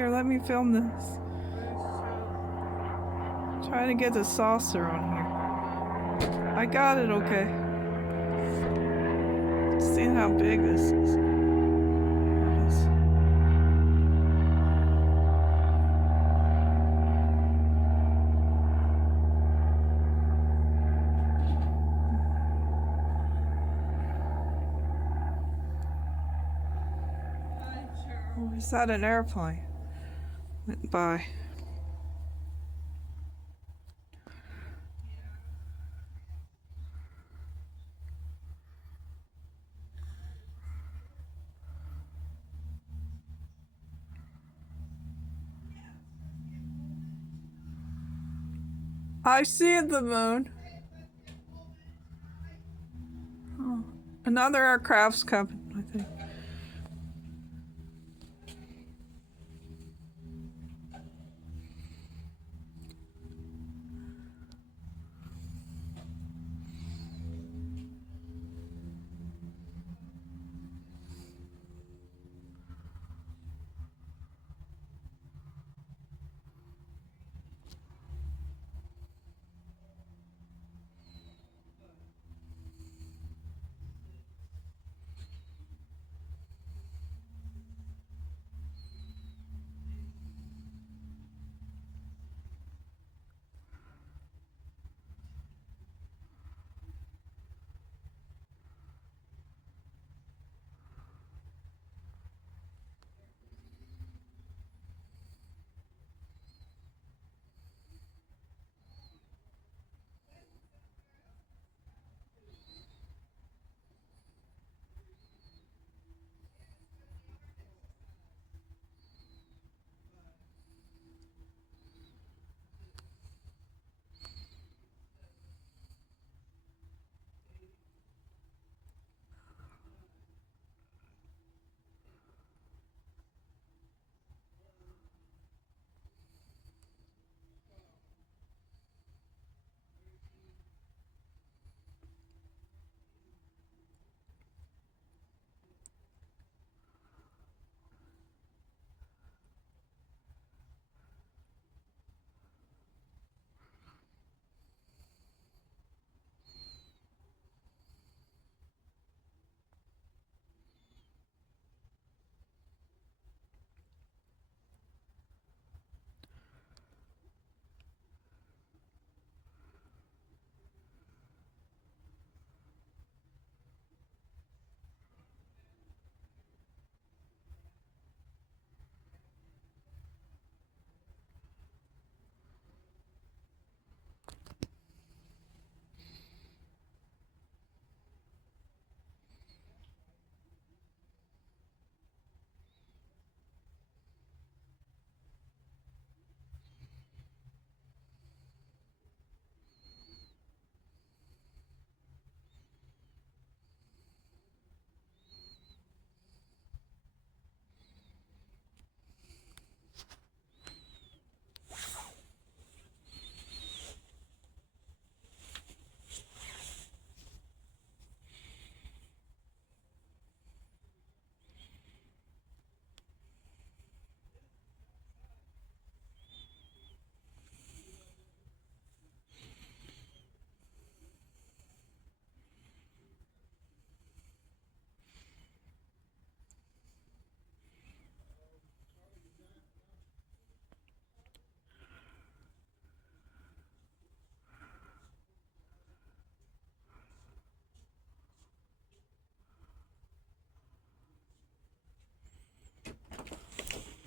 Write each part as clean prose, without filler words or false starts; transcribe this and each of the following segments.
Here, let me film this. Trying to get the saucer on here. I got it, okay. See how big this is. Oh, is that an airplane? Went by. I see the moon. Oh, another aircraft's coming, I think.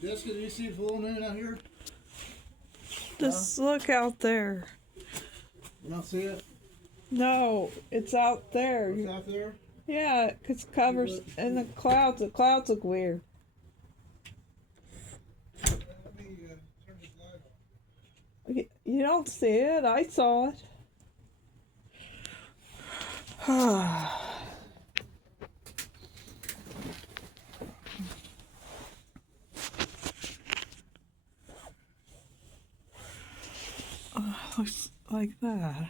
Jessica, do you see full moon out here? Just look out there. You don't see it? No, it's out there. It's out there? Yeah, it's covers in the clouds. The clouds look weird. Let me turn this light on. You don't see it. I saw it. Looks like that.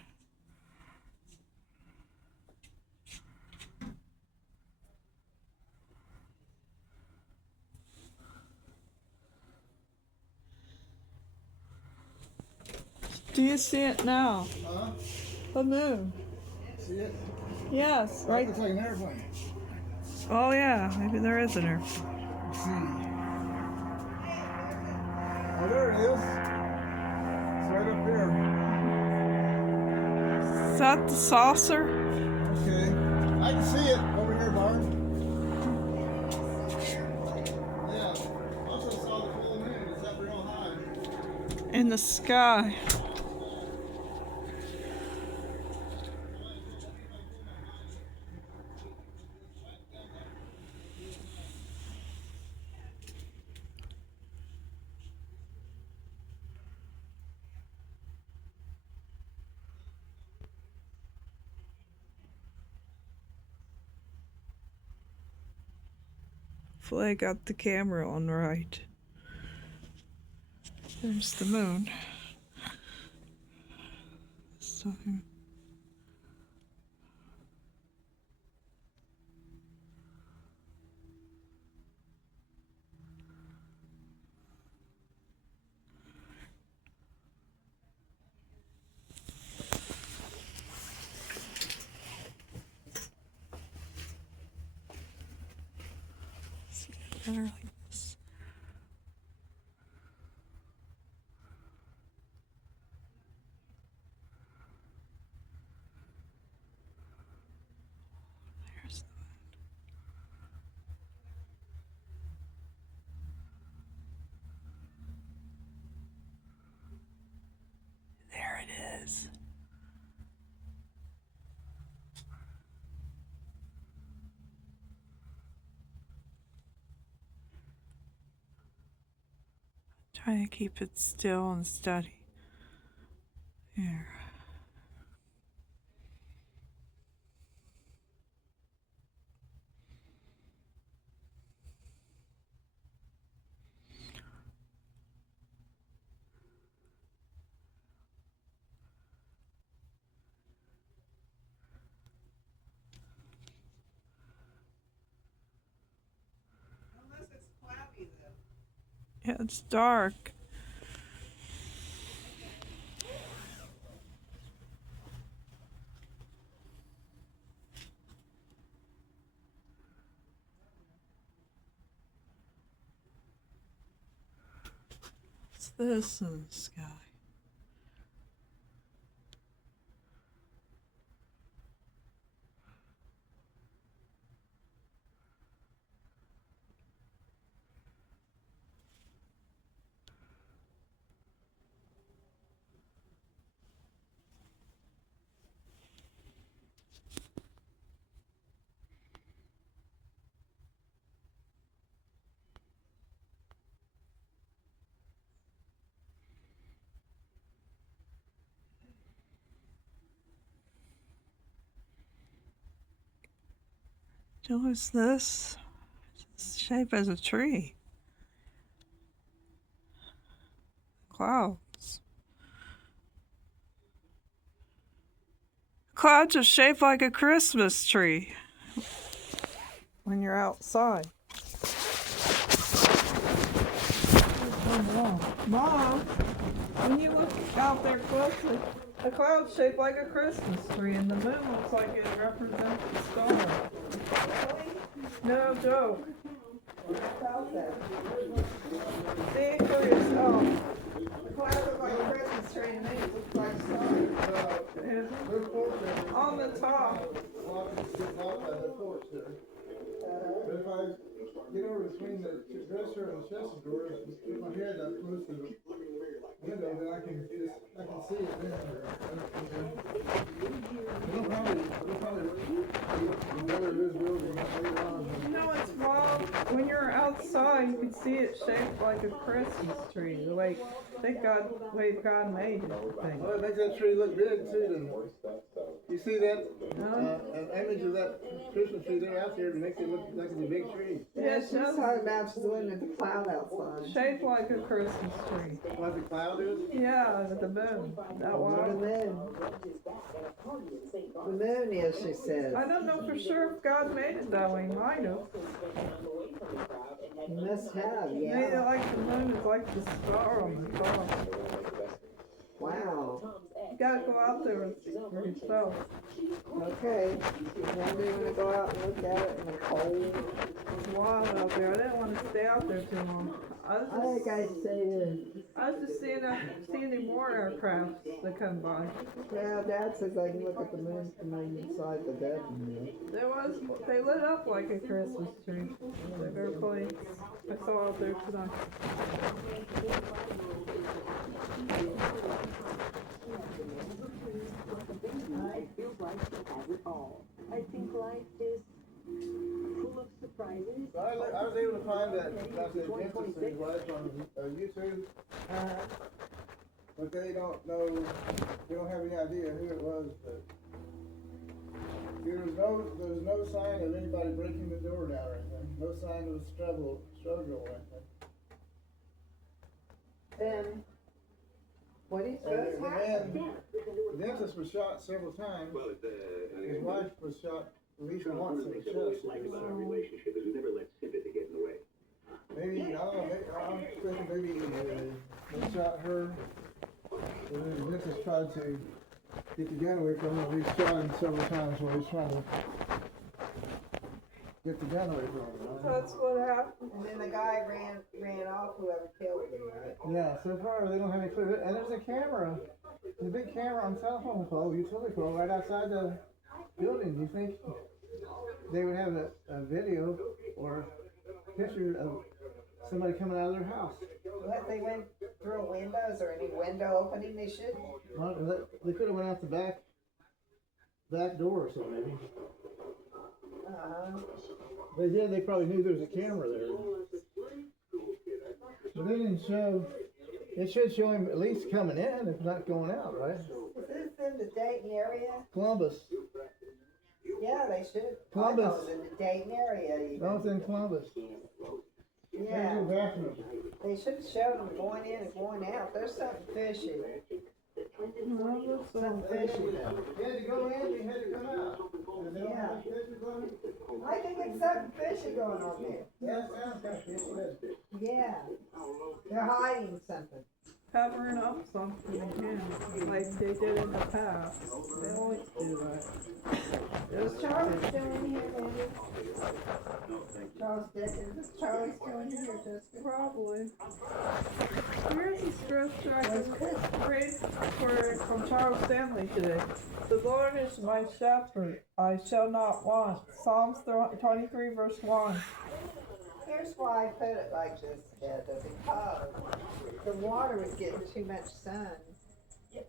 Do you see it now? Huh? The moon. See it? Yes, That right. looks like an airplane. Oh yeah, maybe there is an airplane. Let's see. Oh, there it is. It's right up here. Is that the saucer? Okay. I can see it over here, Barb. Yeah. Also saw the full moon. It's up real high. In the sky. Hopefully I got the camera on right. There's the moon. So, better like this. There's the There it is. Trying to keep it still and steady. Here. Unless it's cloudy, though. Yeah, it's dark. What's this in the sky? What is this? It's shaped as a tree. Clouds. Clouds are shaped like a Christmas tree when you're outside. Mom, when you look out there closely, the cloud's shaped like a Christmas tree and the moon looks like it represents the star. No joke. See for yourself. The clouds look like a Christmas tree and they look like stars. On the top. But if I get over between the dresser and the chest of drawers, get my head up close to the window, then I can see it there. It'll probably better visibility later on. You know what's wrong? When you're outside, you can see it shaped like a Christmas tree. The way God made it. I think. Well, it makes that tree look big too. Then you see that No? an image of that Christmas tree there out there to make it look like it's a big tree. Yeah, she's talking about she's looking at the cloud outside. Shaped like a Christmas tree. Like the cloud is. Yeah, with the moon. That The one. moon. The moon is, she says. I don't know for sure if God made it that way. He might have. You must have, Made it yeah. like the moon is like the star on the top. Wow. gotta go out there and see for yourself. Okay, when do you wanna go out and look at it in the cold? It's wild out there. I didn't want to stay out there too long. I was just, I'd say I was just seeing any more aircrafts that come by. yeah, Dad says I can look at the moon from inside the bedroom. They lit up like a Christmas tree. They're very cool. I saw out there tonight. I feel like she has it all. I think life is full of surprises. I was able to find that Genesis wife on YouTube, but they don't know, they don't have any idea who it was, but there was no sign of anybody breaking the door down or anything, no sign of struggle or anything. Then, what do you And suppose the happened? man, the dentist was shot several times. His wife was shot at least once in the chest. Relationship is we never let sympathy get in the way. Maybe, I don't know, I'm thinking maybe they shot her. And then the dentist tried to get the gun away from him. He shot him several times while he was trying to get the gun away from him. That's what happened. And then the guy ran off, whoever killed him, right? Yeah, so far they don't have any clue. And there's a camera. There's a big camera on telephone pole, utility pole, right outside the building. Do you think they would have a video or picture of somebody coming out of their house? What, they went through a window? Is there any window opening they shouldn't? Well, they could have went out the back door or something maybe. But yeah, they probably knew there was a camera there. But they didn't show. It should show him at least coming in, if not going out, right? Is this in the Dayton area? Columbus. Yeah, they should. Columbus. I thought it was in the Dayton area even. No, it's in Columbus. Yeah, There's your bathroom. they should have showed them going in and going out. There's something fishy. Something fishy though. You had to go in, you had to come out. And they don't have any pictures of it? I think it's something fishy going on there. Yeah, it sounds kind of fishy. Yeah. They're hiding something. Covering up something again, like they did in the past. They always do that. Is Charlie still in here, maybe? Charles Dickens. Is Charlie still in here, Jessica? Probably. Here's a scripture I can read from Charles Stanley today. The Lord is my shepherd, I shall not want. Psalms 23 verse 1. Here's why I put it like this, Heather, because the water was getting too much sun. It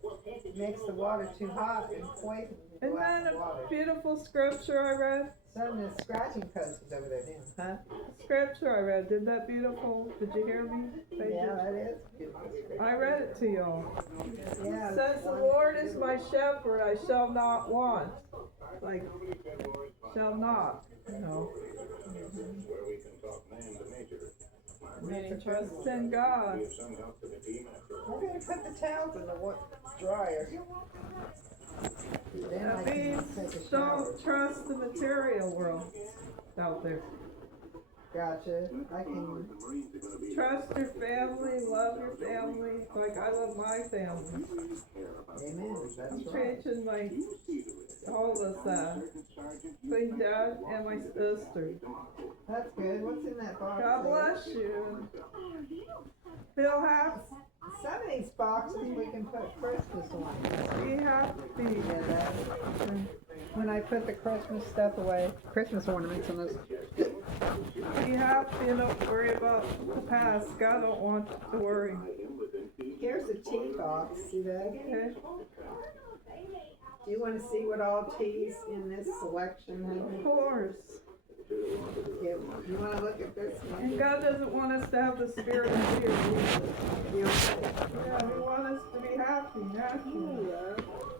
makes the water too hot and poison to Isn't go out that in the water. a beautiful scripture I read? Some of the scratching post is over there now, huh? Scripture I read. Isn't that beautiful? Did you hear me? Yeah, that is beautiful scripture. I read it to y'all. Yeah, It says, the Lord is my shepherd, I shall not want. Like, shall not, you know. Many trust in God. I'm gonna put the towels in the dryer. Then I That can means take a shower. don't trust the material world out there. Gotcha. I can. Trust your family, love your family, like I love my family. Amen. That's I'm right. changing all of us, including Dad and my sister. That's good. What's in that box? God there? bless you. Feel happy. Some of these boxes we can put Christmas on. Be happy. Yeah, that. When I put the Christmas stuff away, Christmas ornaments on those. Be happy and don't worry about the past. God don't want you to worry. Here's a tea box. See that? Okay? Do you want to see what all teas in this selection Of have? course. You want to look at this one? And God doesn't want us to have the spirit of fear either. Yeah, He wants us to be happy, naturally.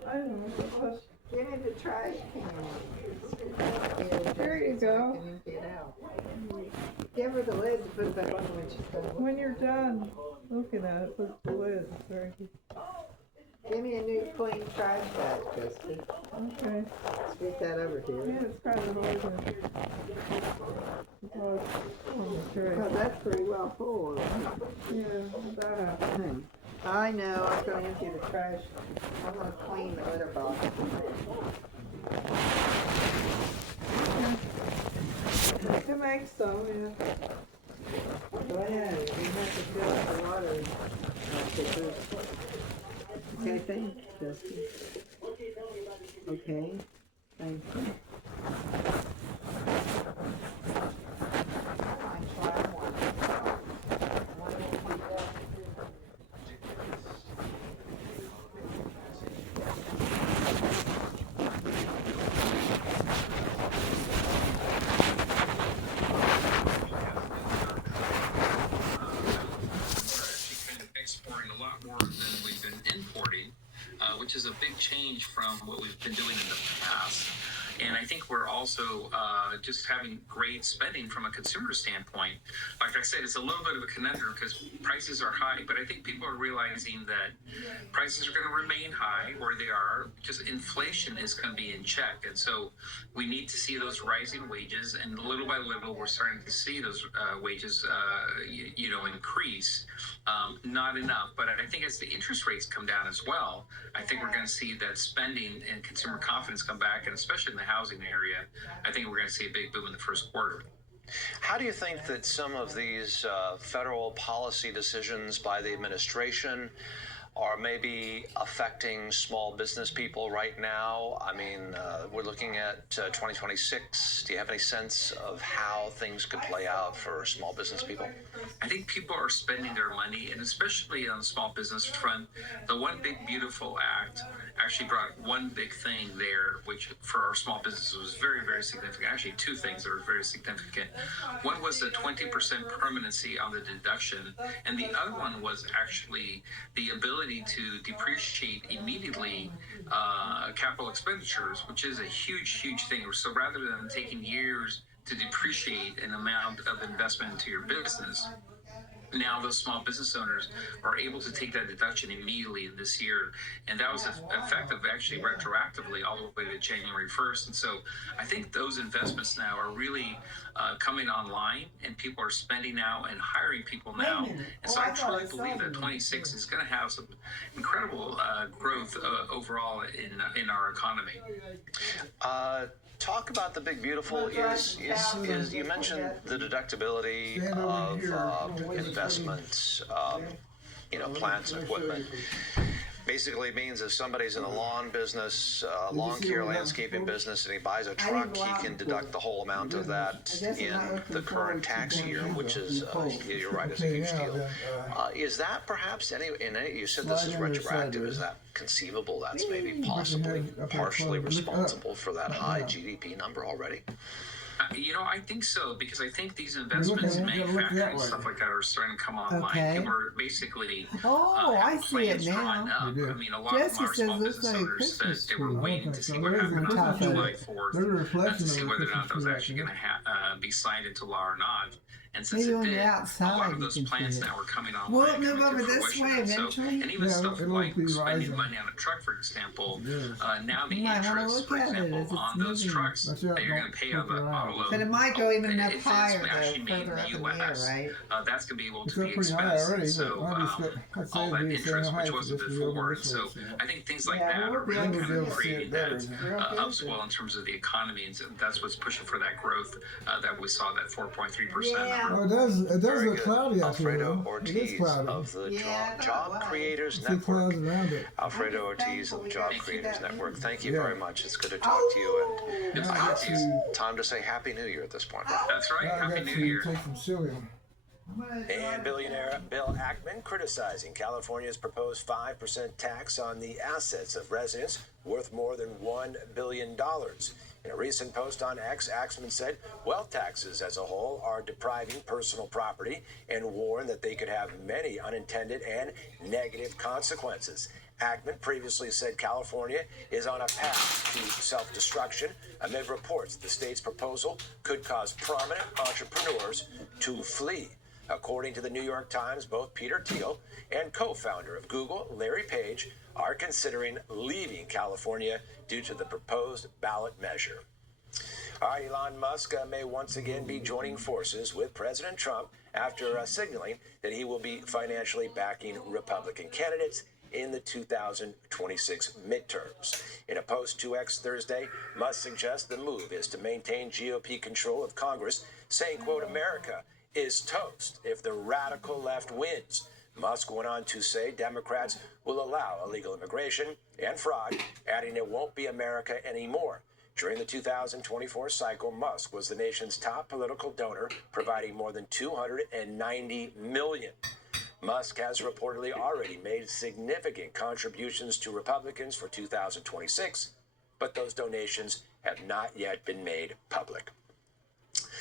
I know. Just Give me the trash can. There you go. Empty it out. Give her the lid to put it back on when she's done. when you're done looking at it, put the lid. Very good. Give me a new clean trash bag, Jessica. Okay. Scoot that over Yeah, here. it's kind of hard to. On the tray. Because that's pretty well full. Yeah, that happened. I know, I'm gonna empty the trash. I'm gonna clean the litter box. It makes some, yeah. Go ahead, you have to fill up the water. Okay, thanks, Justin. Okay, thank you. Exporting a lot more than we've been importing, which is a big change from what we've been doing in the past. And I think we're also just having great spending from a consumer standpoint. Like I said, it's a little bit of a conundrum because prices are high, but I think people are realizing that prices are going to remain high where they are, just inflation is going to be in check. And so we need to see those rising wages, and little by little, we're starting to see those wages, increase. Not enough, but I think as the interest rates come down as well, I think we're going to see that spending and consumer confidence come back, and especially in the housing area, I think we're going to see a big boom in the first quarter. How do you think that some of these federal policy decisions by the administration are maybe affecting small business people right now? I mean, we're looking at 2026. Do you have any sense of how things could play out for small business people? I think people are spending their money, and especially on the small business front, the One Big Beautiful Act actually brought one big thing there, which for our small businesses was very, very significant. Actually, two things that were very significant. One was the 20% permanency on the deduction, and the other one was actually the ability to depreciate immediately capital expenditures, which is a huge, huge thing. So rather than taking years to depreciate an amount of investment into your business, now those small business owners are able to take that deduction immediately this year. And that was effective actually retroactively all the way to January 1st. And so I think those investments now are really coming online, and people are spending now and hiring people now. And so I truly believe that 26 is going to have some incredible growth overall in our economy. Talk about the big beautiful. Is you mentioned the deductibility of investments, plants and equipment. Basically means if somebody's in the lawn business, lawn care landscaping business, and he buys a truck, he can deduct the whole amount of that in the current tax year, which is, you're right, is a huge deal. Is that perhaps you said this is retroactive, is that conceivable? That's maybe possibly partially responsible for that high GDP number already? I think so, because I think these investments in manufacturing and stuff like that are starting to come online. Okay. People are basically I see it plans now. drawn up. I mean, a lot of our small business owners said they were waiting to see what happened on July 4th to see whether or not that was actually going to be signed into law or not. And since it did, a lot of those plans now are coming online. Will it move over this way eventually? And even stuff like spending money on a truck, for example, now the interest, for example, on those trucks that you're going to pay on the auto loan. But it might go even up It is higher actually though, made in further the up in the air, U.S. right? That's going to be able to be pretty high expensive. already, So all that interest, which wasn't before, and so I think things like that are really kind of creating that upswell in terms of the economy, and so that's what's pushing for that growth that we saw, that 4.3% number. Well, it does Very look good. cloudy out here. Alfredo It Ortiz is cloudy. of the Yeah, Job right. Creators See clouds Network. around it. Alfredo Ortiz of the Job Creators Network. Thank you very much. It's good to talk to you, and It's I not guess you. it's time to say Happy New Year at this point. That's right. I Happy got New to Year. take some psyllium. And billionaire Bill Ackman criticizing California's proposed 5% tax on the assets of residents worth more than $1 billion. In a recent post on X, Ackman said wealth taxes as a whole are depriving personal property and warned that they could have many unintended and negative consequences. Ackman previously said California is on a path to self-destruction amid reports the state's proposal could cause prominent entrepreneurs to flee. According to the New York Times, both Peter Thiel and co-founder of Google, Larry Page, are considering leaving California due to the proposed ballot measure. All right, Elon Musk may once again be joining forces with President Trump after signaling that he will be financially backing Republican candidates in the 2026 midterms. In a post to X Thursday, Musk suggests the move is to maintain GOP control of Congress, saying, quote, America is toast if the radical left wins. Musk went on to say Democrats will allow illegal immigration and fraud, adding it won't be America anymore. During the 2024 cycle, Musk was the nation's top political donor, providing more than $290 million. Musk has reportedly already made significant contributions to Republicans for 2026, but those donations have not yet been made public.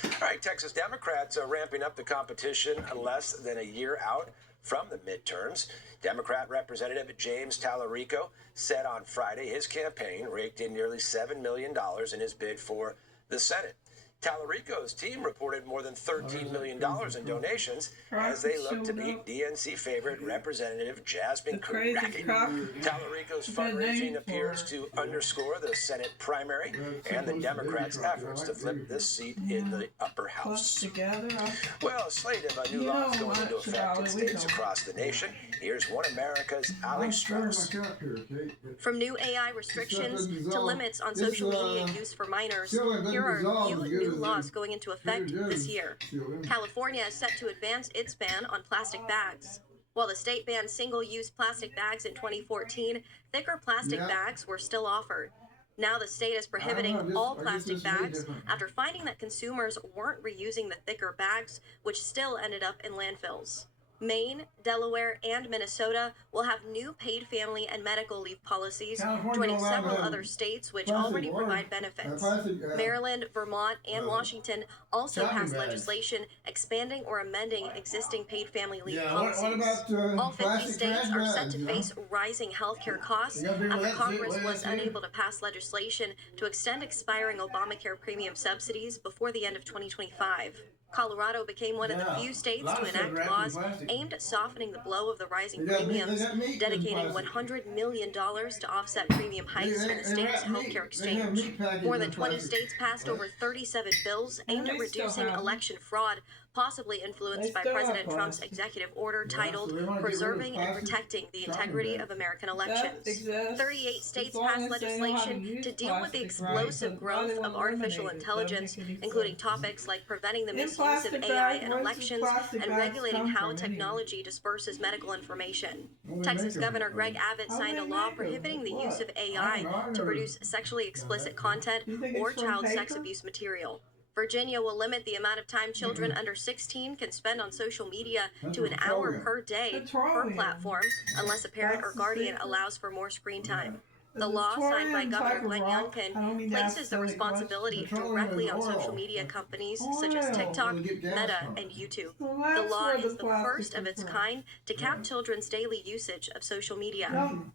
All right, Texas Democrats are ramping up the competition less than a year out from the midterms. Democrat Representative James Tallarico said on Friday his campaign raked in nearly $7 million in his bid for the Senate. Tallarico's team reported more than $13 million in donations as they look to beat DNC favorite Representative Jasmine Crockett. Tallarico's fundraising appears to underscore the Senate primary and the Democrats' efforts to flip this seat in the upper house. Well, a slate of new laws going into effect in states across the nation. Here's One America's Ali Strauss. From new AI restrictions to limits on social media use for minors, here are a few new laws going into effect this year. California is set to advance its ban on plastic bags. While the state banned single-use plastic bags in 2014, thicker plastic bags were still offered. Now the state is prohibiting all plastic bags after finding that consumers weren't reusing the thicker bags, which still ended up in landfills. Maine, Delaware, and Minnesota will have new paid family and medical leave policies, joining several other states which already provide benefits. Maryland, Vermont, and Washington also passed legislation expanding or amending existing paid family leave policies. All 50 states are set to face rising healthcare costs after Congress was unable to pass legislation to extend expiring Obamacare premium subsidies before the end of 2025. Colorado became one of the few states to enact laws aimed at softening the blow of the rising premiums, dedicating $100 million to offset premium hikes in the state's healthcare exchange. More than 20 states passed over 37 bills aimed at reducing election fraud, possibly influenced by President Trump's executive order titled Preserving and Protecting the Integrity of American Elections. 38 states passed legislation to deal with the explosive growth of artificial intelligence, including topics like preventing the misuse of AI in elections and regulating how technology disperses medical information. Texas Governor Greg Abbott signed a law prohibiting the use of AI to produce sexually explicit content or child sex abuse material. Virginia will limit the amount of time children under 16 can spend on social media to an hour per day per platform, unless a parent or guardian allows for more screen time. The law, signed by Governor Glenn Youngkin, places the responsibility directly on social media companies such as TikTok, Meta, and YouTube. The law is the first of its kind to cap children's daily usage of social media.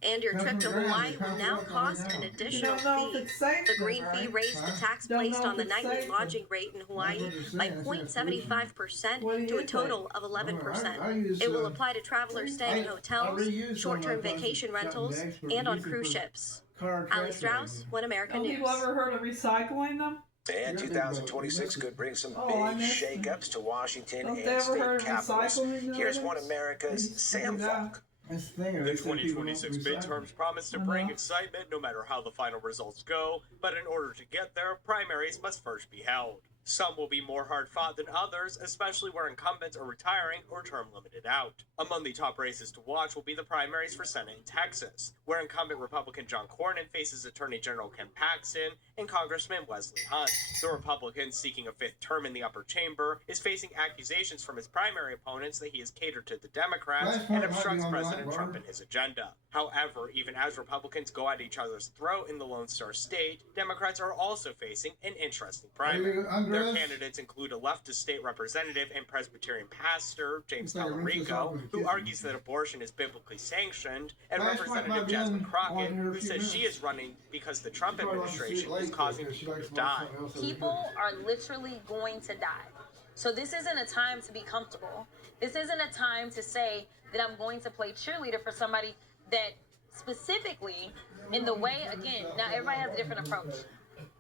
And your trip to Hawaii will now cost an additional fee. The green fee raised the tax placed on the nightly lodging rate in Hawaii by 0.75% to a total of 11%. It will apply to travelers staying in hotels, short-term vacation rentals, and on cruise ships. Ali Strauss, One America News. Have people ever heard of recycling them? And 2026 could bring some big shakeups to Washington and state capitals. Here's One America's Sam Falk. The 2026 midterms promise to bring excitement no matter how the final results go, but in order to get there, primaries must first be held. Some will be more hard-fought than others, especially where incumbents are retiring or term limited out. Among the top races to watch will be the primaries for Senate in Texas, where incumbent Republican John Cornyn faces Attorney General Ken Paxton and Congressman Wesley Hunt. The Republican seeking a fifth term in the upper chamber is facing accusations from his primary opponents that he has catered to the Democrats and obstructs President Trump and his agenda. However, even as Republicans go at each other's throat in the Lone Star State, Democrats are also facing an interesting primary. Their candidates include a leftist state representative and Presbyterian pastor, James Tallarico, who argues that abortion is biblically sanctioned, and Representative Jasmine Crockett, who says she is running because the Trump administration is causing people to die. People are literally going to die. So this isn't a time to be comfortable. This isn't a time to say that I'm going to play cheerleader for somebody that specifically, in the way, again, now everybody has a different approach.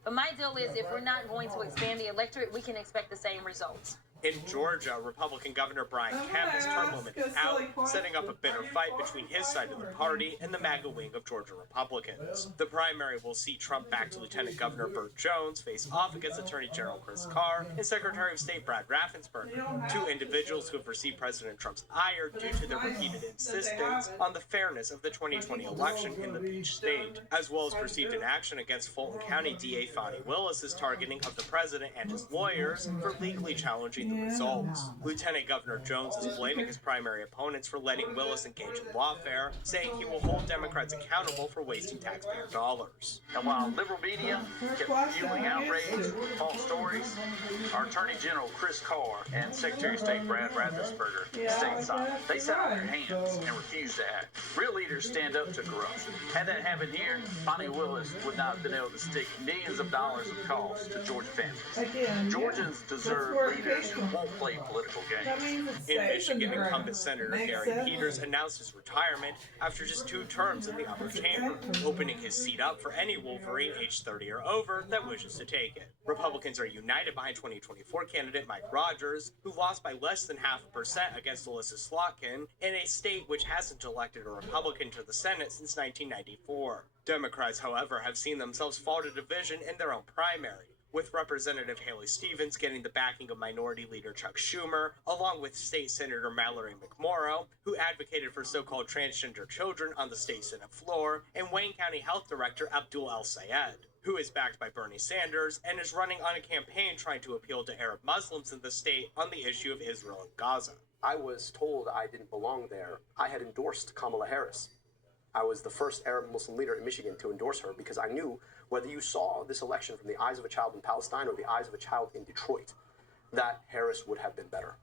But my deal is, if we're not going to expand the electorate, we can expect the same results. In Georgia, Republican Governor Brian Kemp, his term limit is out, setting up a bitter fight between his side of the party and the MAGA wing of Georgia Republicans. The primary will see Trump-backed Lieutenant Governor Burt Jones face off against Attorney General Chris Carr and Secretary of State Brad Raffensperger, two individuals who have received President Trump's ire due to their repeated insistence on the fairness of the 2020 election in the Peach State, as well as perceived inaction against Fulton County DA Fani Willis's targeting of the president and his lawyers for legally challenging the results. Lieutenant Governor Jones is blaming his primary opponents for letting Willis engage in lawfare, saying he will hold Democrats accountable for wasting taxpayer dollars. And while liberal media kept fueling outrage with false stories, our Attorney General Chris Carr and Secretary of State Brad Raffensperger stayed silent. They sat on their hands and refused to act. Real leaders stand up to corruption. Had that happened here, Fani Willis would not have been able to stick millions of dollars of costs to Georgia families. Georgians deserve leaders who won't play political games. In Michigan, incumbent Senator Gary Peters announced his retirement after just 2 terms in the upper chamber, opening his seat up for any Wolverine age 30 or over that wishes to take it. Republicans are united behind 2024 candidate Mike Rogers, who lost by less than 0.5% against Alyssa Slotkin in a state which hasn't elected a Republican to the Senate since 1994. Democrats, however, have seen themselves fall to division in their own primary, with Representative Haley Stevens getting the backing of Minority Leader Chuck Schumer, along with State Senator Mallory McMorrow, who advocated for so-called transgender children on the state Senate floor, and Wayne County Health Director Abdul El-Sayed, who is backed by Bernie Sanders and is running on a campaign trying to appeal to Arab Muslims in the state on the issue of Israel and Gaza. I was told I didn't belong there. I had endorsed Kamala Harris. I was the first Arab Muslim leader in Michigan to endorse her because I knew whether you saw this election from the eyes of a child in Palestine or the eyes of a child in Detroit, that Harris would have been better.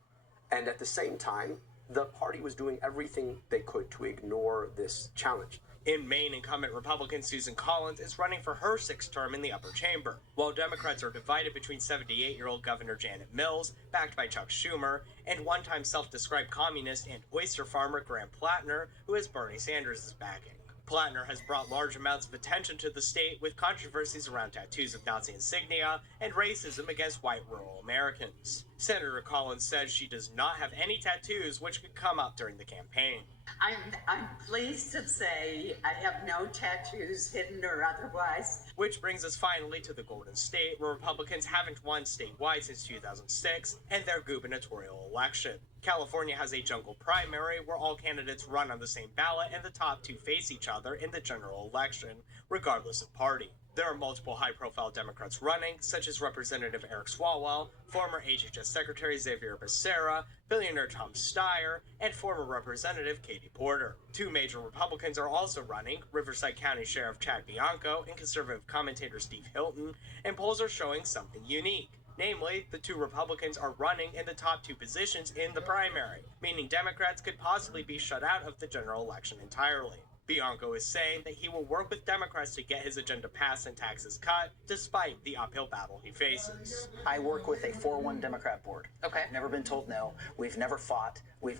And at the same time, the party was doing everything they could to ignore this challenge. In Maine, incumbent Republican Susan Collins is running for her 6th term in the upper chamber, while Democrats are divided between 78-year-old Governor Janet Mills, backed by Chuck Schumer, and one-time self-described communist and oyster farmer Graham Plattner, who has Bernie Sanders' backing. Plattner has brought large amounts of attention to the state with controversies around tattoos of Nazi insignia and racism against white rural Americans. Senator Collins says she does not have any tattoos, which could come up during the campaign. I'm pleased to say I have no tattoos, hidden or otherwise. Which brings us finally to the Golden State, where Republicans haven't won statewide since 2006 and their gubernatorial election. California has a jungle primary where all candidates run on the same ballot and the top 2 face each other in the general election, regardless of party. There are multiple high-profile Democrats running, such as Representative Eric Swalwell, former HHS Secretary Xavier Becerra, billionaire Tom Steyer, and former Representative Katie Porter. 2 major Republicans are also running, Riverside County Sheriff Chad Bianco and conservative commentator Steve Hilton, and polls are showing something unique. Namely, the 2 Republicans are running in the top 2 positions in the primary, meaning Democrats could possibly be shut out of the general election entirely. Bianco is saying that he will work with Democrats to get his agenda passed and taxes cut, despite the uphill battle he faces. I work with a 4-1 Democrat board. Okay. I've never been told no. We've never fought. We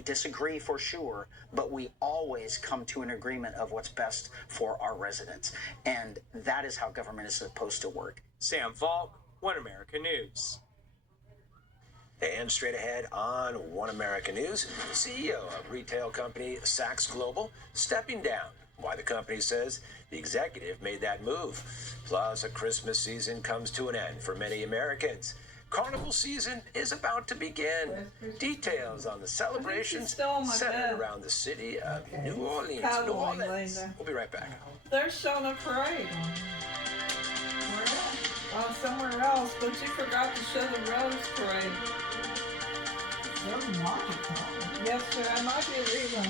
disagree for sure, but we always come to an agreement of what's best for our residents. And that is how government is supposed to work. Sam Falk, One America News. And straight ahead on One America News, CEO of retail company Saks Global stepping down. Why the company says the executive made that move. Plus, a Christmas season comes to an end for many Americans. Carnival season is about to begin. Details on the celebrations centered around the city of New Orleans. We'll be right back. They're showing a parade. Somewhere else, but you forgot to show the Rose Parade. Yes, sir. I might be a rerun.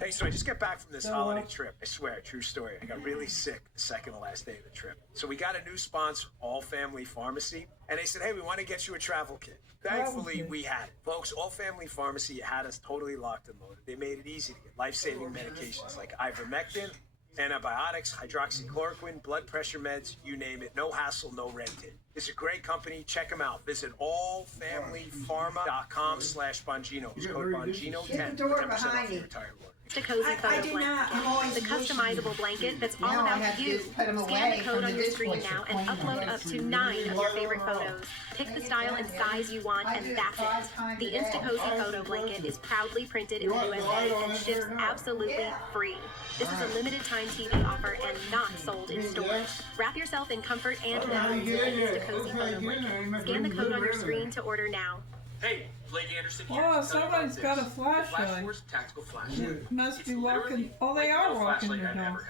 Hey, so I just got back from this holiday trip. I swear, true story. I got really sick the second to last day of the trip. So we got a new sponsor, All Family Pharmacy, and they said, hey, we want to get you a travel kit. Thankfully, we had it. Folks, All Family Pharmacy had us totally locked and loaded. They made it easy to get life-saving medications like ivermectin, antibiotics, hydroxychloroquine, blood pressure meds, you name it. No hassle, no red tape. It's a great company. Check them out. Visit allfamilypharma.com/Bongino. Use code Bongino10 for 10% off your entire order. Insta-Cozy Photo Blanket, the customizable blanket that's all about you. Scan the code on your screen now and upload up to 9 of your favorite photos. Pick the style and size you want, and that's it. The Insta-Cozy Photo Blanket is proudly printed in the USA and ships absolutely free. This is a limited time TV offer and not sold in stores. Wrap yourself in comfort and memories with an Insta-Cozy Photo Blanket. Scan the code on your screen to order now. Hey, Blake Anderson here. Oh, somebody's got a flashlight. Tactical flashlight. Must be walking. Oh, they are walking the dog.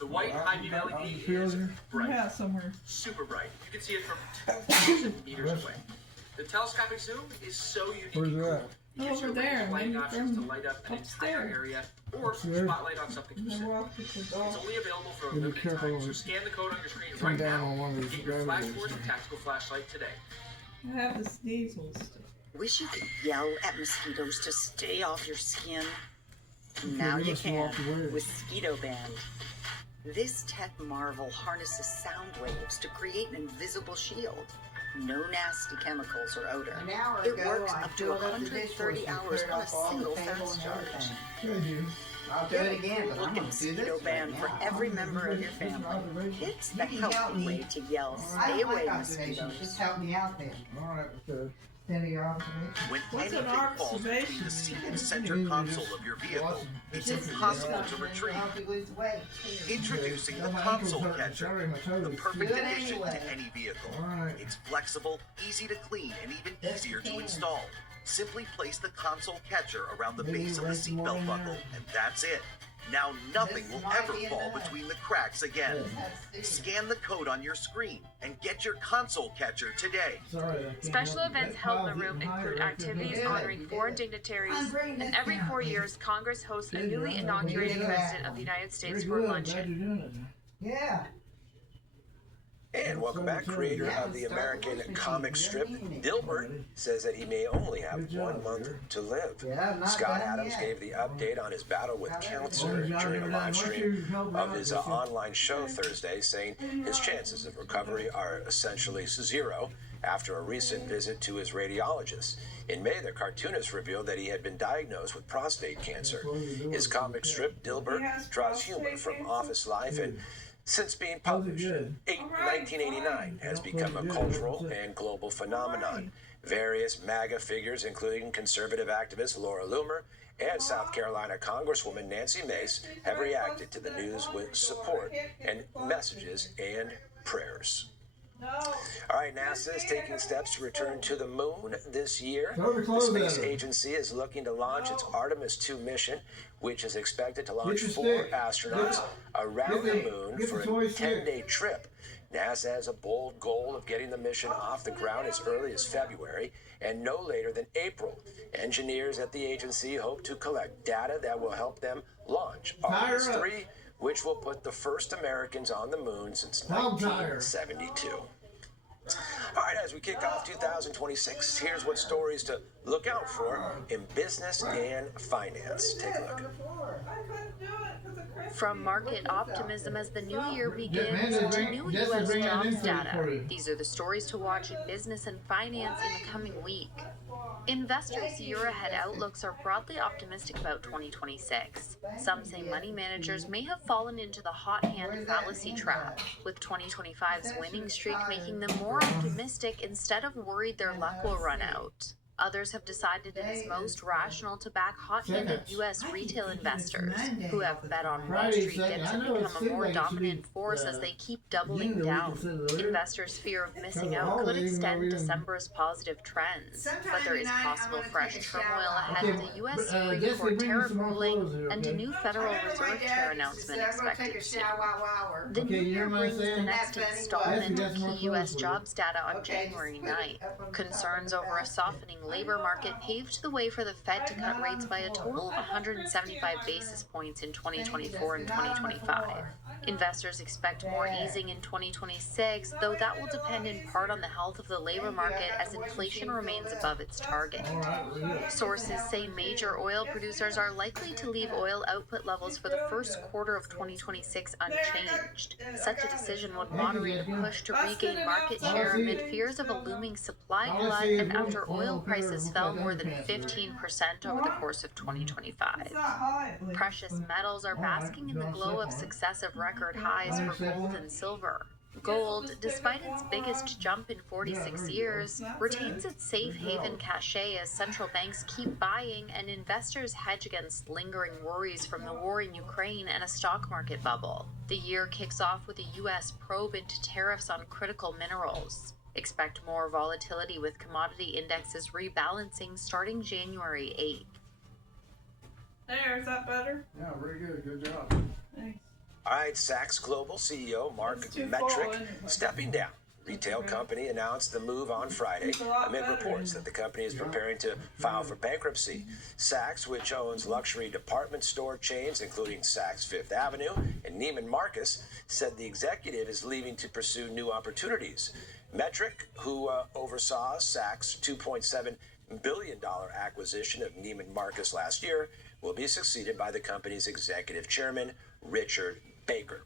The white high beam LED is bright. Yeah, somewhere. Super bright. You can see it from 2,000 meters away. The telescopic zoom is so unique and cool. You use your range of lighting options to light up an entire area or spotlight on something specific. It's only available for a limited time, so scan the code on your screen right now and get your Flash Force Tactical Flashlight today. I have the sneezels. Wish you could yell at mosquitoes to stay off your skin. Now you can with Mosquito Band. This tech marvel harnesses sound waves to create an invisible shield. No nasty chemicals or odor. It works up to 130 hours on a single fast charge. I'll do it again. Look at Mosquito Band for every member of your family. It's the healthy way to yell, stay away mosquitoes. Just help me out there. All right, okay. When anything falls between the seat and center console of your vehicle, it's impossible to retrieve. Introducing the console catcher, the perfect addition to any vehicle. It's flexible, easy to clean, and even easier to install. Simply place the console catcher around the base of the seatbelt buckle, and that's it. Now nothing will ever fall between the cracks again. Scan the code on your screen and get your console catcher today. Special events held in the room include activities honoring foreign dignitaries, and every 4 years, Congress hosts a newly inaugurated President of the United States for a luncheon. Yeah. And welcome back. Creator of the American comic strip, Dilbert, says that he may only have 1 month to live. Scott Adams gave the update on his battle with cancer during a live stream of his online show Thursday, saying his chances of recovery are essentially zero after a recent visit to his radiologist. In May, the cartoonist revealed that he had been diagnosed with prostate cancer. His comic strip, Dilbert, draws humor from office life and since being published in 1989, has become a cultural and global phenomenon. Various MAGA figures, including conservative activist Laura Loomer and South Carolina Congresswoman Nancy Mace, have reacted to the news with support and messages and prayers. All right, NASA is taking steps to return to the moon this year. The space agency is looking to launch its Artemis 2 mission, which is expected to launch 4 astronauts around the moon for a 10-day trip. NASA has a bold goal of getting the mission off the ground as early as February and no later than April. Engineers at the agency hope to collect data that will help them launch Artemis 3, which will put the first Americans on the moon since 1972. All right, as we kick off 2026, here's what stories to look out for in business and finance. Take a look. From market optimism as the new year begins to new U.S. jobs data, these are the stories to watch in business and finance in the coming week. Investors' year-ahead outlooks are broadly optimistic about 2026. Some say money managers may have fallen into the hot hand fallacy trap, with 2025's winning streak making them more optimistic instead of worried their luck will run out. Others have decided it is most rational to back hot-handed U.S. retail investors, who have bet on Wall Street dips and become a more dominant force as they keep doubling down. Investors' fear of missing out could extend December's positive trends, but there is possible fresh turmoil ahead of the U.S. Supreme Court tariff ruling and a new Federal Reserve Chair announcement expected soon. The new year brings the next installment of key U.S. jobs data on January 9th. Concerns over a softening labor market paved the way for the Fed to cut rates by a total of 175 basis points in 2024 and 2025. Investors expect more easing in 2026, though that will depend in part on the health of the labor market as inflation remains above its target. Sources say major oil producers are likely to leave oil output levels for the first quarter of 2026 unchanged. Such a decision would moderate a push to regain market share amid fears of a looming supply glut and after oil prices prices fell more than 15% over the course of 2025. Precious metals are basking in the glow of successive record highs for gold and silver. Gold, despite its biggest jump in 46 years, retains its safe haven cachet as central banks keep buying and investors hedge against lingering worries from the war in Ukraine and a stock market bubble. The year kicks off with a U.S. probe into tariffs on critical minerals. Expect more volatility with commodity indexes rebalancing starting January 8th. There, is that better? Yeah, very good. Good job. Thanks. All right, Saks Global CEO Mark It's too Metrick full, isn't it? stepping down. Retail company announced the move on Friday amid reports that the company is preparing to file for bankruptcy. Saks, which owns luxury department store chains including Saks Fifth Avenue and Neiman Marcus, said the executive is leaving to pursue new opportunities. Metrick, who oversaw Saks' $2.7 billion acquisition of Neiman Marcus last year, will be succeeded by the company's executive chairman, Richard Baker.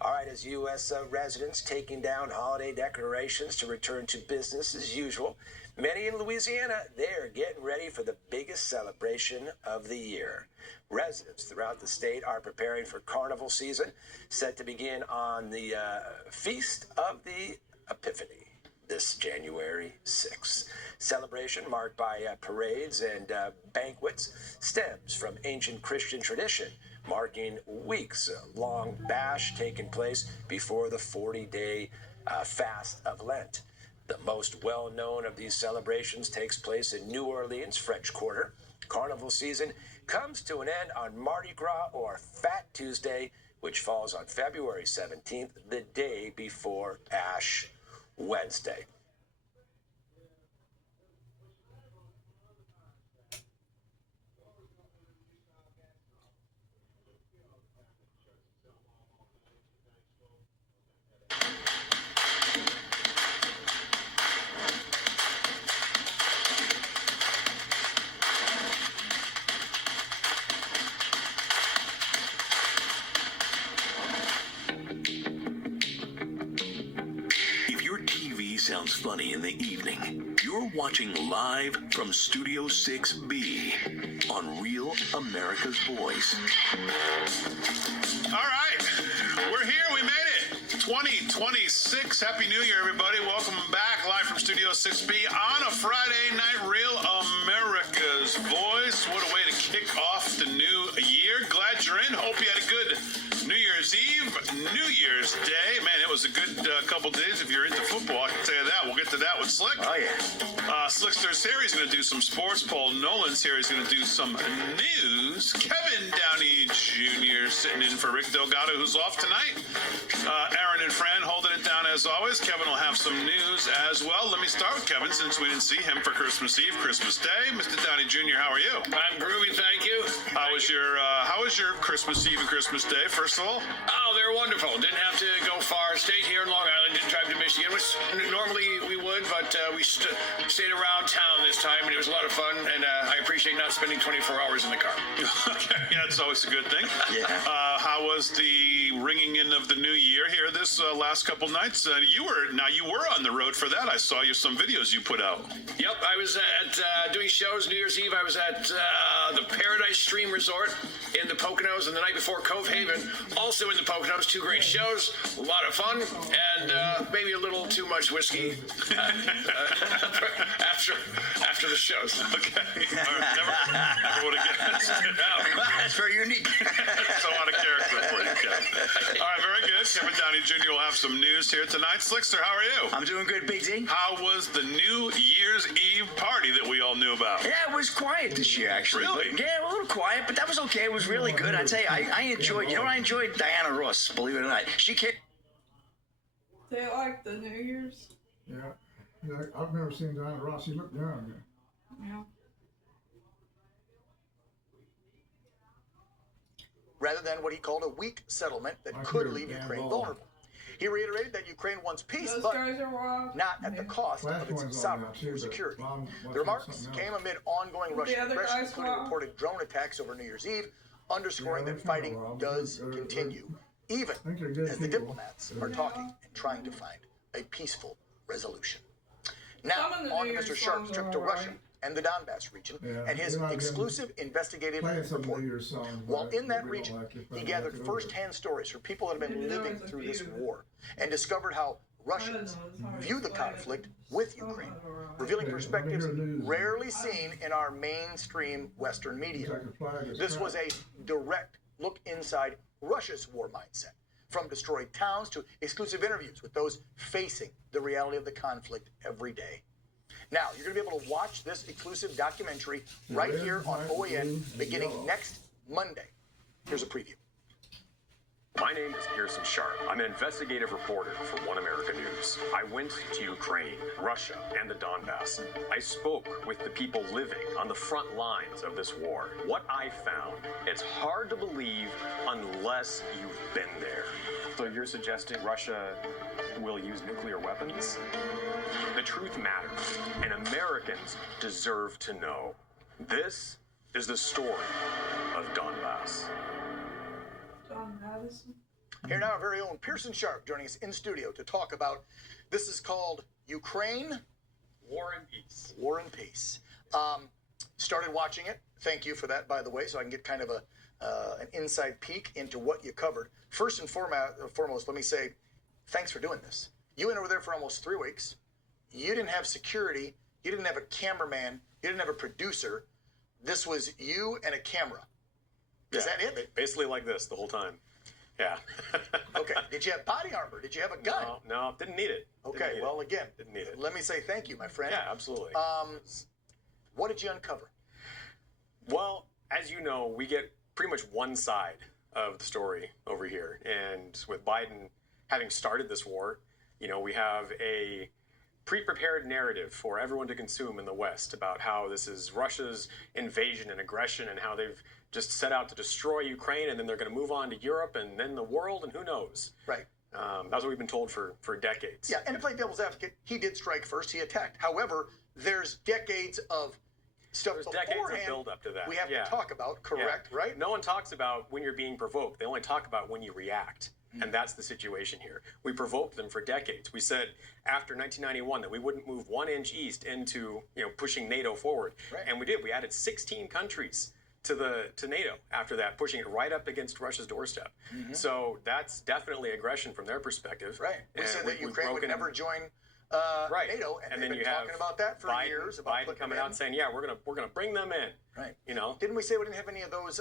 All right, as U.S. residents taking down holiday decorations to return to business as usual, many in Louisiana, they're getting ready for the biggest celebration of the year. Residents throughout the state are preparing for carnival season, set to begin on the Feast of the Epiphany this January 6th. Celebration marked by parades and banquets stems from ancient Christian tradition, marking weeks-long bash taking place before the 40-day fast of Lent. The most well-known of these celebrations takes place in New Orleans, French Quarter. Carnival season comes to an end on Mardi Gras, or Fat Tuesday, which falls on February 17th, the day before Ash Wednesday. Sounds funny in the evening. You're watching live from Studio 6B on Real America's Voice. All right, we're here. We made it. 2026. Happy New Year, everybody. Welcome back live from Studio 6B on a Friday night. Real America's Voice. What a way to kick off the new year. Glad you're in. Hope you had a good New Year's Eve, New Year's Day. Man, it was a good couple days if you're into football. I can tell you that. We'll get to that with Slick. Oh, yeah. Slickster's here. He's going to do some sports. Paul Nolan's here. He's going to do some news. Kevin Downey Jr. sitting in for Rick Delgado, who's off tonight. Aaron and Fran holding it down as always. Kevin will have some news as well. Let me start with Kevin since we didn't see him for Christmas Eve, Christmas Day. Mr. Downey Jr., how are you? I'm groovy, thank you. How was your Christmas Eve and Christmas Day, first of all? Oh, they're wonderful. Didn't have to go far. Stayed here in Long Island. Didn't drive to Michigan, which normally we would, but we stayed around town this time, and it was a lot of fun, and I appreciate not spending 24 hours in the car. Okay, yeah, that's always a good thing. Yeah. How was the ringing in of the new year here this last couple nights? You were on the road for that. I saw some videos you put out. Yep, I was at doing shows New Year's Eve. I was at the Paradise Stream Resort in the Poconos, and the night before Cove Haven, also in the Poconos. Two great shows, a lot of fun, and maybe a little too much whiskey after the shows. Okay, never would have guessed. That's very unique. That's a lot of character for you, Kevin. All right, very good. Kevin Downey Jr. will have some news here tonight. Slickster, how are you? I'm doing good, Big Z. How was the New Year's Eve party that we all knew about? Yeah, it was quiet this year, actually. Really? But, yeah, a little quiet, but that was okay. It was really good. I tell you, I enjoyed. You know what I enjoyed? Diana Ross. Believe it or not, she came. They like the New Year's. Yeah. I've never seen Diana Ross. She looked young. Yeah. Rather than what he called a weak settlement that could leave Ukraine vulnerable. He reiterated that Ukraine wants peace, but not at the cost of its sovereignty or security. The remarks came amid ongoing Russian pressure, including reported drone attacks over New Year's Eve, underscoring that fighting does continue, even as the diplomats are talking and trying to find a peaceful resolution. Now, on to Mr. Sharp's trip to Russia and the Donbass region and his exclusive investigative report. While in that region, he gathered first-hand stories from people that have been living through this war and discovered how Russians view the conflict with Ukraine, revealing perspectives rarely seen in our mainstream Western media. This was a direct look inside Russia's war mindset, from destroyed towns to exclusive interviews with those facing the reality of the conflict every day. Now, you're going to be able to watch this exclusive documentary right here on OAN beginning next Monday. Here's a preview. My name is Pearson Sharp. I'm an investigative reporter for One America News. I went to Ukraine, Russia, and the Donbass. I spoke with the people living on the front lines of this war. What I found, it's hard to believe unless you've been there. So you're suggesting Russia will use nuclear weapons? The truth matters, and Americans deserve to know. This is the story of Donbass. Here now, our very own Pearson Sharp joining us in studio to talk about, this is called Ukraine War and Peace. War and Peace. Started watching it. Thank you for that, by the way, so I can get kind of an inside peek into what you covered. First and foremost, let me say thanks for doing this. You went over there for almost 3 weeks. You didn't have security. You didn't have a cameraman. You didn't have a producer. This was you and a camera. Is that it? Basically like this the whole time. Yeah. Okay. Did you have body armor? Did you have a gun? No, didn't need it. Okay. Well, again, didn't need it. Let me say thank you, my friend. Yeah, absolutely. What did you uncover? Well, as you know, we get pretty much one side of the story over here. And with Biden having started this war, you know, we have a pre-prepared narrative for everyone to consume in the West about how this is Russia's invasion and aggression and how they've just set out to destroy Ukraine and then they're going to move on to Europe and then the world and who knows. Right. That's what we've been told for decades. Yeah, and to play devil's advocate, he did strike first. He attacked. However, there's decades of stuff beforehand. Decades of build up to that. We have to talk about, correct, right? No one talks about when you're being provoked. They only talk about when you react. And that's the situation here. We provoked them for decades. We said after 1991 that we wouldn't move 1 inch east into, you know, pushing NATO forward. Right. And we did. We added 16 countries to NATO after that, pushing it right up against Russia's doorstep. So that's definitely aggression from their perspective. Right. We said that Ukraine would never join NATO, and then they've you been have talking about that for years. About Biden coming out and saying, "Yeah, we're gonna bring them in." Right. You know. Didn't we say we didn't have any of those?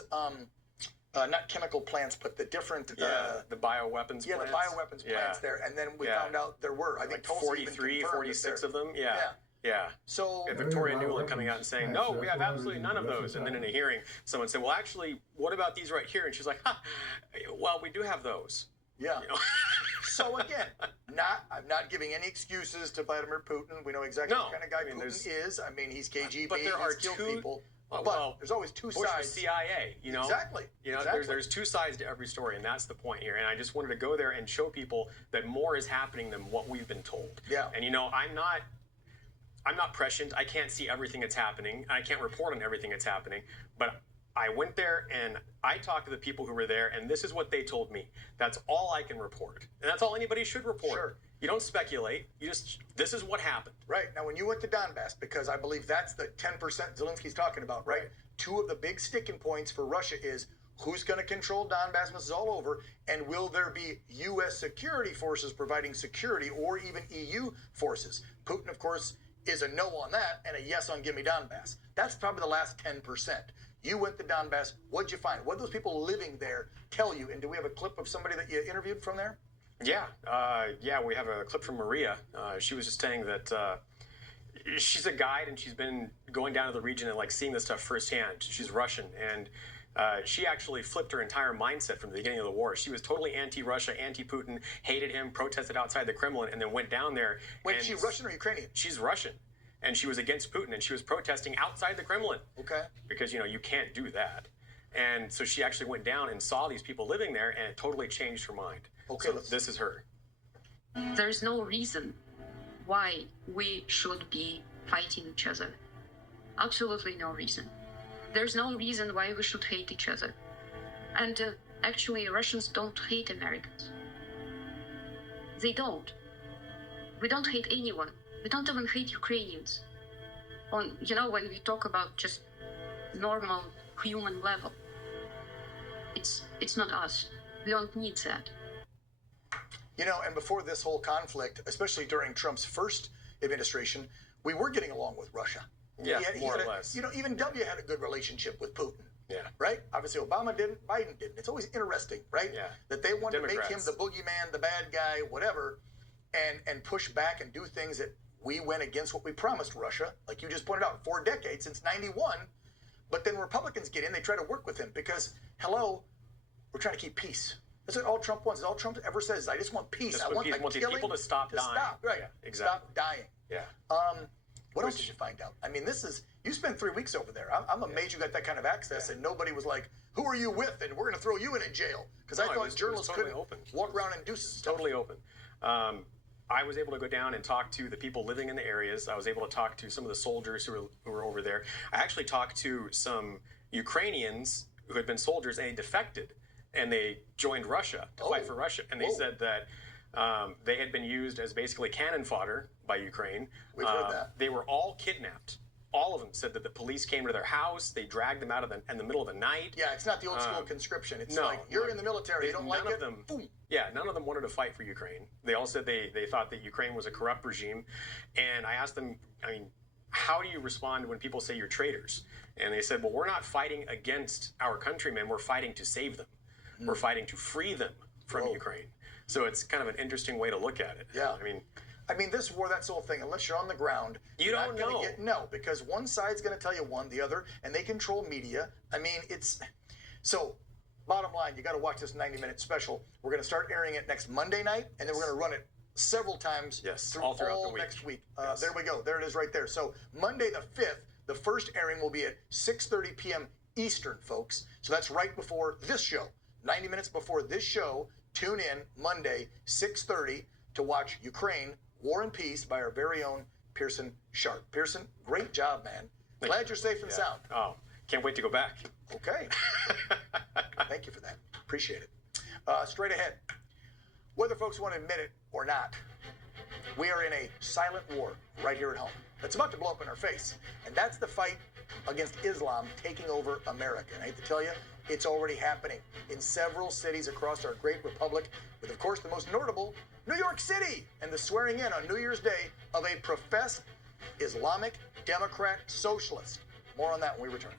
Not chemical plants, but the different... the bioweapons plants. Yeah, the bioweapons plants there. And then we found out there were, I think, like 43, 46 of them. Yeah. So... And Victoria Nuland coming out and saying, no, we have absolutely none of those. And then in a hearing, someone said, well, actually, what about these right here? And she's like, well, we do have those. Yeah. You know? So again, I'm not giving any excuses to Vladimir Putin. We know exactly what kind of guy Putin is. I mean, he's KGB. But there are killed two people. Well, there's always two Bush sides. Was CIA, you know. Exactly. You know, exactly. There's two sides to every story, and that's the point here. And I just wanted to go there and show people that more is happening than what we've been told. Yeah. And you know, I'm not prescient. I can't see everything that's happening. I can't report on everything that's happening. But I went there and I talked to the people who were there, and this is what they told me. That's all I can report, and that's all anybody should report. Sure. You don't speculate. This is what happened. Right. Now, when you went to Donbass, because I believe that's the 10% Zelensky's talking about, right? Two of the big sticking points for Russia is who's going to control Donbass when this is all over, and will there be U.S. security forces providing security or even EU forces? Putin, of course, is a no on that and a yes on give me Donbass. That's probably the last 10%. You went to Donbass. What'd you find? What did those people living there tell you? And do we have a clip of somebody that you interviewed from there? Yeah, we have a clip from Maria. She was just saying that she's a guide and she's been going down to the region and like seeing this stuff firsthand. She's Russian, and she actually flipped her entire mindset from the beginning of the war. She was totally anti-Russia, anti-Putin, hated him, protested outside the Kremlin, and then went down there. Wait, is she Russian or Ukrainian? She's Russian, and she was against Putin, and she was protesting outside the Kremlin. Okay. Because, you know, you can't do that. And so she actually went down and saw these people living there, and it totally changed her mind. Okay, so this is her. There's no reason why we should be fighting each other. Absolutely no reason. There's no reason why we should hate each other. And actually, Russians don't hate Americans. They don't. We don't hate anyone. We don't even hate Ukrainians. On, when we talk about just normal human level, it's not us. We don't need that. And before this whole conflict, especially during Trump's first administration, we were getting along with Russia. Yeah, more or less. Even W had a good relationship with Putin. Yeah. Right? Obviously, Obama didn't, Biden didn't. It's always interesting, right? Yeah. That they wanted Democrats. to make him the boogeyman, the bad guy, whatever, and push back and do things that we went against what we promised Russia, like you just pointed out, 4 decades, since 91. But then Republicans get in, they try to work with him because, hello, we're trying to keep peace. That's what all Trump wants. All Trump ever says is, I just want peace. I want the killing people to stop dying. Stop, right. Yeah, exactly. Stop dying. Yeah. What else did you find out? I mean, you spent 3 weeks over there. I'm amazed you got that kind of access and nobody was like, who are you with? And we're going to throw you in a jail. Because I thought journalists couldn't walk around and do stuff. Totally open. I was able to go down and talk to the people living in the areas. I was able to talk to some of the soldiers who were over there. I actually talked to some Ukrainians who had been soldiers and they defected and they joined Russia to fight for Russia. And they said that they had been used as basically cannon fodder by Ukraine. We've heard that. They were all kidnapped. All of them said that the police came to their house. They dragged them out in the middle of the night. Yeah, it's not the old school conscription. It's you're in the military. You don't like it. None of them wanted to fight for Ukraine. They all said they thought that Ukraine was a corrupt regime. And I asked them, how do you respond when people say you're traitors? And they said, well, we're not fighting against our countrymen. We're fighting to save them. We're fighting to free them from Ukraine. So it's kind of an interesting way to look at it. Yeah. I mean, this war, that's the whole thing. Unless you're on the ground, you're not going to get... No, because one side's going to tell you one, the other, and they control media. I mean, it's... So, bottom line, you got to watch this 90-minute special. We're going to start airing it next Monday night, and then we're going to run it several times all throughout the week. Next week. There we go. There it is right there. So, Monday the 5th, the first airing will be at 6:30 p.m. Eastern, folks. So that's right before this show. 90 minutes before this show, tune in Monday, 6:30 to watch Ukraine, War and Peace by our very own Pearson Sharp. Pearson, great job, man. Glad you're safe and sound. Oh, can't wait to go back. Okay. Thank you for that. Appreciate it. Straight ahead. Whether folks want to admit it or not, we are in a silent war right here at home. That's about to blow up in our face. And that's the fight against Islam taking over America. And I hate to tell you, it's already happening in several cities across our great republic, with, of course, the most notable, New York City, and the swearing in on New Year's Day of a professed Islamic Democrat socialist. More on that when we return.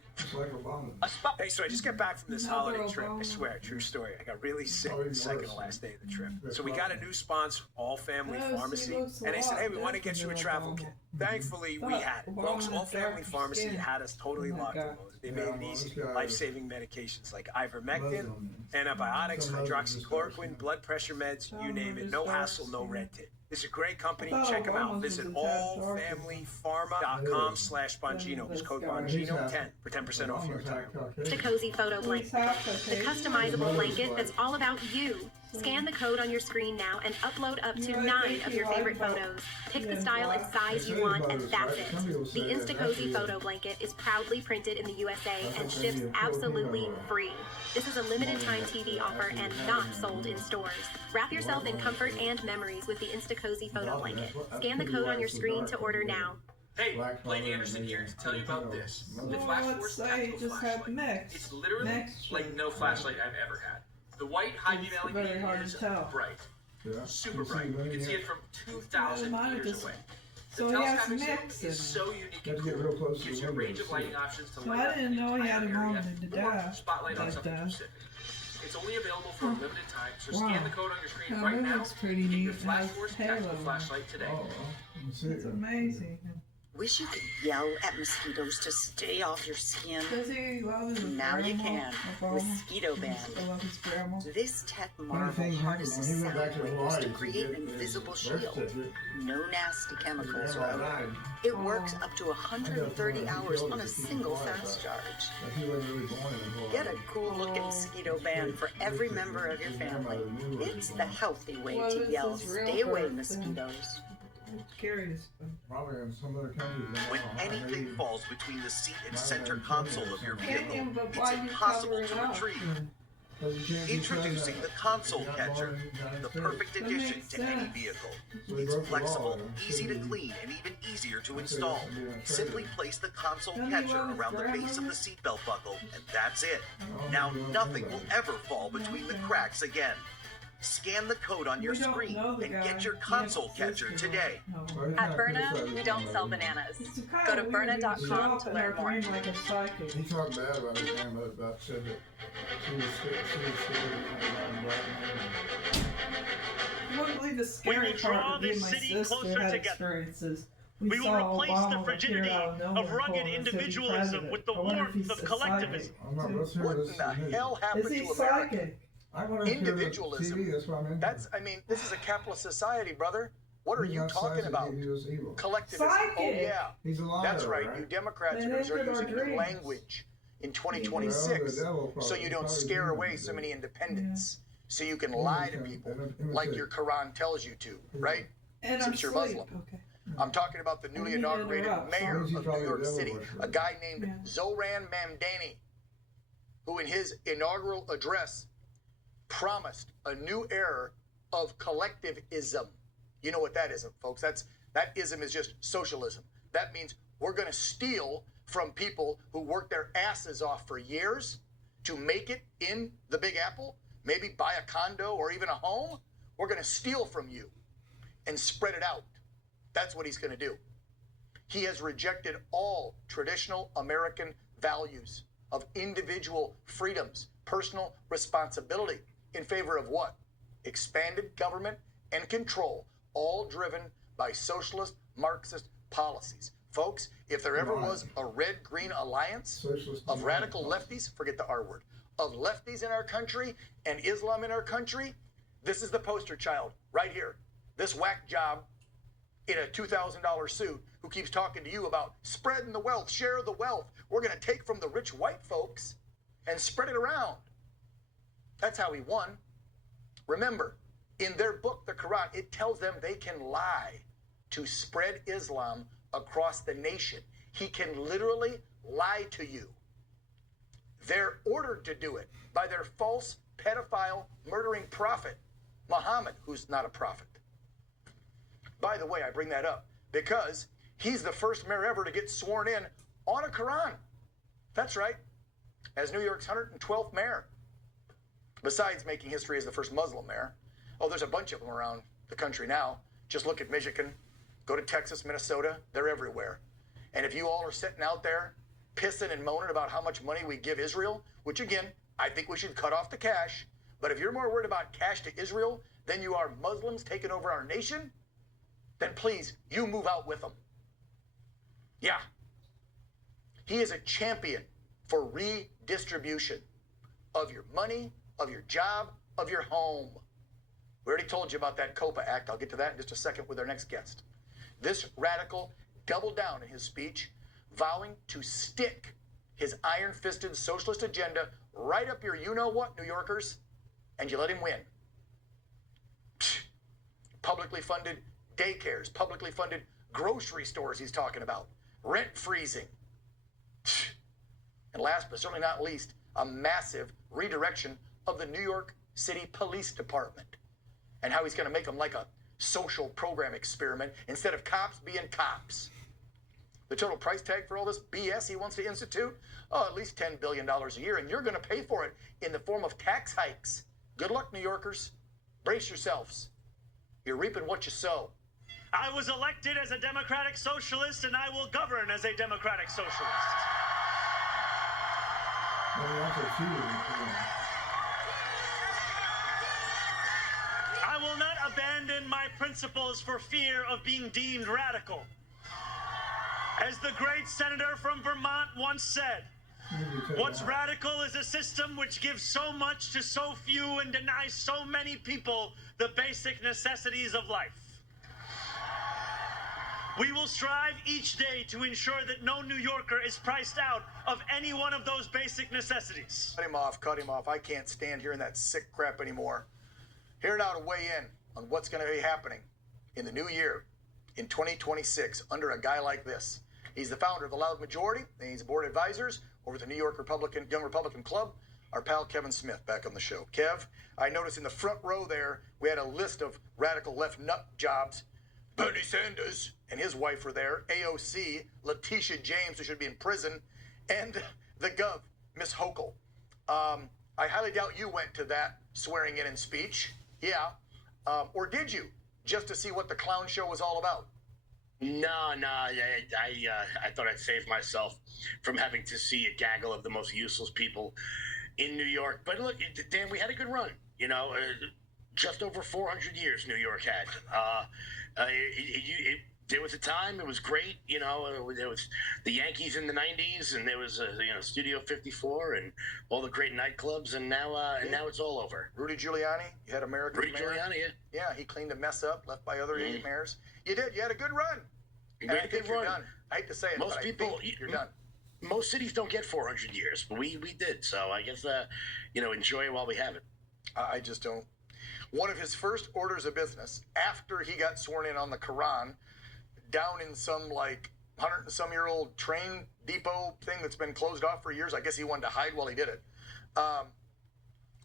Hey, so I just got back from this holiday trip. I swear, true story. I got really sick the second to last day of the trip. So we got a new sponsor, All Family Pharmacy, and they said, hey, we want to get you a travel kit. Thankfully, we had it. Folks, All Family Pharmacy had us totally locked and loaded. They made it easy. Life-saving medications like ivermectin, antibiotics, hydroxychloroquine, blood pressure meds, you name it. No hassle, no red tape. It's a great company. Check them out. Visit allfamilypharma.com/Bongino. Use code Bongino10 for 10% off your entire order. The Cozy Photo Blanket. The customizable blanket that's all about you. Scan the code on your screen now and upload up to 9 of your favorite photos. Pick the style and size you want, and that's it. The Insta-Cozy Photo Blanket is proudly printed in the USA and ships absolutely free. This is a limited-time TV offer and not sold in stores. Wrap yourself in comfort and memories with the Insta-Cozy Photo Blanket. Scan the code on your screen to order now. Hey, Blake Anderson here to tell you about this. The Flash Force Tactical Flashlight. It's literally like no flashlight I've ever had. The white high beam LED is bright, super bright. You can see it from 2,000 meters away. The telescopic scope is so unique and cool. It gives you a range of lighting options to light up an entire area or spotlight on something specific. It's only available for a limited time, so scan the code on your screen right now and get your Flash Force Tactical Flashlight today. It's amazing. Wish you could yell at mosquitoes to stay off your skin. Does he love his Now grandma? you can with Mosquito Band. His grandma? This tech marvel harnesses sound waves to create an invisible shield. No nasty chemicals or odor. It works up to 130 hours on a single fast charge. Get a cool-looking Mosquito Band for every member of your family. It's the healthy way to yell, stay away, mosquitoes. Curious. When anything falls between the seat and center console of your vehicle, it's impossible to retrieve. Introducing the console catcher, the perfect addition to any vehicle. It's flexible, easy to clean, and even easier to install. Simply place the console catcher around the base of the seatbelt buckle, and that's it. Now nothing will ever fall between the cracks again. Scan the code on your screen and get your console catcher today. At Berna, we don't sell bananas. Go to Berna.com to learn more. He talked bad about his grandmother, about said that she was Probably the scary part would be my sister had experiences. We will replace the frigidity of rugged individualism with the warmth of collectivism. What in the hell happened to America? Individualism. That's, I mean, this is a capitalist society, brother. What are you talking about? Collectivism. Oh, yeah. He's a liar, that's right. You Democrats are using new language in 2026 so you don't scare away so many independents. So you can lie to people like your Quran tells you to, right? Since you're Muslim. I'm talking about the newly inaugurated mayor of New York City, a guy named Zoran Mamdani, who in his inaugural address promised a new era of collectivism. You know what that is, folks. That ism is just socialism. That means we're going to steal from people who work their asses off for years to make it in the Big Apple, maybe buy a condo or even a home. We're going to steal from you and spread it out. That's what he's going to do. He has rejected all traditional American values of individual freedoms, personal responsibility, in favor of what? Expanded government and control, all driven by socialist, Marxist policies. Folks, if there ever was a red-green alliance of radical lefties, forget the R word, of lefties in our country and Islam in our country, this is the poster child right here. This whack job in a $2,000 suit who keeps talking to you about spreading the wealth, share the wealth. We're going to take from the rich white folks and spread it around. That's how he won. Remember, in their book, the Quran, it tells them they can lie to spread Islam across the nation. He can literally lie to you. They're ordered to do it by their false pedophile murdering prophet, Muhammad, who's not a prophet. By the way, I bring that up because he's the first mayor ever to get sworn in on a Quran. That's right, as New York's 112th mayor. Besides making history as the first Muslim mayor. Oh, there's a bunch of them around the country now. Just look at Michigan, go to Texas, Minnesota, they're everywhere. And if you all are sitting out there pissing and moaning about how much money we give Israel, which again, I think we should cut off the cash, but if you're more worried about cash to Israel than you are Muslims taking over our nation, then please, you move out with them. Yeah. He is a champion for redistribution of your money, of your job, of your home. We already told you about that COPA Act. I'll get to that in just a second with our next guest. This radical doubled down in his speech, vowing to stick his iron-fisted socialist agenda right up your you-know-what, New Yorkers, and you let him win. Publicly funded daycares, publicly funded grocery stores he's talking about, rent freezing. And last but certainly not least, a massive redirection of the New York City Police Department and how he's going to make them like a social program experiment instead of cops being cops. The total price tag for all this BS he wants to institute? Oh, at least $10 billion a year, and you're going to pay for it in the form of tax hikes. Good luck, New Yorkers. Brace yourselves. You're reaping what you sow. I was elected as a democratic socialist, and I will govern as a democratic socialist. I will not abandon my principles for fear of being deemed radical. As the great senator from Vermont once said, what's radical is a system which gives so much to so few and denies so many people the basic necessities of life. We will strive each day to ensure that no New Yorker is priced out of any one of those basic necessities. Cut him off, cut him off. I can't stand hearing that sick crap anymore. Here now to weigh in on what's going to be happening in the new year, in 2026, under a guy like this. He's the founder of the Loud Majority, and he's a board of advisors over at the New York Young Republican Club. our pal Kevin Smith back on the show. Kev, I noticed in the front row there, we had a list of radical left nut jobs. Bernie Sanders and his wife were there. AOC, Letitia James, who should be in prison, and the Gov, Miss Hochul. I highly doubt you went to that swearing in and speech. Yeah. Or did you? Just to see what the clown show was all about? No, I thought I'd save myself from having to see a gaggle of the most useless people in New York. But look, Dan, we had a good run. You know, just over 400 years New York had. There was a time, it was great, you know, there was the Yankees in the 90s, and there was, Studio 54 and all the great nightclubs, and now it's all over. Rudy Giuliani, you had America's Rudy mayor. Giuliani, yeah. Yeah, he cleaned a mess up left by other idiot mayors. You did, you had a good run. And I think you're done. I hate to say it, Most but people, I think you're done. Most cities don't get 400 years, but we did, so I guess, enjoy it while we have it. I just don't. One of his first orders of business, after he got sworn in on the Quran, down in some 100-and-some-year-old train depot thing that's been closed off for years. I guess he wanted to hide while he did it.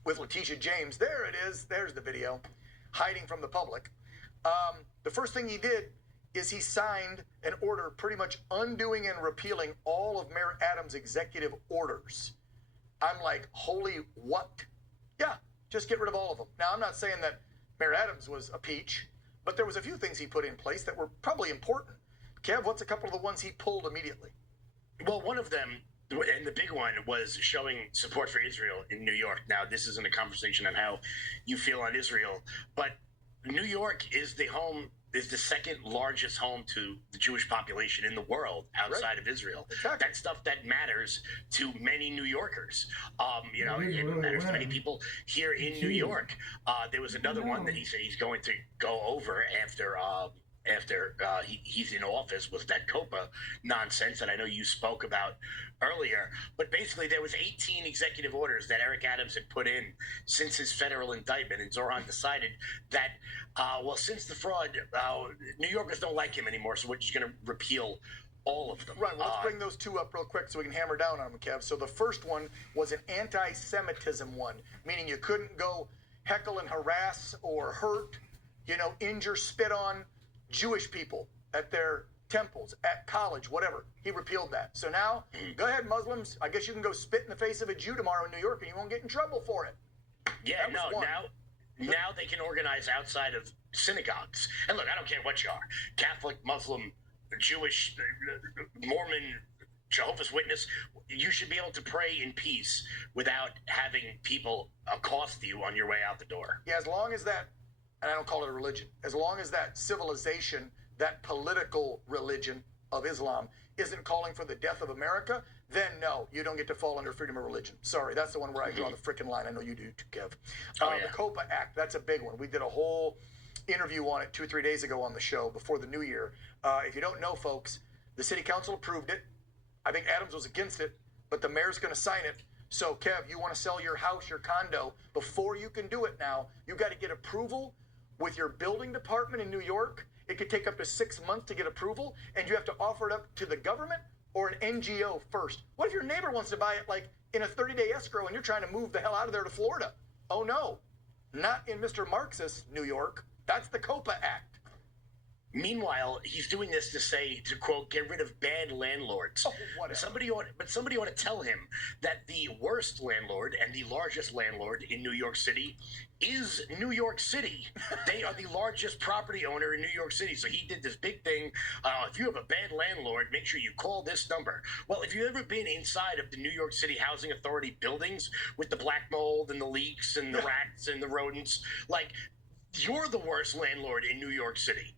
With Letitia James, there it is. There's the video, hiding from the public. The first thing he did is he signed an order pretty much undoing and repealing all of Mayor Adams' executive orders. I'm like, holy what? Yeah, just get rid of all of them. Now, I'm not saying that Mayor Adams was a peach, but there was a few things he put in place that were probably important. Kev, what's a couple of the ones he pulled immediately? Well, one of them, and the big one, was showing support for Israel in New York. Now, this isn't a conversation on how you feel on Israel, but New York is the second largest home to the Jewish population in the world outside of Israel. Exactly. That's stuff that matters to many New Yorkers. It matters to many people here in New York. There was another one that he said he's going to go over after he's in office, was that COPA nonsense that I know you spoke about earlier. But basically, there was 18 executive orders that Eric Adams had put in since his federal indictment, and Zoran decided that, since the fraud, New Yorkers don't like him anymore, so we're just going to repeal all of them. Right, well, let's bring those two up real quick so we can hammer down on them, Kev. So the first one was an anti-Semitism one, meaning you couldn't go heckle and harass or hurt, injure, spit on Jewish people at their temples, at college, whatever. He repealed that. So now, go ahead, Muslims. I guess you can go spit in the face of a Jew tomorrow in New York and you won't get in trouble for it. Yeah, now they can organize outside of synagogues. And look, I don't care what you are, Catholic, Muslim, Jewish, Mormon, Jehovah's Witness, you should be able to pray in peace without having people accost you on your way out the door. Yeah, as long as that, and I don't call it a religion, as long as that civilization, that political religion of Islam isn't calling for the death of America, then no, you don't get to fall under freedom of religion. Sorry, that's the one where I draw the frickin' line. I know you do too, Kev. The COPA Act, that's a big one. We did a whole interview on it 2-3 days ago on the show before the new year. If you don't know, folks, the city council approved it. I think Adams was against it, but the mayor's going to sign it. So, Kev, you want to sell your house, your condo, before you can do it now, you got to get approval with your building department in New York. It could take up to 6 months to get approval, and you have to offer it up to the government or an NGO first. What if your neighbor wants to buy it in a 30-day escrow and you're trying to move the hell out of there to Florida? Oh no, not in Mr. Marxist New York. That's the COPA Act. Meanwhile, he's doing this to quote, get rid of bad landlords. Oh, whatever. Somebody ought to tell him that the worst landlord and the largest landlord in New York City is New York City. They are the largest property owner in New York City. So he did this big thing. If you have a bad landlord, make sure you call this number. Well, if you've ever been inside of the New York City Housing Authority buildings with the black mold and the leaks and the rats and the rodents, you're the worst landlord in New York City.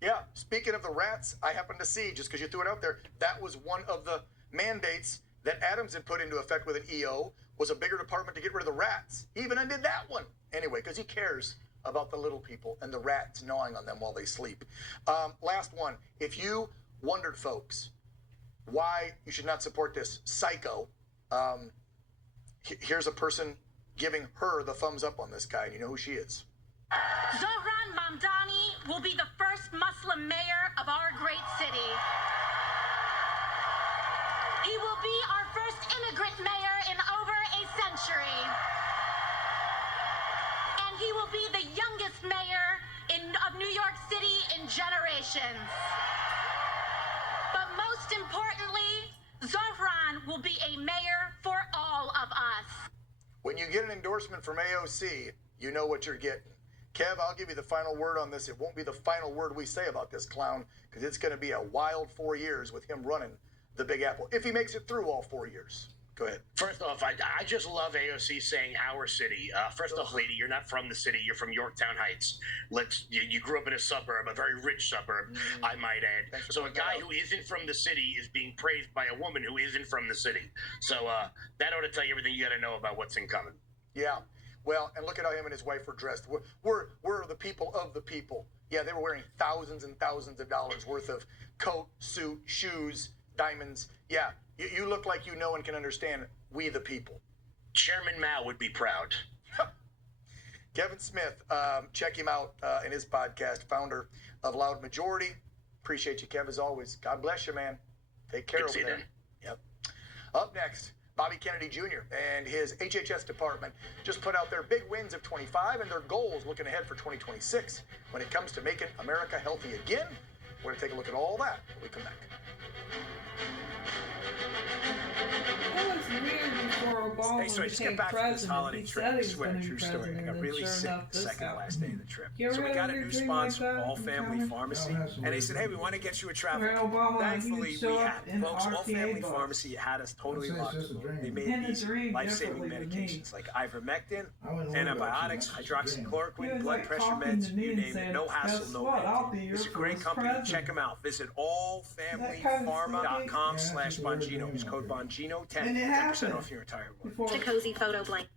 Yeah, speaking of the rats, I happened to see, just because you threw it out there, that was one of the mandates that Adams had put into effect with an EO, was a bigger department to get rid of the rats. He even undid that one. Anyway, because he cares about the little people and the rats gnawing on them while they sleep. Last one. If you wondered, folks, why you should not support this psycho, here's a person giving her the thumbs up on this guy, and you know who she is. Zohran Mamdani will be the first Muslim mayor of our great city. He will be our first immigrant mayor in over a century. And he will be the youngest mayor of New York City in generations. But most importantly, Zohran will be a mayor for all of us. When you get an endorsement from AOC, you know what you're getting. Kev, I'll give you the final word on this. It won't be the final word we say about this clown, because it's going to be a wild 4 years with him running the Big Apple, if he makes it through all 4 years. Go ahead. First off, I just love AOC saying our city. First off, lady, you're not from the city. You're from Yorktown Heights. You grew up in a suburb, a very rich suburb, I might add. So a guy who isn't from the city is being praised by a woman who isn't from the city. So that ought to tell you everything you got to know about what's incoming. Yeah. Well, and look at how him and his wife were dressed. We're the people of the people. Yeah, they were wearing thousands and thousands of dollars worth of coat, suit, shoes, diamonds. Yeah, you look like you know and can understand we the people. Chairman Mao would be proud. Kevin Smith, check him out in his podcast, founder of Loud Majority. Appreciate you, Kev, as always. God bless you, man. Take care over there. Yep. Up next, Bobby Kennedy Jr. and his HHS department just put out their big wins of 25 and their goals looking ahead for 2026 when it comes to making America healthy again. We're going to take a look at all that when we come back. It was weird before Obama Hey, so I just became got back from this president. holiday He trip. said I he was swear, going to true be story. I president, got and really sure sick enough, the this second to happened. last day of the trip. You ever So we had got a your new dream sponsor, like that All from Family County? Pharmacy, and they said, hey, we want to get you a travel. Where Obama, Thankfully, he'd show we up had in folks. All RPA Family box. Pharmacy had us totally I'd say it's locked. just a dream. They made In a these dream, life-saving differently to medications like ivermectin, I wouldn't worry about antibiotics, you, man. He hydroxychloroquine, was blood like pressure talking meds, to me you and name it. saying, No hassle, guess no what? I'll be waiting. your It's a great first company. president. Check them out. Visit allfamilypharma.com/Bongino. Use code Bongino10. And it 10% happened. off your entire order. Before The Cozy Photo Blanket,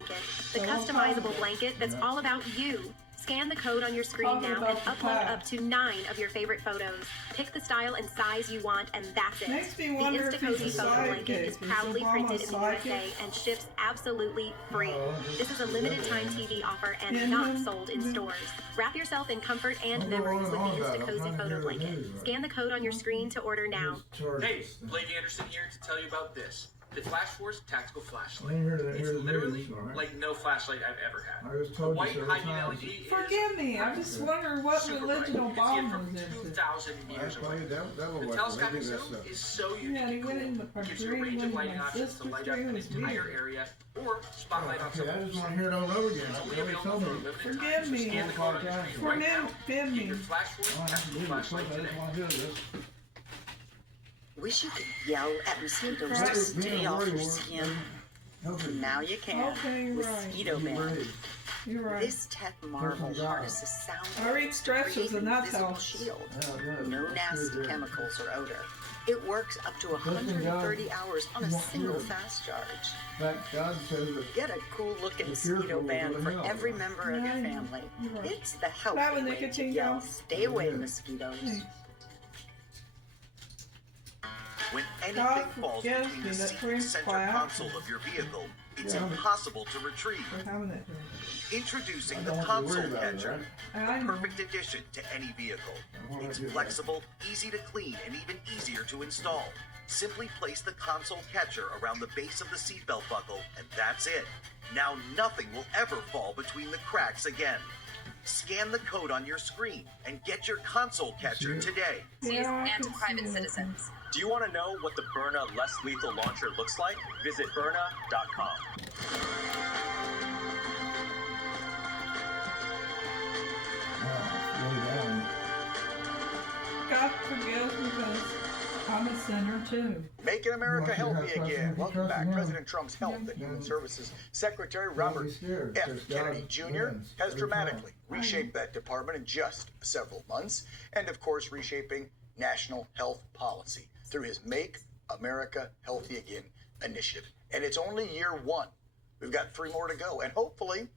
the customizable blanket that's all about you. Scan the code on your screen now and upload up to 9 of your favorite photos. Pick the style and size you want, and that's it. Makes me The wonder if InstaCozy he's a Photo Blanket is sidekick. Is proudly Obama printed in the sidekick? USA and ships absolutely free. No, This is a limited time TV offer and Yeah, not no. sold in stores. Wrap yourself in comfort and I'm memories with going the on about it. I'm InstaCozy trying to Photo hear the Blanket. news, right? Scan the code on your screen to order now. Hey, Blake Anderson here to tell you about this. The Flash Force Tactical Flashlight. I didn't hear that. It's Hear the literally news, all right? like no flashlight I've ever had. I was The told you white several high-beam times. LED is Forgive me, I'm just wondering what super religion bright. You can see it Obama from was into. 2,000 years away. That The will work. telescopic They do that zoom stuff. is so unique Yeah, he and went in cool. the Gives you a dream range of with lighting my options to sister's light up dream an was entire weird. area or spotlight on Okay, I someone. just want to hear it all over again. Only Nobody available told for a me. limited Forgive time. So me. scan the code on your screen right now. Forgive Get your me. Flash Force I don't have to Tactical do this. I Flashlight just today. want to hear this. Wish you could yell at mosquitoes to Right, stay being off your worried, skin. Okay. Now you can Okay, with right. Mosquito Be Band. ready. You're right. This tech marvel Careful, harnesses sound I read waves to stretches create and an that invisible helps. shield. Yeah, it does. No It's nasty good. chemicals or odor. It works up to 130 hours on a Not single here. fast charge. In fact, God says that Get a cool looking If you're mosquito cool, band go to for hell, every right? member of your Yeah, family. you're right. It's the That healthy with way to nicotine yell. gum? Stay away, Yeah. mosquitoes. Thanks. When anything God falls forgives between me the that seat Prince and center clapped. console of your vehicle, it's Yeah. impossible to retrieve. We're having that dream. Introducing I the don't have to console worry about it, catcher, right? I the know. perfect addition to any vehicle. won't It's have to do that. flexible, easy to clean, and even easier to install. Simply place the console catcher around the base of the seatbelt buckle, and that's it. Now nothing will ever fall between the cracks again. Scan the code on your screen and get your console catcher today. Yeah, I and can private see it. citizens. Do you want to know what the Byrna less lethal launcher looks like? Visit Byrna.com. Really down. God forgives me because I'm a sinner too. Making America Well, you healthy have again. trust Welcome in back. him. President Trump's Health and Human Services Secretary Robert be scared, F. because Kennedy God Jr. wins has every dramatically time. reshaped that department in just several months, and of course, reshaping national health policy through his Make America Healthy Again initiative. And it's only year one. We've got 3 more to go, and hopefully,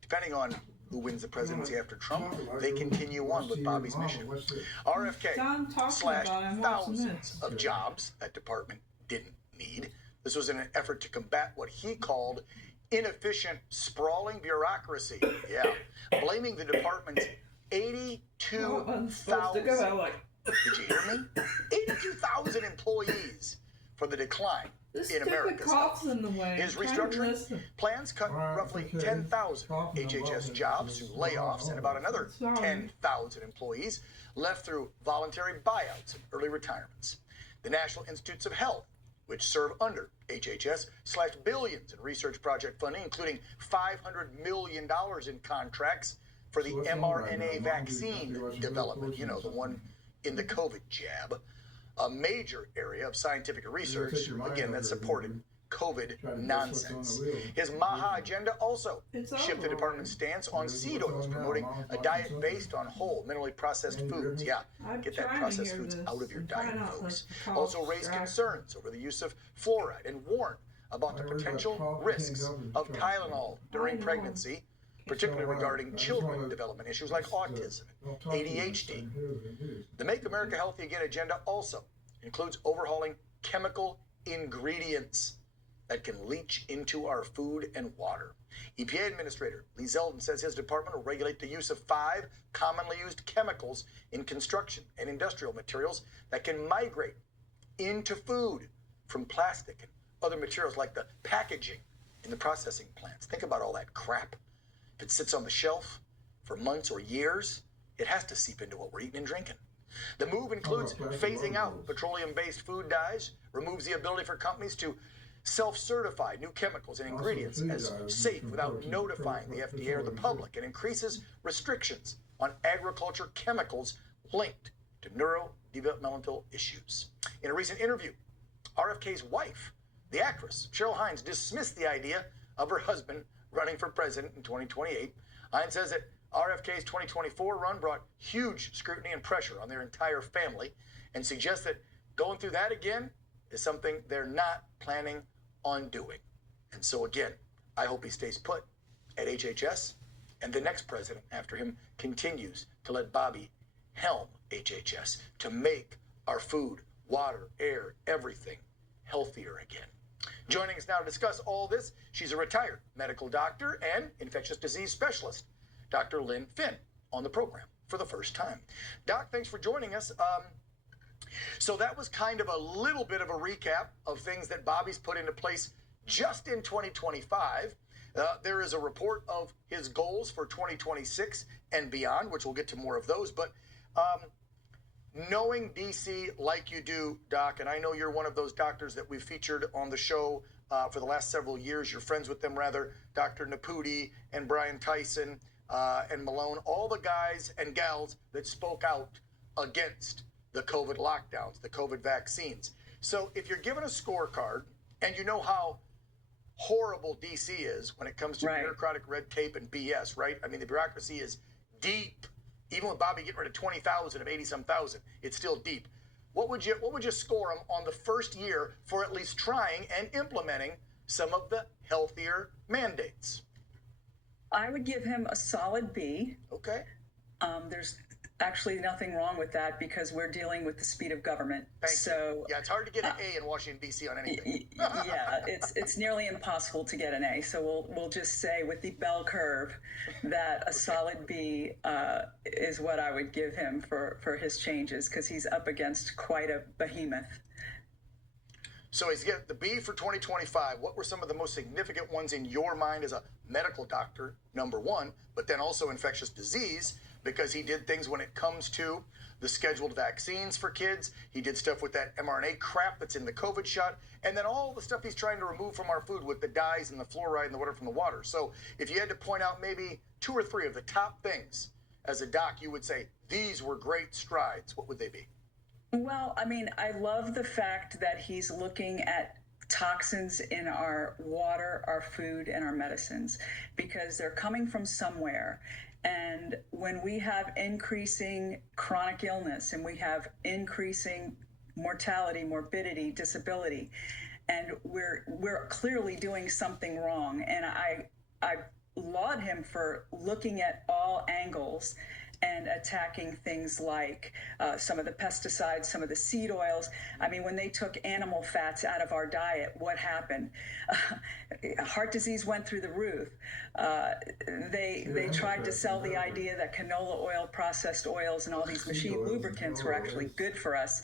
depending on who wins the presidency after Trump, they continue on with Bobby's mission. RFK John talked slashed about it. I'm watching thousands this. of jobs that department didn't need. This was in an effort to combat what he called inefficient, sprawling bureaucracy. Yeah, blaming the department's Well, it wasn't supposed to go that 82,000. way. Did you hear me? 82,000 employees for the decline This in stupid America's cough's health. in the way. His I'm trying to restructuring listen. plans cut roughly 10,000 HHS jobs through layoffs and about another 10,000 employees left through voluntary buyouts and early retirements. The National Institutes of Health, which serve under HHS, slashed billions in research project funding, including $500 million in contracts for the mRNA vaccine development, you know, the one in the COVID jab, a major area of scientific research, again, that supported COVID nonsense. His Maha agenda also shifted the department's stance on seed oils, promoting a diet based on whole, minimally processed foods. Yeah, get that processed foods out of your diet, folks. Also raised concerns over the use of fluoride and warned about the potential risks of Tylenol during pregnancy, particularly regarding children development issues like autism, ADHD. The Make America Healthy Again agenda also includes overhauling chemical ingredients that can leach into our food and water. EPA Administrator Lee Zeldin says his department will regulate the use of 5 commonly used chemicals in construction and industrial materials that can migrate into food from plastic and other materials like the packaging in the processing plants. Think about all that crap. If it sits on the shelf for months or years, it has to seep into what we're eating and drinking. The move includes phasing out petroleum-based food dyes, removes the ability for companies to self-certify new chemicals and ingredients as safe without notifying the FDA or the public, and increases restrictions on agriculture chemicals linked to neurodevelopmental issues. In a recent interview, RFK's wife, the actress Cheryl Hines, dismissed the idea of her husband running for president in 2028. Hines says that RFK's 2024 run brought huge scrutiny and pressure on their entire family, and suggests that going through that again is something they're not planning on doing. And so again, I hope he stays put at HHS, and the next president after him continues to let Bobby helm HHS to make our food, water, air, everything healthier again. Joining us now to discuss all this, she's a retired medical doctor and infectious disease specialist, Dr. Lynn Finn, on the program for the first time. Doc, thanks for joining us. So that was kind of a little bit of a recap of things that Bobby's put into place just in 2025. There is a report of his goals for 2026 and beyond, which we'll get to more of those. But knowing DC like you do, Doc, and I know you're one of those doctors that we've featured on the show for the last several years. You're friends with them, rather, Dr. Naputi and Brian Tyson and Malone, all the guys and gals that spoke out against the COVID lockdowns, the COVID vaccines. So if you're given a scorecard, and you know how horrible DC is when it comes to bureaucratic red tape and BS, right? I mean, the bureaucracy is deep. Even with Bobby getting rid of 20,000 of 80-some thousand, it's still deep. What would you score him on the first year for at least trying and implementing some of the healthier mandates? I would give him a solid B. Okay. There's actually nothing wrong with that because we're dealing with the speed of government. So yeah, it's hard to get an A in Washington D.C. on anything. Yeah, it's nearly impossible to get an A. So we'll just say with the bell curve that a solid B is what I would give him for his changes, because he's up against quite a behemoth. So he's got the B for 2025. What were some of the most significant ones in your mind as a medical doctor, number one, but then also infectious disease, because he did things when it comes to the scheduled vaccines for kids. He did stuff with that mRNA crap that's in the COVID shot, and then all the stuff he's trying to remove from our food with the dyes and the fluoride and the water from the water. So if you had to point out maybe 2 or 3 of the top things as a doc, you would say these were great strides, what would they be? Well, I mean, I love the fact that he's looking at toxins in our water, our food, and our medicines, because they're coming from somewhere. And when we have increasing chronic illness and we have increasing mortality, morbidity, disability, and we're clearly doing something wrong. And I laud him for looking at all angles and attacking things like some of the pesticides, some of the seed oils. I mean, when they took animal fats out of our diet, what happened? Heart disease went through the roof. They tried to sell the idea that canola oil, processed oils, and all these machine lubricants were actually good for us,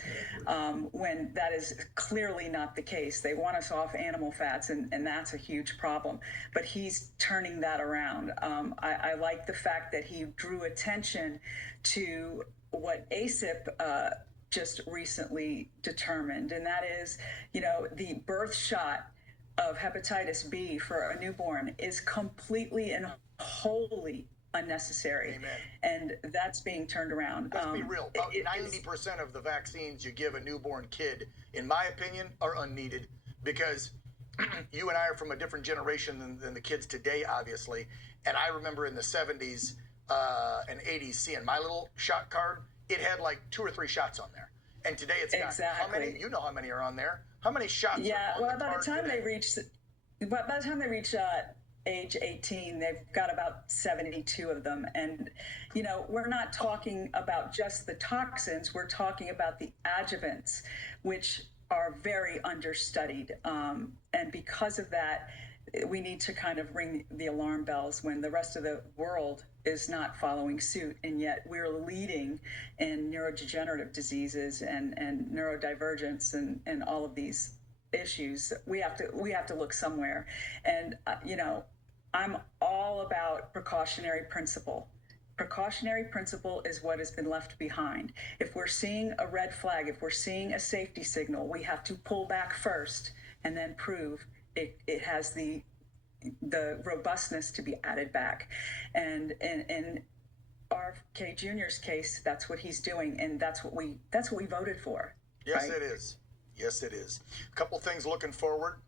when that is clearly not the case. They want us off animal fats, and that's a huge problem. But he's turning that around. I like the fact that he drew attention to what ACIP just recently determined, and that is, the birth shot of hepatitis B for a newborn is completely and wholly unnecessary. Amen. And that's being turned around. Let's be real. About 90% of the vaccines you give a newborn kid, in my opinion, are unneeded, because you and I are from a different generation than the kids today, obviously. And I remember in the 70s and 80s seeing my little shot card. It had like 2 or 3 shots on there. And today it's got how many? You know how many are on there. How many shots are on the by card the time today? by the time they reach age 18, they've got about 72 of them. And, we're not talking about just the toxins. We're talking about the adjuvants, which are very understudied. And because of that, we need to kind of ring the alarm bells when the rest of the world is not following suit, and yet we're leading in neurodegenerative diseases and neurodivergence and all of these issues. We have to look somewhere. And I'm all about precautionary principle. Precautionary principle is what has been left behind. If we're seeing a red flag, if we're seeing a safety signal, we have to pull back first and then prove it has the robustness to be added back. And in RFK Jr.'s case, that's what he's doing, and that's what we voted for. Yes, right? it is. Yes, it is. A couple things looking forward.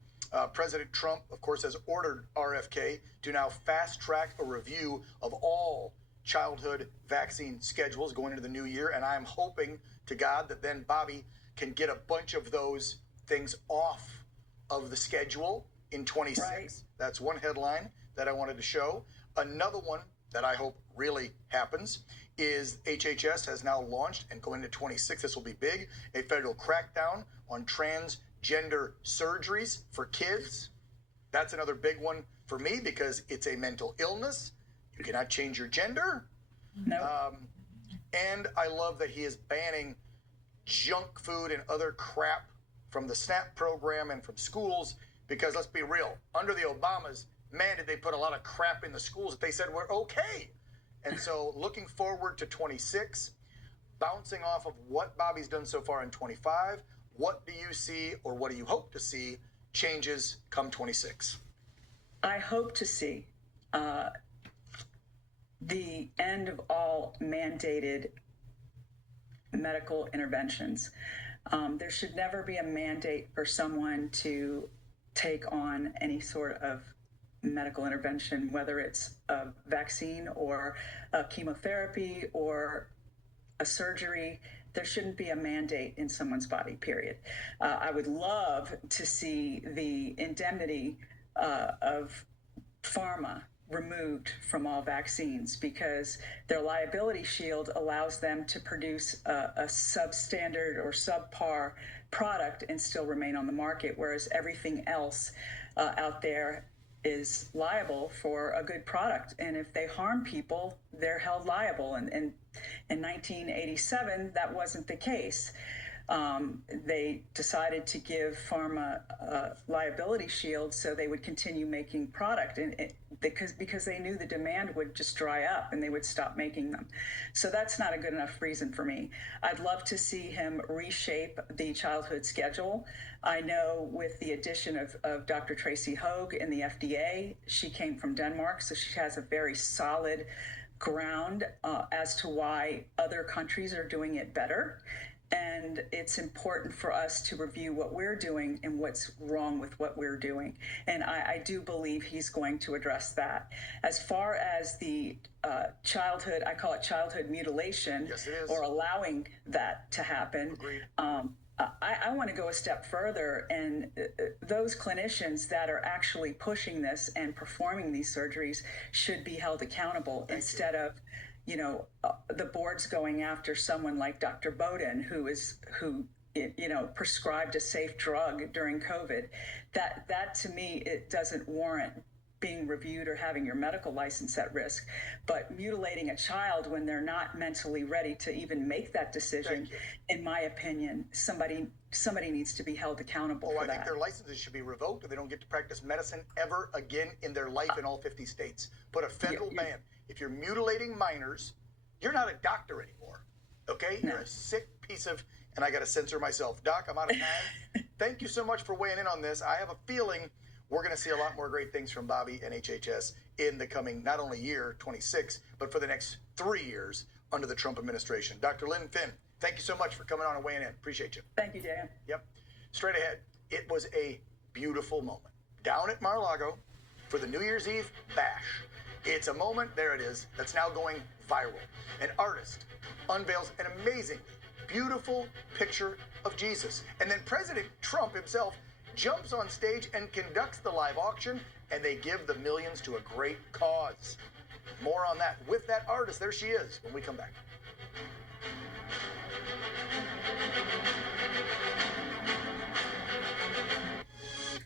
President Trump, of course, has ordered RFK to now fast-track a review of all childhood vaccine schedules going into the new year, and I'm hoping to God that then Bobby can get a bunch of those things off of the schedule in 26. Right. That's one headline that I wanted to show. Another one that I hope really happens is HHS has now launched, and going into 26, this will be big, a federal crackdown on transgender surgeries for kids. That's another big one for me because it's a mental illness. You cannot change your gender. No. And I love that he is banning junk food and other crap from the SNAP program and from schools, because let's be real, under the Obamas, man, did they put a lot of crap in the schools that they said were okay. And so looking forward to 26, bouncing off of what Bobby's done so far in 25, what do you see, or what do you hope to see changes come 26? I hope to see the end of all mandated medical interventions. There should never be a mandate for someone to take on any sort of medical intervention, whether it's a vaccine or a chemotherapy or a surgery. There shouldn't be a mandate in someone's body, period. I would love to see the indemnity of pharma removed from all vaccines, because their liability shield allows them to produce a substandard or subpar product and still remain on the market, whereas everything else out there is liable for a good product. And if they harm people, they're held liable. And in 1987, that wasn't the case. They decided to give pharma a liability shield so they would continue making product, and because they knew the demand would just dry up and they would stop making them. So that's not a good enough reason for me. I'd love to see him reshape the childhood schedule. I know with the addition of Dr. Tracy Hogue in the FDA, she came from Denmark, so she has a very solid ground as to why other countries are doing it better. And it's important for us to review what we're doing and what's wrong with what we're doing. And I do believe he's going to address that. As far as the childhood, I call it childhood mutilation, yes, it is, or allowing that to happen. I want to go a step further, and those clinicians that are actually pushing this and performing these surgeries should be held accountable instead of the board's going after someone like Dr. Bowden, who prescribed a safe drug during COVID. That to me, it doesn't warrant being reviewed or having your medical license at risk. But mutilating a child when they're not mentally ready to even make that decision, in my opinion, somebody needs to be held accountable for that. I think their licenses should be revoked, or they don't get to practice medicine ever again in their life in all 50 states. Put a federal ban. If you're mutilating minors, you're not a doctor anymore. Okay? You're a sick piece of, and I got to censor myself. Doc, I'm out of time. Thank you so much for weighing in on this. I have a feeling we're going to see a lot more great things from Bobby and HHS in the coming, not only year, 26, but for the next 3 years under the Trump administration. Dr. Lynn Finn, thank you so much for coming on and weighing in. Appreciate you. Thank you, Dan. Yep. Straight ahead, it was a beautiful moment down at Mar-a-Lago for the New Year's Eve bash. It's a moment, there it is, that's now going viral. An artist unveils an amazing, beautiful picture of Jesus. And then President Trump himself jumps on stage and conducts the live auction, and they give the millions to a great cause. More on that with that artist. There she is when we come back.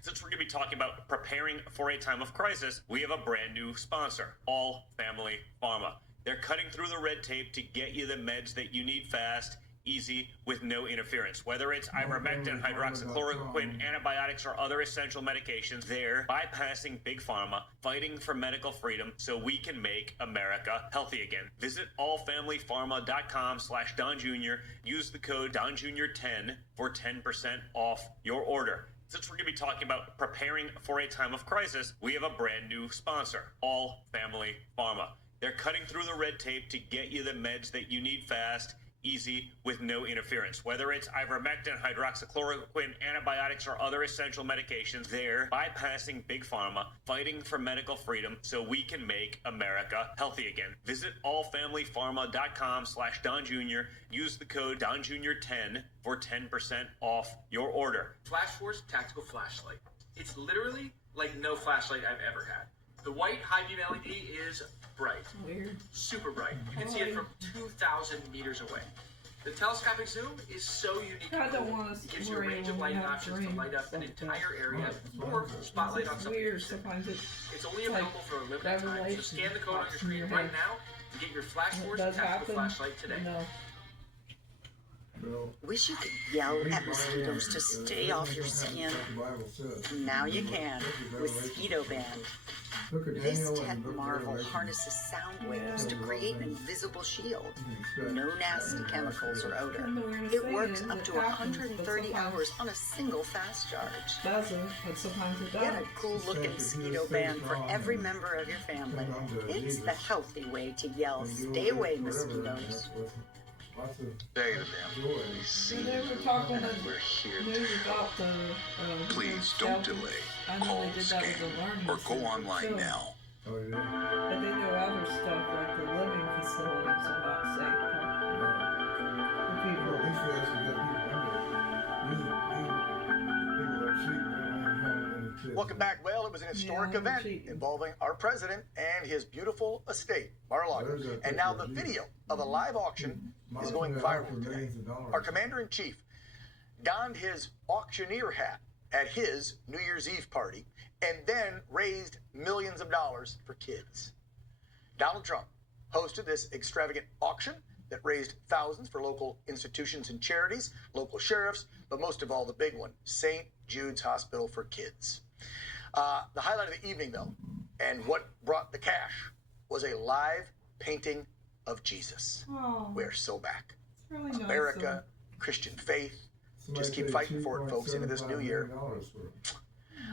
Since we're going to be talking about preparing for a time of crisis, we have a brand new sponsor, All Family Pharma. They're cutting through the red tape to get you the meds that you need fast, easy, with no interference. Whether it's ivermectin, hydroxychloroquine, antibiotics, or other essential medications, they're bypassing Big Pharma, fighting for medical freedom so we can make America healthy again. Visit allfamilypharma.com/Don Jr. Use the code DonJr10 for 10% off your order. Since we're going to be talking about preparing for a time of crisis, we have a brand new sponsor, All Family Pharma. They're cutting through the red tape to get you the meds that you need fast, easy, with no interference. Whether it's ivermectin, hydroxychloroquine, antibiotics, or other essential medications, they're bypassing Big Pharma, fighting for medical freedom so we can make America healthy again. Visit allfamilypharma.com/Don Jr. Use the code DonJr10 for 10% off your order. Flash Force Tactical Flashlight. It's literally like no flashlight I've ever had. The white high beam LED is bright. Weird. Super bright. You can see it from 2,000 meters away. The telescopic zoom is so unique. I don't want to It gives you a range of lighting options to light up an entire area or spotlight on something. Weird. Sometimes it's only available for a limited time, so scan the code on your screen right now to get your Flash Force Tactical Flashlight today. Wish you could yell at mosquitoes to stay off your skin. Now you can with Mosquito Band. This tech marvel harnesses sound waves to create an invisible shield. No nasty chemicals or odor. It works up to 130 hours on a single fast charge. Get a cool looking Mosquito Band for every member of your family. It's the healthy way to yell, stay away mosquitoes. Say to them, we see you and we're here to help. Please don't delay. Call, scan, or go online now. But they know other stuff like the living facilities are not safe for people. Welcome back. Well, it was an historic event involving our president and his beautiful estate, Mar-a-Lago. And now the video of a live auction is going viral today. Our commander-in-chief donned his auctioneer hat at his New Year's Eve party and then raised millions of dollars for kids. Donald Trump hosted this extravagant auction that raised thousands for local institutions and charities, local sheriffs, but most of all, the big one, St. Jude's Hospital for Kids. The highlight of the evening, though, and what brought the cash, was a live painting of Jesus. Oh, we're so back. Really nice. America, Christian faith. Just keep fighting for it, folks, into this new year.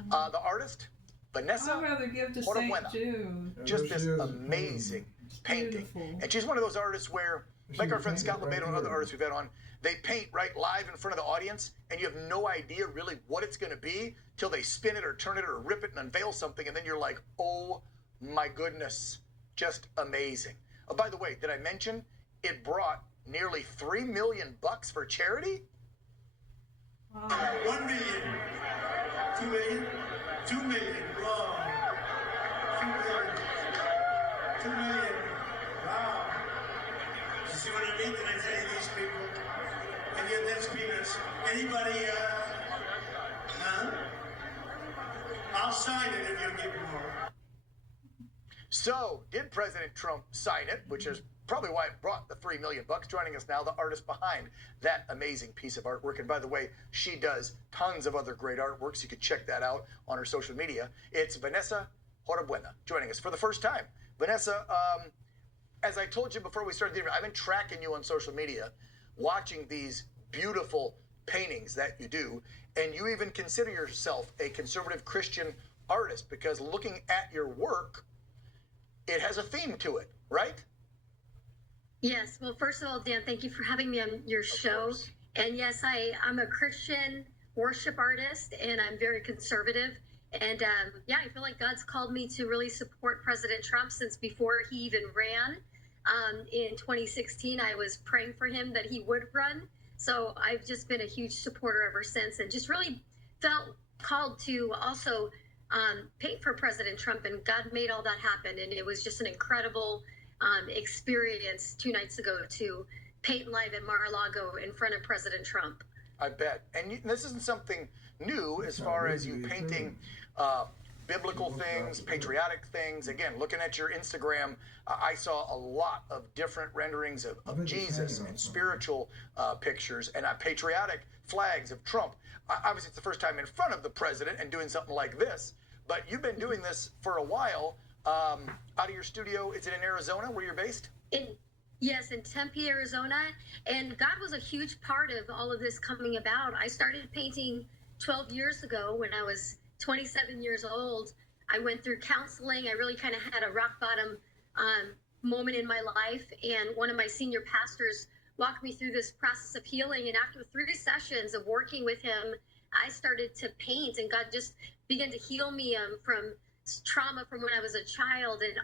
The artist, Vanessa I'd rather give to St. Jude. Just this amazing painting. And she's one of those artists where, like our friend Scott LeBedo and other artists we've had on, they paint right live in front of the audience, and you have no idea really what it's going to be till they spin it or turn it or rip it and unveil something, and then you're like, oh my goodness, just amazing. Oh, by the way, did I mention it brought nearly $3 million for charity? Wow. 1 million, 2 million, 2 million, wrong. 2 million, 2 million, wow. see what I mean? Did I tell you these people? And yet that's peanuts. Anybody, huh? I'll sign it if you'll give me more. So, did President Trump sign it, which is probably why it brought the $3 million. Joining us now, the artist behind that amazing piece of artwork. And by the way, she does tons of other great artworks. You can check that out on her social media. It's Vanessa Horabuena joining us for the first time. Vanessa, as I told you before we started the interview, I've been tracking you on social media, watching these beautiful paintings that you do, and you even consider yourself a conservative Christian artist because looking at your work, it has a theme to it, right? Yes. Well, first of all, Dan, thank you for having me on your show. And yes, I'm a Christian worship artist, and I'm very conservative. And yeah, I feel like God's called me to really support President Trump since before he even ran. In 2016, I was praying for him that he would run. So I've just been a huge supporter ever since, and just really felt called to also paint for President Trump, and God made all that happen. And it was just an incredible experience 2 nights ago to paint live at Mar-a-Lago in front of President Trump. I bet. And this isn't something new as far as you painting biblical things, patriotic things. Again, looking at your Instagram, I saw a lot of different renderings of Jesus and spiritual pictures and patriotic flags of Trump. Obviously, it's the first time in front of the president and doing something like this, but you've been doing this for a while. Out of your studio, is it in Arizona where you're based? Yes, in Tempe, Arizona. And God was a huge part of all of this coming about. I started painting 12 years ago when I was 27 years old. I went through counseling. I really kind of had a rock bottom moment in my life. And one of my senior pastors walked me through this process of healing. And after 3 sessions of working with him, I started to paint, and God just began to heal me from trauma from when I was a child. And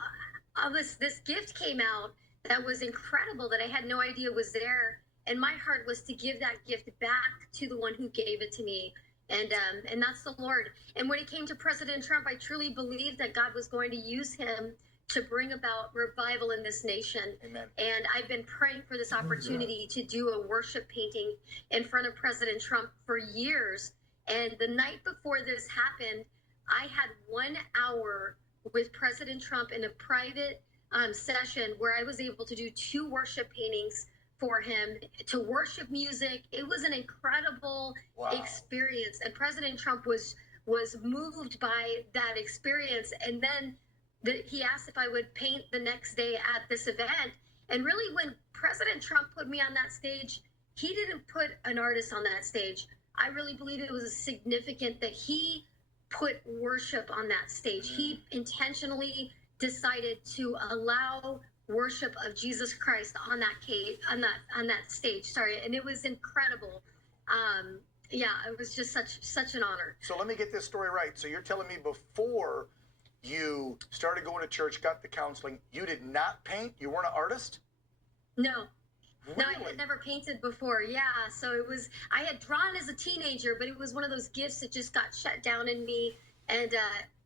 all this gift came out that was incredible that I had no idea was there. And my heart was to give that gift back to the one who gave it to me. And that's the Lord. And when it came to President Trump, I truly believed that God was going to use him to bring about revival in this nation. Amen. And I've been praying for this opportunity to do a worship painting in front of President Trump for years. And the night before this happened, I had 1 hour with President Trump in a private session where I was able to do 2 worship paintings for him to worship music. It was an incredible experience, and President Trump was moved by that experience. And then he asked if I would paint the next day at this event. And really, when President Trump put me on that stage, he didn't put an artist on that stage. I really believe it was significant that he put worship on that stage. He intentionally decided to allow worship of Jesus Christ on that stage. Sorry, and it was incredible. Yeah, it was just such an honor. So let me get this story right. So you're telling me before you started going to church, got the counseling, you did not paint? You weren't an artist? No. Really? No, I had never painted before. Yeah, so I had drawn as a teenager, but it was one of those gifts that just got shut down in me. And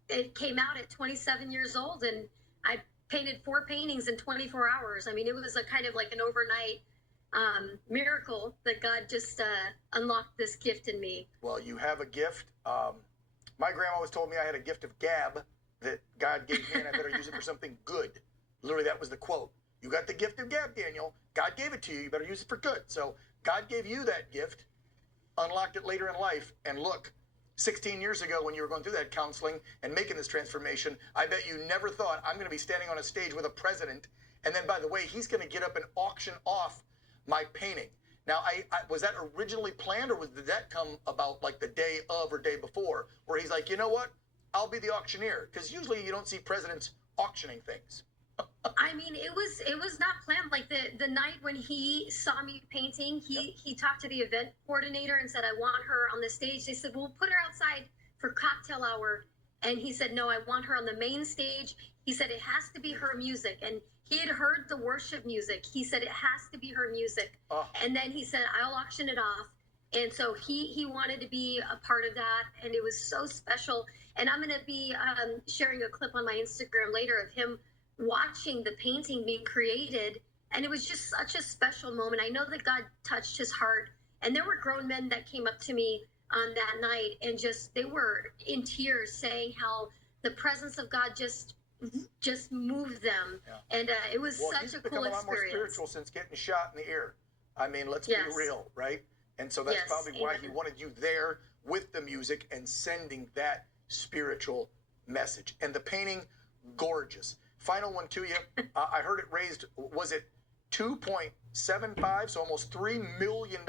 it came out at 27 years old, and I painted 4 paintings in 24 hours. I mean, it was a kind of like an overnight miracle that God just unlocked this gift in me. Well, you have a gift. My grandma always told me I had a gift of gab that God gave me, and I better use it for something good. Literally, that was the quote. You got the gift of gab, Daniel. God gave it to you. You better use it for good. So God gave you that gift, unlocked it later in life, and look, 16 years ago when you were going through that counseling and making this transformation, I bet you never thought I'm going to be standing on a stage with a president, and then, by the way, he's going to get up and auction off my painting. Now, was that originally planned, or did that come about like the day of or day before, where he's like, you know what, I'll be the auctioneer? Because usually you don't see presidents auctioning things. I mean, it was not planned. Like the night when he saw me painting, he talked to the event coordinator and said, I want her on the stage. They said, well, put her outside for cocktail hour. And he said, no, I want her on the main stage. He said, it has to be her music. And he had heard the worship music. He said, it has to be her music. Oh. And then he said, I'll auction it off. And so he wanted to be a part of that. And it was so special. And I'm going to be sharing a clip on my Instagram later of him watching the painting being created And it was just such a special moment. I know that God touched his heart. And there were grown men that came up to me on that night and they were in tears saying how the presence of God just moved them. Yeah. And it was such a cool experience. He's become a lot more spiritual since getting shot in the ear. I mean, let's be real, right? And so that's probably why he wanted you there with the music and sending that spiritual message. And the painting, gorgeous. Final one to you. I heard it raised, was it 2.75, so almost $3 million.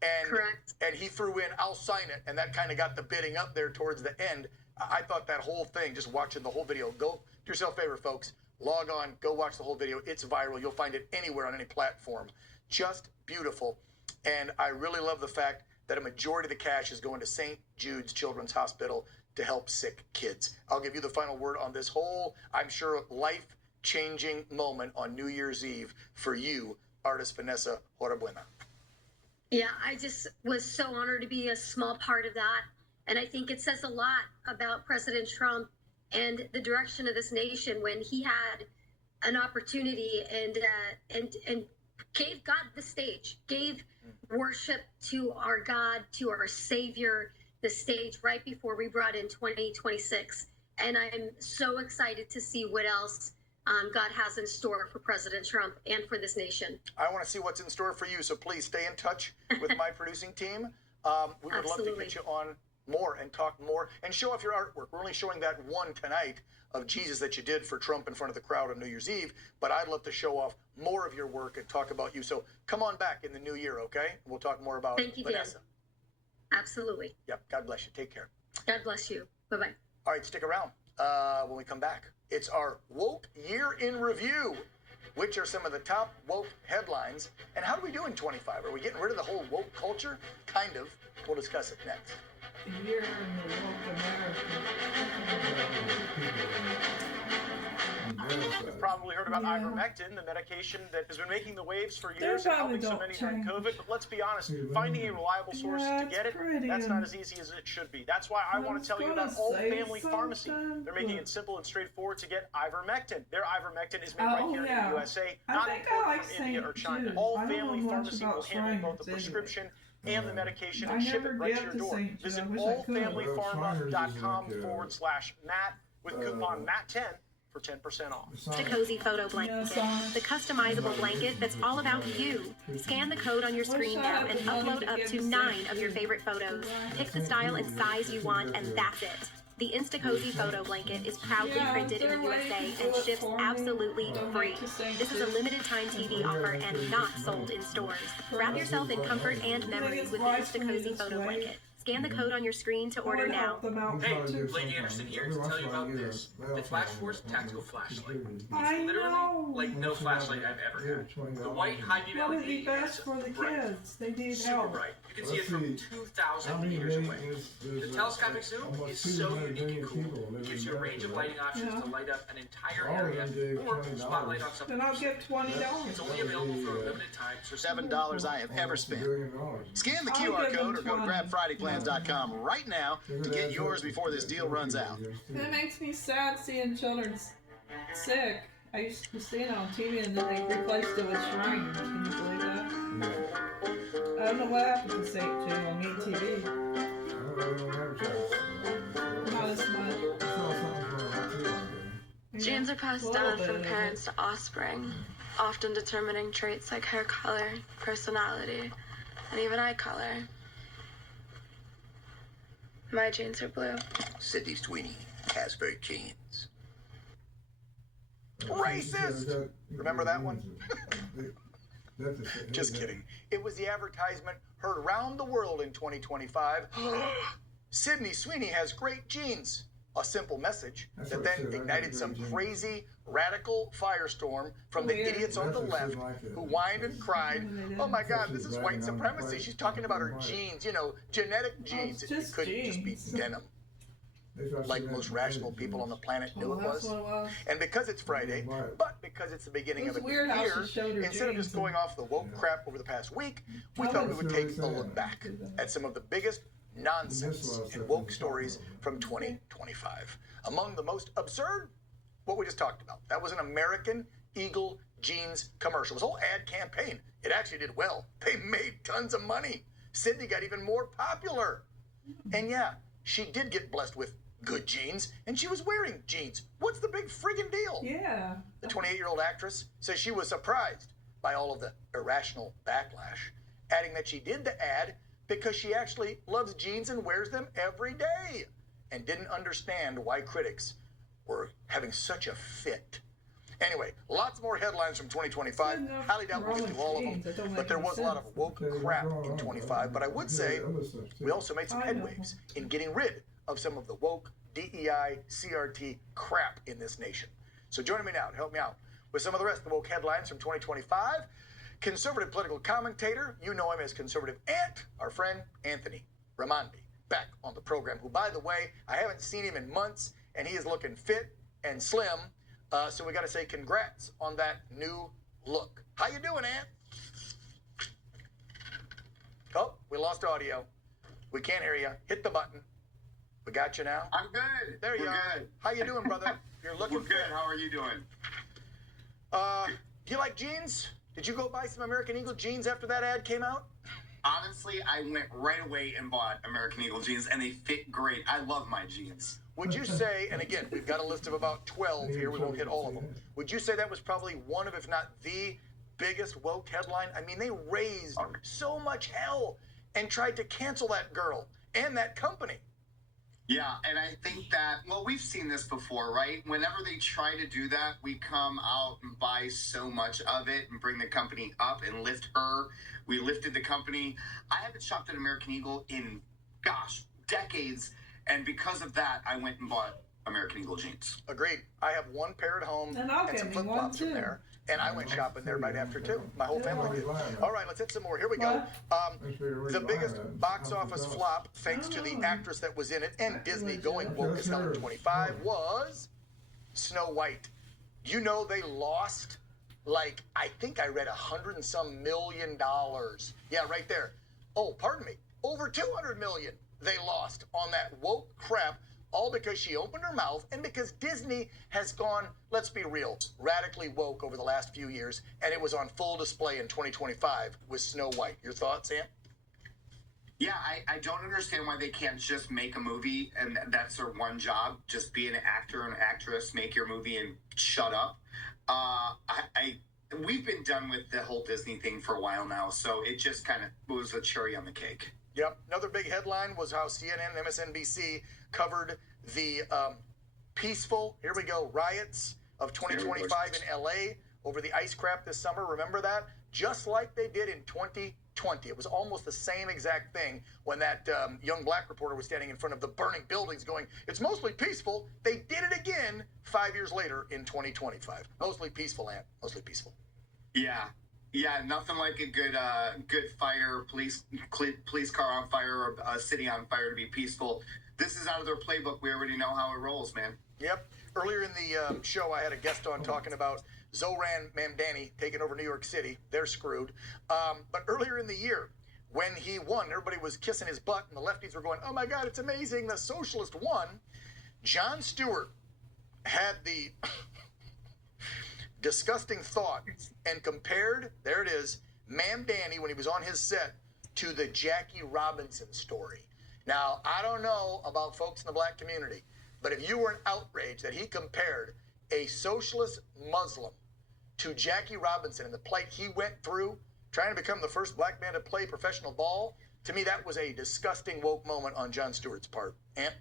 And, correct. And he threw in, I'll sign it. And that kind of got the bidding up there towards the end. I thought that whole thing, just watching the whole video, go do yourself a favor, folks. Log on, go watch the whole video. It's viral. You'll find it anywhere on any platform. Just beautiful. And I really love the fact that a majority of the cash is going to St. Jude's Children's Hospital to help sick kids. I'll give you the final word on this whole, I'm sure, life-changing moment on New Year's Eve for you, artist Vanessa Horabuena. Yeah, I just was so honored to be a small part of that. And I think it says a lot about President Trump and the direction of this nation when he had an opportunity and gave God the stage, gave worship to our God, to our Savior, the stage right before we brought in 2026. And I'm so excited to see what else God has in store for President Trump and for this nation. I want to see what's in store for you, so please stay in touch with my producing team. We would love to get you on more and talk more and show off your artwork. We're only showing that one tonight of Jesus that you did for Trump in front of the crowd on New Year's Eve, but I'd love to show off more of your work and talk about you. So come on back in the new year, okay? We'll talk more about Vanessa. Dan. Absolutely. Yep. God bless you. Take care. God bless you. Bye-bye. All right, stick around. When we come back, it's our Woke Year in Review. Which are some of the top woke headlines, and how do we do in 25? Are we getting rid of the whole woke culture? Kind of. We'll discuss it next. Year in the woke America. You've probably heard about ivermectin, the medication that has been making the waves for years and helping so many during COVID. But let's be honest, finding a reliable source to get it, that's not as easy as it should be. That's why I want to tell you about All Family Pharmacy. They're making it simple and straightforward to get ivermectin. Their ivermectin is made right here in the USA, not imported from India or China. All Family Pharmacy will handle both the prescription and the medication and ship it right to your door. Visit allfamilypharma.com/Matt with coupon MATT10 for 10% off. The Cozy Photo Blanket, the customizable blanket that's all about you. Scan the code on your screen now and upload up to 9 of your favorite photos. Pick the style and size you want, and that's it. The Insta-Cozy Photo Blanket is proudly printed in the USA and ships absolutely free. This is a limited-time TV offer and not sold in stores. Wrap yourself in comfort and memory with the Insta-Cozy Photo Blanket. Scan the code on your screen to order now. Hey, Blake Anderson here to tell you about this. The Flash Force Tactical Flashlight. It's literally like no flashlight I've ever had. The white high beam LED is best for the kids. They need super bright. You can see it from 2,000 meters away. The telescopic zoom is so unique and cool. It gives you a range of lighting options to light up an entire area or spotlight on something. Then I'll get $20. It's only available for a limited time. So $7 I have ever spent. Scan the QR code or go to grabfridayplans.com right now to get yours before this deal runs out. It makes me sad seeing children sick. I used to see it on TV and then they replaced it with Shrine. Can you believe that? I don't know what happened to St. Jude on MeTV. Not as much. Genes are passed down from parents to offspring, often determining traits like hair color, personality, and even eye color. My genes are blue. Sydney Sweeney has very genes. Racist! Remember that one? Just kidding. It was the advertisement heard around the world in 2025. Sydney Sweeney has great genes. A simple message that then ignited some crazy, radical firestorm from the idiots on the left who whined and cried, oh my God, this is white supremacy. She's talking about her genes, you know, genetic genes. It couldn't just be denim. Like most rational people on the planet knew it was. And because it's Friday, but because it's the beginning of a new year, instead of just going off the woke crap over the past week, we thought we would take a look back at some of the biggest nonsense and woke stories from 2025. Among the most absurd, what we just talked about. That was an American Eagle jeans commercial. It was a whole ad campaign. It actually did well. They made tons of money. Sydney got even more popular. And yeah, she did get blessed with good genes, and she was wearing jeans. What's the big friggin' deal? Yeah. The 28-year-old actress says she was surprised by all of the irrational backlash, adding that she did the ad because she actually loves jeans and wears them every day, and didn't understand why critics were having such a fit. Anyway, lots more headlines from 2025. Highly doubt we'll get to all of them, but there was a lot of woke crap in 25. But I would say we also made some headwaves in getting rid of some of the woke DEI, CRT crap in this nation. So join me now to help me out with some of the rest of the woke headlines from 2025. Conservative political commentator, you know him as Conservative Ant, our friend Anthony Raimondi, back on the program, who, by the way, I haven't seen him in months, and he is looking fit and slim. So we got to say congrats on that new look. How you doing, Ant? Oh, we lost audio. We can't hear you. Hit the button. We got you now. I'm good. There you We're are. good. How you doing, brother? You're looking We're good. fit. How are you doing? Do you like jeans? Did you go buy some American Eagle jeans after that ad came out? Honestly, I went right away and bought American Eagle jeans, and they fit great. I love my jeans. Would you say, and again, we've got a list of about 12 here, we won't hit all of them. Would you say that was probably one of, if not the biggest woke headline? I mean, they raised so much hell and tried to cancel that girl and that company. Yeah, and I think that, well, we've seen this before, right? Whenever they try to do that, we come out and buy so much of it and bring the company up and lift her. We lifted the company. I haven't shopped at American Eagle in, gosh, decades. And because of that, I went and bought American Eagle jeans. Agreed. I have one pair at home and some flip-flops from there. And I went shopping there right after, too. My whole family did. All right, let's hit some more. Here we go. The biggest box office flop, thanks to the actress that was in it and Disney going woke as hell in 25, was Snow White. You know they lost, like, I think I read $100 and some million. Yeah, right there. Oh, pardon me. Over 200 million they lost on that woke crap, all because she opened her mouth and because Disney has gone, let's be real, radically woke over the last few years, and it was on full display in 2025 with Snow White. Your thoughts, Sam? Yeah, I don't understand why they can't just make a movie and that's their one job. Just be an actor and actress, make your movie and shut up. We've been done with the whole Disney thing for a while now, so it just kind of was a cherry on the cake. Yep. Another big headline was how CNN and MSNBC covered the peaceful, here we go, riots of 2025 in LA over the ice crap this summer. Remember that? Just like they did in 2020. It was almost the same exact thing when that young black reporter was standing in front of the burning buildings going, it's mostly peaceful. They did it again 5 years later in 2025. Mostly peaceful, Ant. Mostly peaceful. Yeah, nothing like a good fire, police car on fire, or a city on fire to be peaceful. This is out of their playbook. We already know how it rolls, man. Yep. Earlier in the show, I had a guest on talking about Zoran Mamdani taking over New York City. They're screwed. But earlier in the year, when he won, everybody was kissing his butt, and the lefties were going, oh my God, it's amazing, the socialist won. Jon Stewart had the disgusting thought and compared, there it is, Mamdani, when he was on his set, to the Jackie Robinson story. Now, I don't know about folks in the black community, but if you weren't outraged that he compared a socialist Muslim to Jackie Robinson and the plight he went through trying to become the first black man to play professional ball, to me that was a disgusting woke moment on Jon Stewart's part. Ant?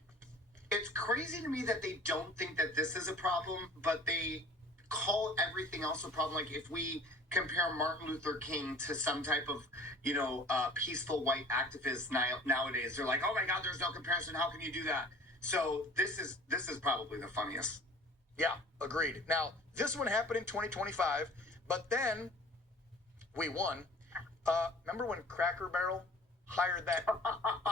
It's crazy to me that they don't think that this is a problem, but they call everything else a problem. Like if we compare Martin Luther King to some type of, peaceful white activist nowadays, they're like, oh my God, there's no comparison. How can you do that? So this is probably the funniest. Yeah, agreed. Now, this one happened in 2025, but then we won. Remember when Cracker Barrel hired that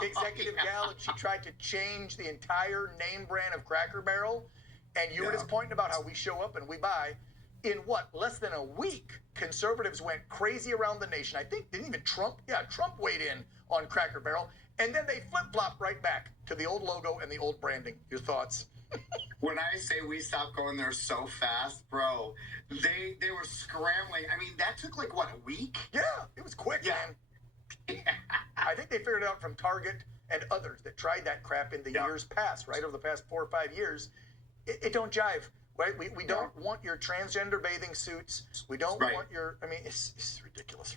executive gal and she tried to change the entire name brand of Cracker Barrel? And you were just pointing about how we show up and we buy. In what, less than a week, conservatives went crazy around the nation. I think, didn't even Trump? Yeah, Trump weighed in on Cracker Barrel. And then they flip-flopped right back to the old logo and the old branding. Your thoughts? When I say we stopped going there so fast, bro, they were scrambling. I mean, that took like what, a week? Yeah, it was quick, man. I think they figured it out from Target and others that tried that crap in the years past, right? Over the past 4 or 5 years, it don't jive, right? We don't want your transgender bathing suits. We don't want your. I mean, it's ridiculous.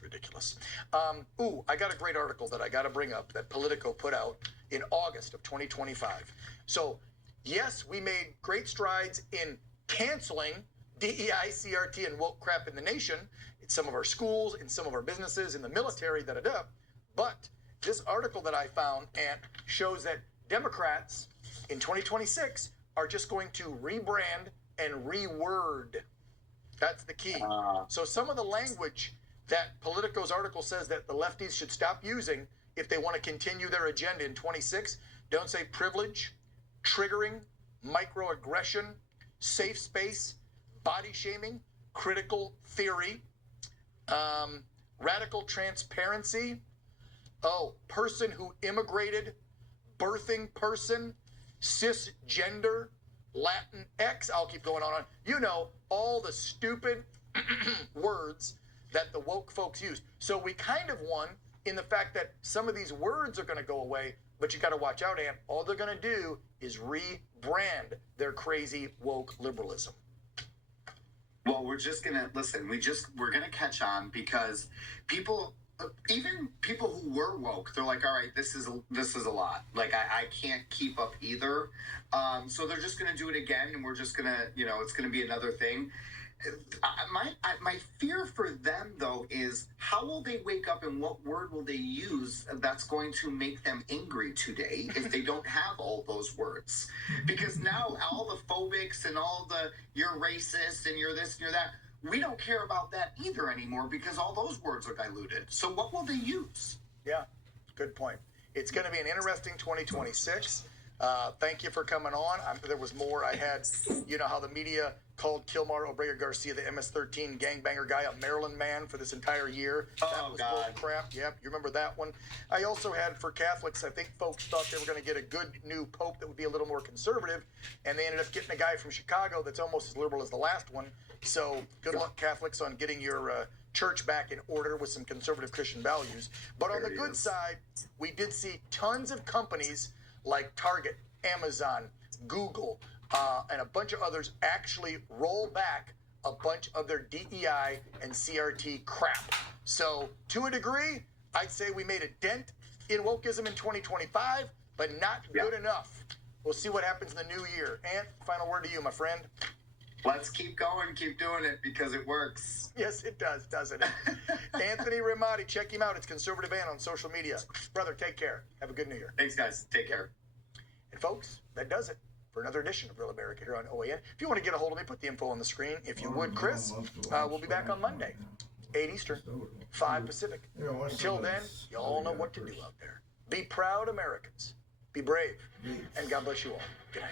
I got a great article that I got to bring up that Politico put out in August of 2025. So. Yes, we made great strides in canceling DEI, CRT, and woke crap in the nation, in some of our schools, in some of our businesses, in the military, but this article that I found shows that Democrats in 2026 are just going to rebrand and reword. That's the key. So some of the language that Politico's article says that the lefties should stop using if they want to continue their agenda in 26, don't say privilege, triggering, microaggression, safe space, body shaming, critical theory, radical transparency, person who immigrated, birthing person, cisgender, Latinx, I'll keep going on. You know, all the stupid words that the woke folks use. So we kind of won in the fact that some of these words are going to go away, but you got to watch out, Ann. All they're going to do is rebrand their crazy woke liberalism. Well, we're just going to listen. We're going to catch on because people, even people who were woke, they're like, all right, this is a lot. Like, I can't keep up either. So they're just going to do it again. And we're just going to, it's going to be another thing. My fear for them, though, is how will they wake up and what word will they use that's going to make them angry today if they don't have all those words? Because now all the phobics and all the you're racist and you're this and you're that, we don't care about that either anymore because all those words are diluted. So what will they use? Yeah, good point. It's going to be an interesting 2026. Thank you for coming on. There was more. I had, how the media called Kilmar Obreya Garcia, the MS-13 gangbanger guy, a Maryland man for this entire year. That was bull crap. Yep, you remember that one. I also had, for Catholics, I think folks thought they were going to get a good new pope that would be a little more conservative, and they ended up getting a guy from Chicago that's almost as liberal as the last one. So good luck, Catholics, on getting your church back in order with some conservative Christian values. But on the good side, we did see tons of companies like Target, Amazon, Google, and a bunch of others actually roll back a bunch of their DEI and CRT crap. So to a degree, I'd say we made a dent in wokeism in 2025, but not good enough. We'll see what happens in the new year. Ant, final word to you, my friend. Let's keep going, keep doing it because it works. Yes, it does, doesn't it? Anthony Ramadi, check him out. It's Conservative Ant on social media. Brother, take care. Have a good New Year. Thanks, guys. Take care. And folks, that does it for another edition of Real America here on OAN. If you want to get a hold of me, put the info on the screen. If you would, Chris, we'll be back on Monday, 8 Eastern, 5 Pacific. Until then, you all know what to do out there. Be proud Americans. Be brave. And God bless you all. Good night.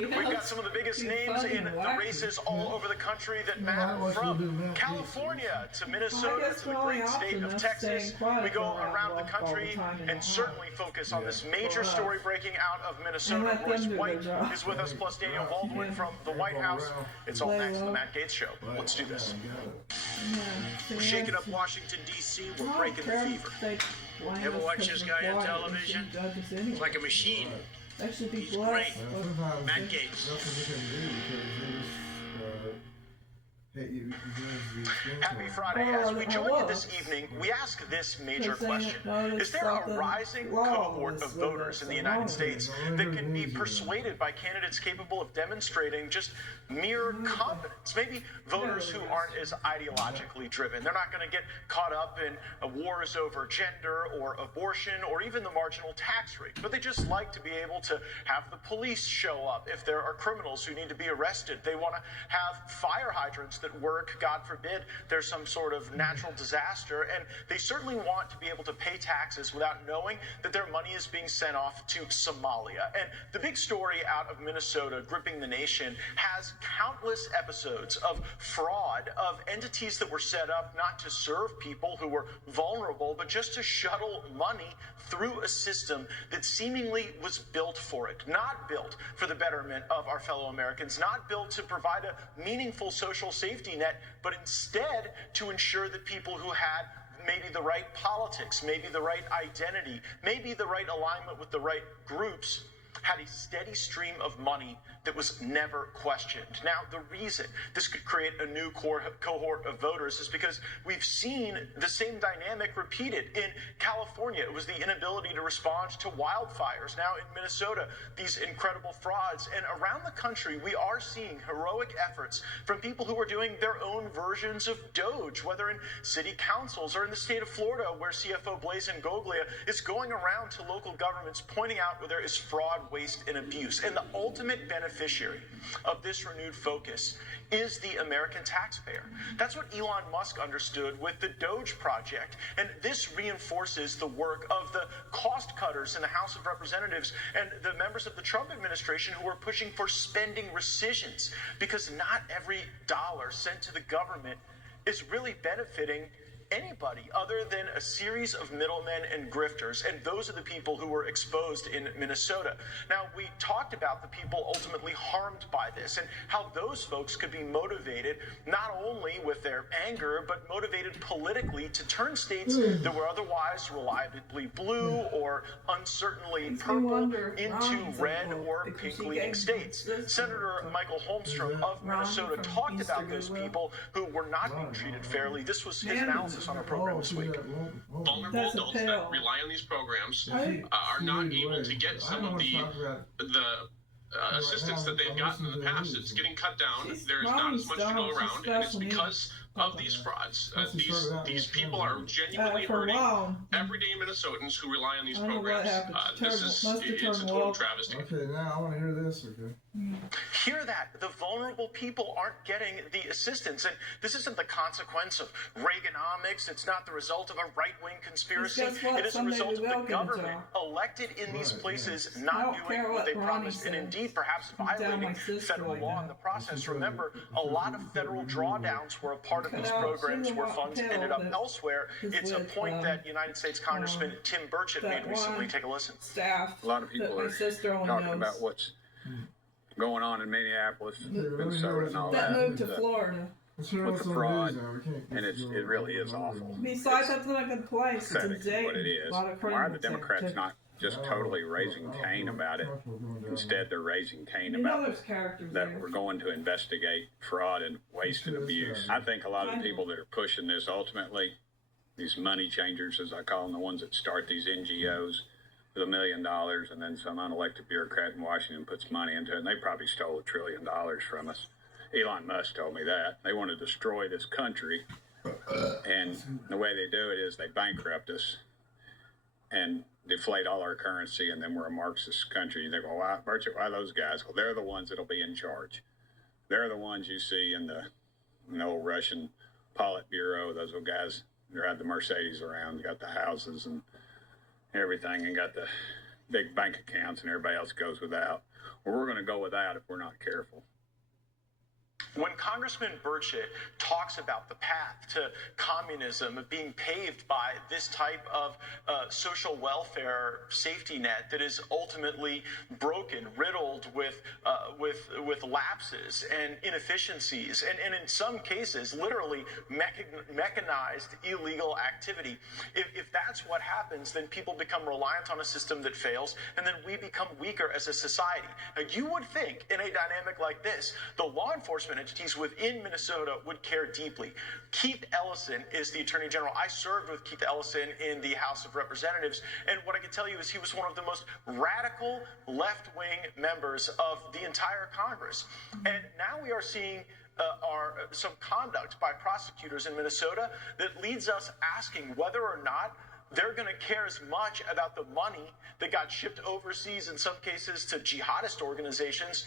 We've got some of the biggest names in the races all over the country that matter, from California to Minnesota to the great state of Texas. We go around the country and certainly focus on this major story breaking out of Minnesota. Royce White is with us, plus Daniel Baldwin from the White House. It's all next on the Matt Gaetz Show. Let's do this. We're shaking up Washington, D.C. We're breaking the fever. Ever watch this guy on television? He's like a machine. He's great. Matt Gaetz. Happy Friday. As we join you this evening, we ask this major question. Is there a rising cohort of voters in the United States that can be persuaded by candidates capable of demonstrating just mere competence? Maybe voters who aren't as ideologically driven. They're not going to get caught up in wars over gender or abortion or even the marginal tax rate, but they just like to be able to have the police show up if there are criminals who need to be arrested. They want to have fire hydrants that work. God forbid there's some sort of natural disaster, and they certainly want to be able to pay taxes without knowing that their money is being sent off to Somalia. And the big story out of Minnesota gripping the nation has countless episodes of fraud, of entities that were set up not to serve people who were vulnerable, but just to shuttle money through a system that seemingly was built for it, not built for the betterment of our fellow Americans, not built to provide a meaningful social safety net, but instead to ensure that people who had maybe the right politics, maybe the right identity, maybe the right alignment with the right groups, had a steady stream of money that was never questioned. Now, the reason this could create a new cohort of voters is because we've seen the same dynamic repeated. In California, it was the inability to respond to wildfires. Now, in Minnesota, these incredible frauds. And around the country, we are seeing heroic efforts from people who are doing their own versions of Doge, whether in city councils or in the state of Florida, where CFO Blazin Goglia is going around to local governments pointing out where there is fraud, waste, and abuse. And the ultimate beneficiary of this renewed focus is the American taxpayer. That's what Elon Musk understood with the Doge project. And this reinforces the work of the cost cutters in the House of Representatives and the members of the Trump administration who are pushing for spending rescissions, because not every dollar sent to the government is really benefiting anybody other than a series of middlemen and grifters, and those are the people who were exposed in Minnesota. Now, we talked about the people ultimately harmed by this and how those folks could be motivated not only with their anger, but motivated politically to turn states that were otherwise reliably blue or uncertainly purple into red or pink-leaning states. Senator Michael Holmstrom of Minnesota talked about those people who were not being treated fairly. This was his analysis on our program this week. Vulnerable adults that rely on these programs are not able to get some of the assistance that they've gotten in the past. It's getting cut down. There's not as much to go around, and it's because of these frauds. These people are genuinely hurting everyday Minnesotans who rely on these programs. It's a total travesty. Okay, now I want to hear this. Okay. Hear that. The vulnerable people aren't getting the assistance. And this isn't the consequence of Reaganomics. It's not the result of a right-wing conspiracy. It is a result of the government elected in these places not doing what they promised, and indeed perhaps violating federal law in the process. Remember, a lot of federal drawdowns were a part of these programs where funds ended up elsewhere. It's a point that United States Congressman Tim Burchett made recently. Take a listen. A lot of people are talking about what's going on in Minneapolis, Minnesota, and all that. That moved to Florida. With the fraud, and it really is awful. Besides, that's not a good place. It's Pathetic is what it is. Why are the Democrats not just totally raising Cain about it? Instead, they're raising Cain about that we're going to investigate fraud and waste and abuse. I think a lot of the people that are pushing this ultimately, these money changers, as I call them, the ones that start these NGOs, with $1 million, and then some unelected bureaucrat in Washington puts money into it, and they probably stole $1 trillion from us. Elon Musk told me that. They want to destroy this country, and the way they do it is they bankrupt us and deflate all our currency, and then we're a Marxist country. And they go, why those guys? Well, they're the ones that'll be in charge. They're the ones you see in the old Russian Politburo, those old guys who drive the Mercedes around, got the houses and everything, and got the big bank accounts, and everybody else goes without. Well, we're going to go without if we're not careful. When Congressman Burchett talks about the path to communism being paved by this type of social welfare safety net that is ultimately broken, riddled with lapses and inefficiencies, and in some cases, literally mechanized illegal activity, if that's what happens, then people become reliant on a system that fails, and then we become weaker as a society. Now, you would think in a dynamic like this, the law enforcement entities within Minnesota would care deeply. Keith Ellison is the Attorney General. I served with Keith Ellison in the House of Representatives, and what I can tell you is he was one of the most radical left-wing members of the entire Congress. And now we are seeing some conduct by prosecutors in Minnesota that leads us asking whether or not they're going to care as much about the money that got shipped overseas, in some cases to jihadist organizations,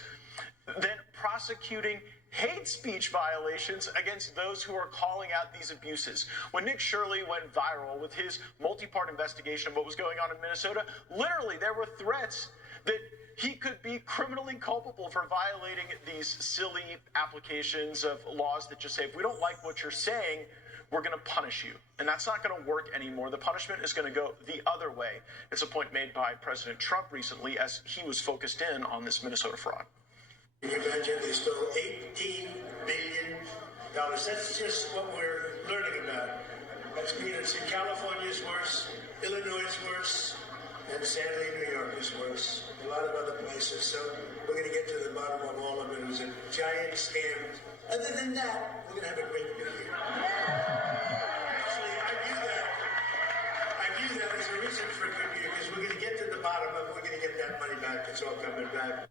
than prosecuting hate speech violations against those who are calling out these abuses. When Nick Shirley went viral with his multi-part investigation of what was going on in Minnesota, literally there were threats that he could be criminally culpable for violating these silly applications of laws that just say, if we don't like what you're saying, we're going to punish you. And that's not going to work anymore. The punishment is going to go the other way. It's a point made by President Trump recently as he was focused in on this Minnesota fraud. Can you imagine they stole $18 billion? That's just what we're learning about. That's peanuts. In California is worse, Illinois is worse, and sadly New York is worse. A lot of other places. So we're going to get to the bottom of all of it. It was a giant scam. Other than that, we're going to have a great new year. Actually, I view that as a reason for a good year because we're going to get to the bottom of it. We're going to get that money back. It's all coming back.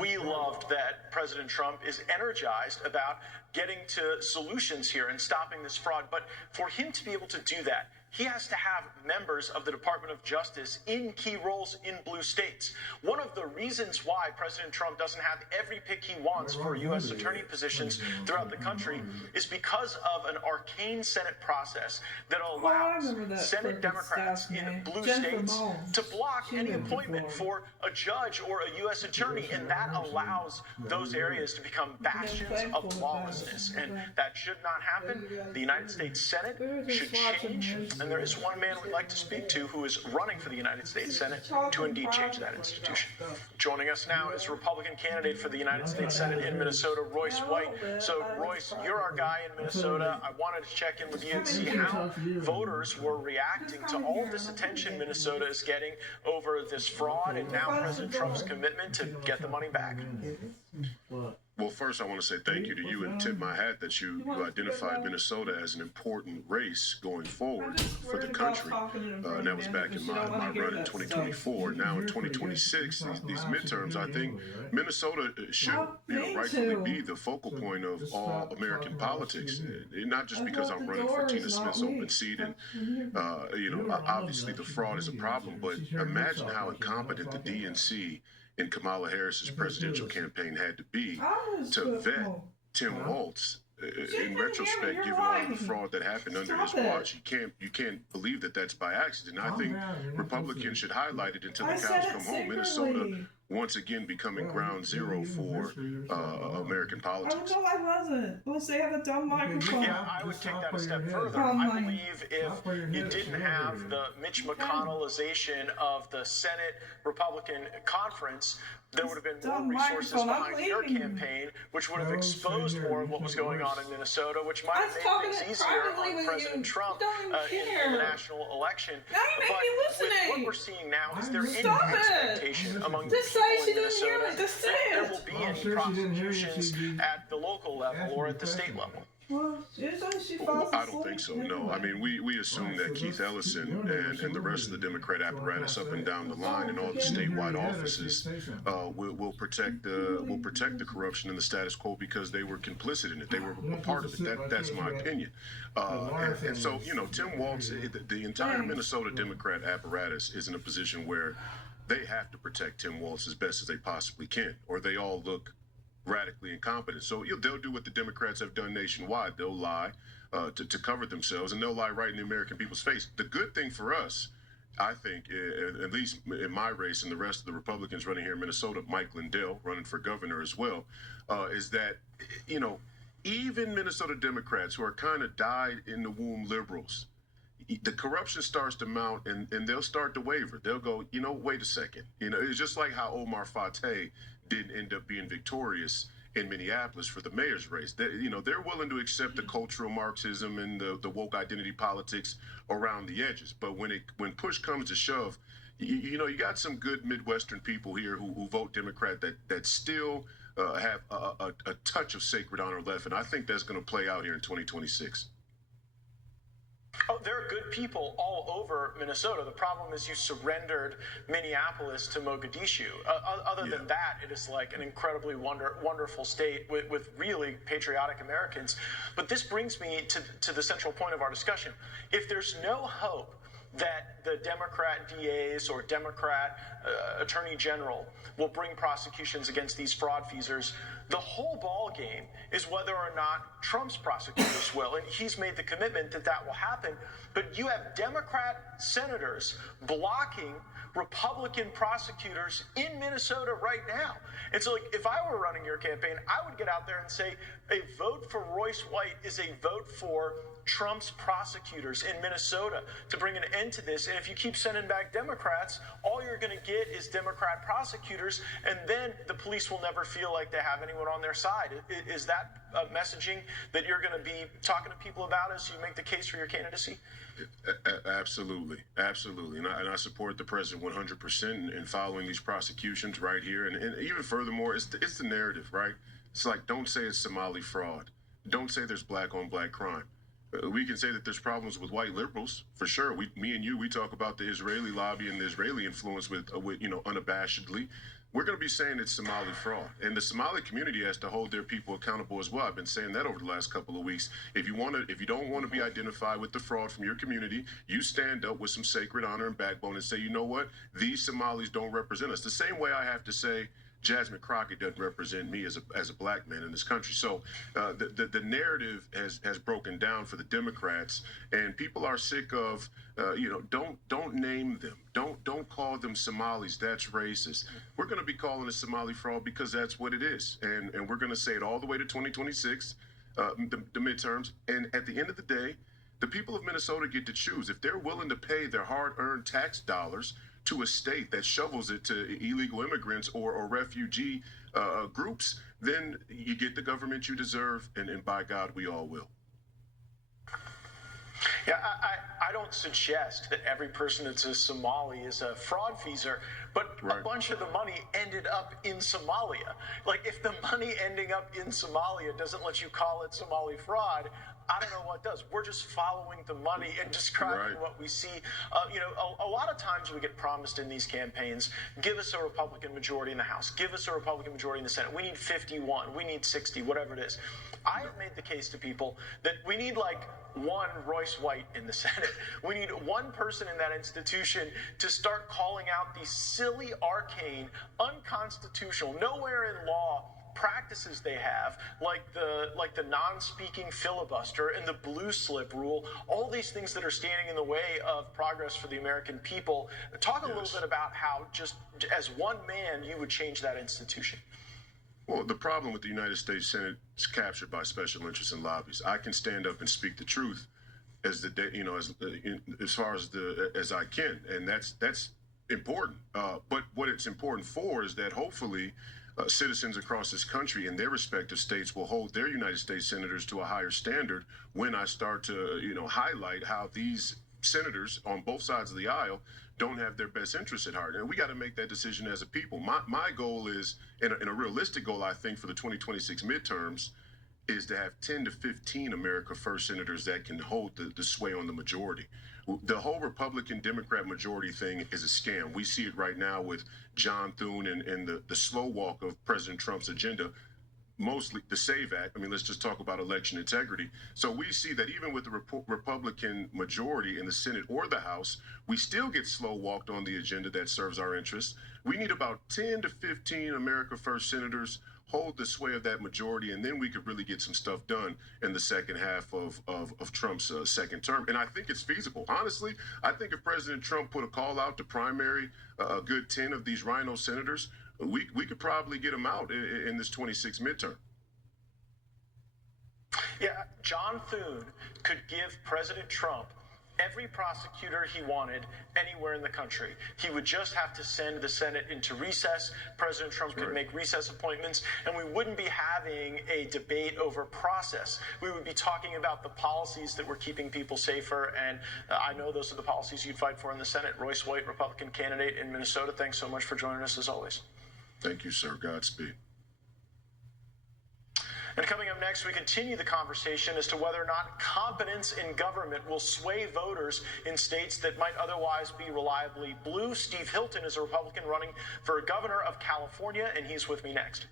We loved that President Trump is energized about getting to solutions here and stopping this fraud. But for him to be able to do that, he has to have members of the Department of Justice in key roles in blue states. One of the reasons why President Trump doesn't have every pick he wants for U.S. attorney positions throughout the country is because of an arcane Senate process that allows Senate Democrats in blue states to block any appointment for a judge or a U.S. attorney, and that allows those areas to become bastions of lawlessness, and that should not happen. The United States Senate should change. And there is one man we'd like to speak to who is running for the United States Senate to indeed change that institution. Joining us now is Republican candidate for the United States Senate in Minnesota, Royce White. So, Royce, you're our guy in Minnesota. I wanted to check in with you and see how voters were reacting to all of this attention Minnesota is getting over this fraud and now President Trump's commitment to get the money back. Well, first, I want to say thank you to you and tip my hat that you identified Minnesota as an important race going forward for the country. And that was back in my run in 2024. Now in 2026, these midterms, I think Minnesota should rightfully be the focal point of all American politics. Not just because I'm running for Tina Smith's open seat and, obviously the fraud is a problem, but imagine how incompetent the DNC and Kamala Harris's presidential campaign had to be to vet Tim Walz. In retrospect, given all of the fraud that happened under his watch, you can't believe that that's by accident. I think Republicans should highlight it until the cows come home. Minnesota once again becoming ground zero for American politics. Oh, no, I wasn't. Unless they have a dumb microphone. Yeah, I would take that a step further. I believe if you didn't have the Mitch McConnellization of the Senate Republican conference, there would have been more resources behind your campaign, which would have exposed more of what was going on in Minnesota, which might have made things easier on President Trump in the national election. Now you make me listening. What we're seeing now is there any expectation among the people in Minnesota that there will be any prosecutions at the local level or at the state level? Well, I don't think so, no. I mean, we assume that Keith Ellison and the rest of the Democrat apparatus up and down the line and all the statewide offices will protect the corruption and the status quo because they were complicit in it. They were a part of it. That's my opinion. And so, Tim Walz, the entire Minnesota Democrat apparatus is in a position where they have to protect Tim Walz as best as they possibly can, or they all look radically incompetent. So they'll do what the Democrats have done nationwide. They'll lie to cover themselves, and they'll lie right in the American people's face. The good thing for us, I think, at least in my race and the rest of the Republicans running here in Minnesota, Mike Lindell running for governor as well, is that, even Minnesota Democrats who are kind of dyed-in-the-womb liberals, the corruption starts to mount and they'll start to waver. They'll go, wait a second. It's just like how Omar Fateh didn't end up being victorious in Minneapolis for the mayor's race. They're willing to accept the cultural Marxism and the woke identity politics around the edges. But when push comes to shove, you got some good Midwestern people here who vote Democrat that still have a touch of sacred honor left. And I think that's going to play out here in 2026. Oh, there are good people all over Minnesota. The problem is you surrendered Minneapolis to Mogadishu. Other than that, it is like an incredibly wonderful state with really patriotic Americans. But this brings me to the central point of our discussion. If there's no hope that the Democrat DAs or Democrat Attorney General will bring prosecutions against these fraudfeasors. The whole ball game is whether or not Trump's prosecutors will, and he's made the commitment that that will happen. But you have Democrat senators blocking Republican prosecutors in Minnesota right now. And so, like, if I were running your campaign, I would get out there and say a vote for Royce White is a vote for Trump's prosecutors in Minnesota to bring an end to this. And if you keep sending back Democrats, all you're going to get is Democrat prosecutors, and then the police will never feel like they have anyone on their side. Is that messaging that you're going to be talking to people about as you make the case for your candidacy? Absolutely. And I support the president 100% in following these prosecutions right here. And even furthermore, it's the narrative, right? It's like, don't say it's Somali fraud. Don't say there's black on black crime. We can say that there's problems with white liberals, for sure. Me and you, we talk about the Israeli lobby and the Israeli influence with unabashedly. We're going to be saying it's Somali fraud. And the Somali community has to hold their people accountable as well. I've been saying that over the last couple of weeks. If you don't want to be identified with the fraud from your community, you stand up with some sacred honor and backbone and say, you know what? These Somalis don't represent us. The same way I have to say Jasmine Crockett doesn't represent me as a black man in this country. So the narrative has broken down for the Democrats, and people are sick of don't name them, don't call them Somalis. That's racist. We're going to be calling it Somali fraud because that's what it is, and we're going to say it all the way to 2026, the midterms. And at the end of the day, the people of Minnesota get to choose if they're willing to pay their hard-earned tax dollars to a state that shovels it to illegal immigrants or refugee groups. Then you get the government you deserve, and by God, we all will. Yeah, I don't suggest that every person that's a Somali is a fraudfeasor, but a bunch of the money ended up in Somalia. Like, if the money ending up in Somalia doesn't let you call it Somali fraud, I don't know what does. We're just following the money and describing what we see. A lot of times we get promised in these campaigns, give us a Republican majority in the House, give us a Republican majority in the Senate. We need 51, we need 60, whatever it is. I have made the case to people that we need like one Royce White in the Senate. We need one person in that institution to start calling out these silly, arcane, unconstitutional, nowhere in law practices they have, like the non-speaking filibuster and the blue slip rule, all these things that are standing in the way of progress for the American people. Talk a little bit about how, just as one man, you would change that institution. Well, the problem with the United States Senate is captured by special interests and lobbies. I can stand up and speak the truth as far as I can, and that's important. But what it's important for is that hopefully citizens across this country in their respective states will hold their United States senators to a higher standard when I start to, highlight how these senators on both sides of the aisle don't have their best interests at heart. And we got to make that decision as a people. My goal is, and a realistic goal, I think, for the 2026 midterms, is to have 10 to 15 America First senators that can hold the sway on the majority. The whole Republican-Democrat majority thing is a scam. We see it right now with John Thune and the slow walk of President Trump's agenda, mostly the SAVE Act. I mean, let's just talk about election integrity. So we see that even with the Republican majority in the Senate or the House, we still get slow walked on the agenda that serves our interests. We need about 10 to 15 America First senators hold the sway of that majority, and then we could really get some stuff done in the second half of Trump's second term. And I think it's feasible. Honestly, I think if President Trump put a call out to primary a good 10 of these rhino senators, we could probably get them out in this 26 midterm. Yeah, John Thune could give President Trump every prosecutor he wanted anywhere in the country. He would just have to send the Senate into recess. President Trump could make recess appointments, and we wouldn't be having a debate over process. We would be talking about the policies that were keeping people safer, and I know those are the policies you'd fight for in the Senate. Royce White, Republican candidate in Minnesota, thanks so much for joining us as always. Thank you, sir. Godspeed. And coming up next, we continue the conversation as to whether or not competence in government will sway voters in states that might otherwise be reliably blue. Steve Hilton is a Republican running for governor of California, and he's with me next.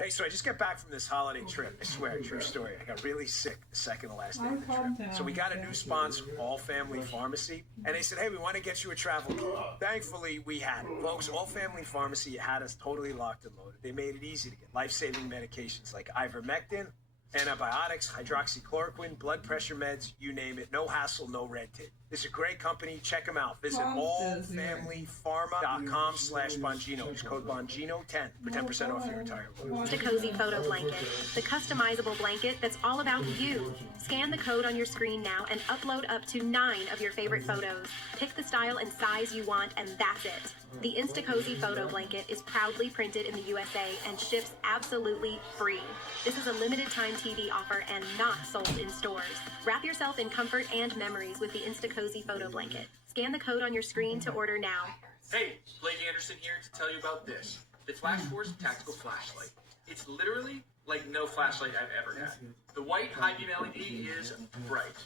Hey, so I just got back from this holiday trip. I swear, true story. I got really sick the second to last day of the trip. So we got a new sponsor, All Family Pharmacy, and they said, hey, we want to get you a travel kit. Thankfully, we had it. Folks, All Family Pharmacy had us totally locked and loaded. They made it easy to get life-saving medications like ivermectin, antibiotics, hydroxychloroquine, blood pressure meds, you name it. No hassle, no red tape. This is a great company. Check them out. Visit allfamilypharma.com/Bongino. Use code Bongino10 for 10% off your entire order. Cozy Photo Blanket, the customizable blanket that's all about you. Scan the code on your screen now and upload up to 9 of your favorite photos. Pick the style and size you want, and that's it. The Cozy Photo Blanket is proudly printed in the USA and ships absolutely free. This is a limited time TV offer and not sold in stores. Wrap yourself in comfort and memories with the Cozy Photo Blanket. Scan the code on your screen to order now. Hey, Blake Anderson here to tell you about this. The Flash Force Tactical Flashlight. It's literally like no flashlight I've ever had. The white high beam LED is bright,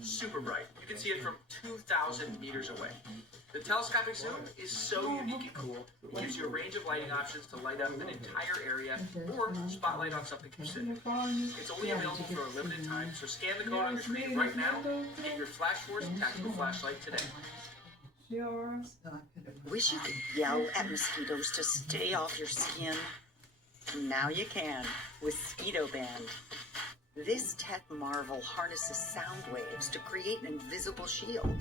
super bright. You can see it from 2,000 meters away. The telescopic zoom is so unique and cool, it gives you a range of lighting options to light up an entire area or spotlight on something specific. It's only available for a limited time, so scan the code on your screen right now and get your Flash Force Tactical Flashlight today. Wish you could yell at mosquitoes to stay off your skin? Now you can with Mosquito Band. This tech marvel harnesses sound waves to create an invisible shield.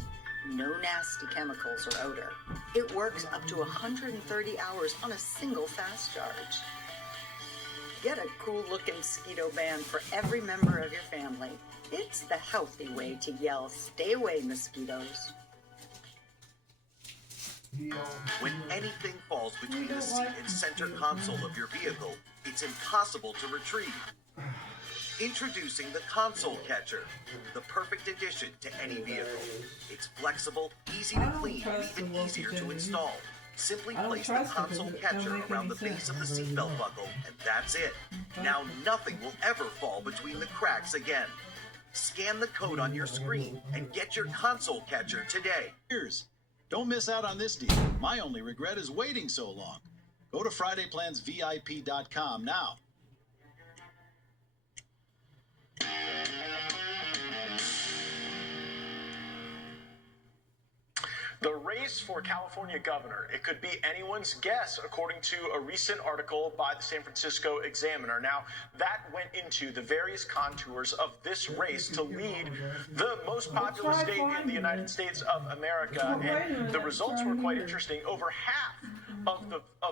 No nasty chemicals or odor. It works up to 130 hours on a single fast charge. Get a cool-looking Mosquito Band for every member of your family. It's the healthy way to yell, "Stay away, mosquitoes." When anything falls between the seat and center console of your vehicle, it's impossible to retrieve. Introducing the Console Catcher, the perfect addition to any vehicle. It's flexible, easy to clean, and even easier to install. Simply place the console catcher around the base of the seatbelt buckle, and that's it. Now nothing will ever fall between the cracks again. Scan the code on your screen and get your console catcher today. Don't miss out on this deal. My only regret is waiting so long. Go to FridayPlansVIP.com now. The race for California governor, it could be anyone's guess, according to a recent article by the San Francisco Examiner. Now, that went into the various contours of this race to lead the most popular state in the United States of America. And the results were quite interesting. Over half of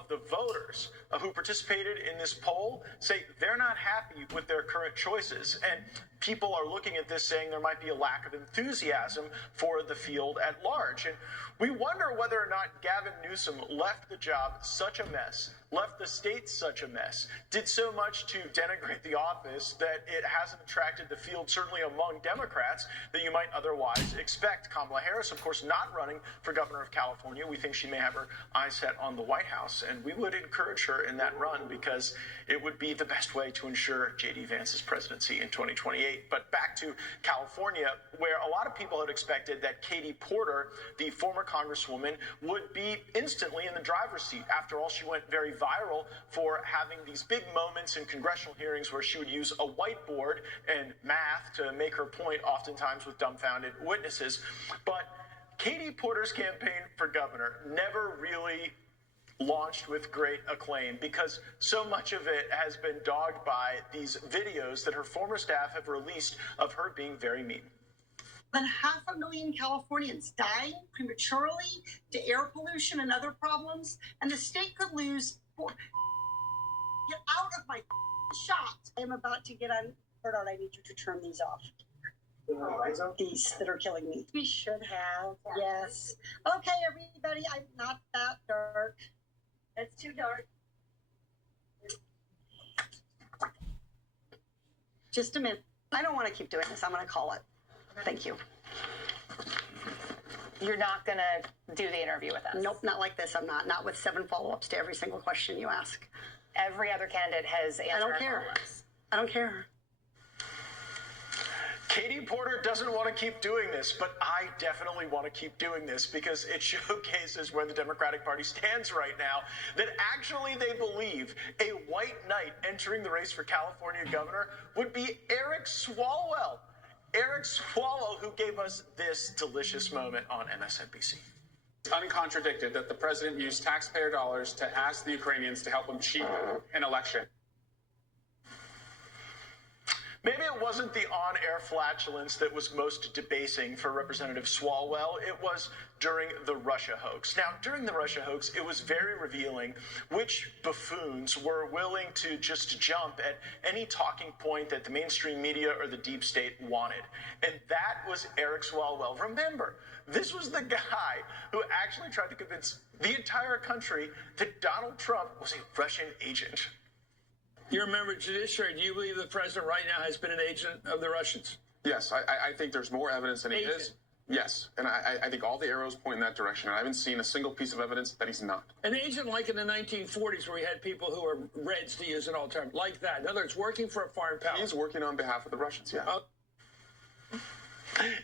the voters who participated in this poll say they're not happy with their current choices. And people are looking at this saying there might be a lack of enthusiasm for the field at large. And we wonder whether or not Gavin Newsom left the job such a mess, left the state such a mess, did so much to denigrate the office that it hasn't attracted the field, certainly among Democrats, that you might otherwise expect. Kamala Harris, of course, not running for governor of California. We think she may have her eyes set on the White House, and we would encourage her in that run because it would be the best way to ensure J.D. Vance's presidency in 2028. But back to California, where a lot of people had expected that Katie Porter, the former congresswoman, would be instantly in the driver's seat. After all, she went very viral for having these big moments in congressional hearings where she would use a whiteboard and math to make her point, oftentimes with dumbfounded witnesses. But Katie Porter's campaign for governor never really launched with great acclaim because so much of it has been dogged by these videos that her former staff have released of her being very mean. Than 500,000 Californians dying prematurely to air pollution and other problems, and the state could lose. Get out of my shot! I'm about to get on. Bernard, I need you to turn these off. These that are killing me. We should have. Yes. Okay, everybody. I'm not that dark. It's too dark. Just a minute. I don't want to keep doing this. I'm going to call it. Thank you. You're not going to do the interview with us? Nope, not like this. I'm not. Not with 7 follow-ups to every single question you ask. Every other candidate has answered. I don't care. I don't care. Katie Porter doesn't want to keep doing this, but I definitely want to keep doing this because it showcases where the Democratic Party stands right now, that actually they believe a white knight entering the race for California governor would be Eric Swalwell. Eric Swalwell, who gave us this delicious moment on MSNBC. It's uncontradicted that the president used taxpayer dollars to ask the Ukrainians to help him cheat an election. Maybe it wasn't the on-air flatulence that was most debasing for Representative Swalwell. It was during the Russia hoax. Now, during the Russia hoax, it was very revealing which buffoons were willing to just jump at any talking point that the mainstream media or the deep state wanted. And that was Eric Swalwell. Remember, this was the guy who actually tried to convince the entire country that Donald Trump was a Russian agent. You're a member of Judiciary. Do you believe the president right now has been an agent of the Russians? Yes, I think there's more evidence than he is. Yes, and I think all the arrows point in that direction. And I haven't seen a single piece of evidence that he's not. An agent like in the 1940s where we had people who were Reds, to use an old term, like that. In other words, working for a foreign power. He's working on behalf of the Russians, yeah.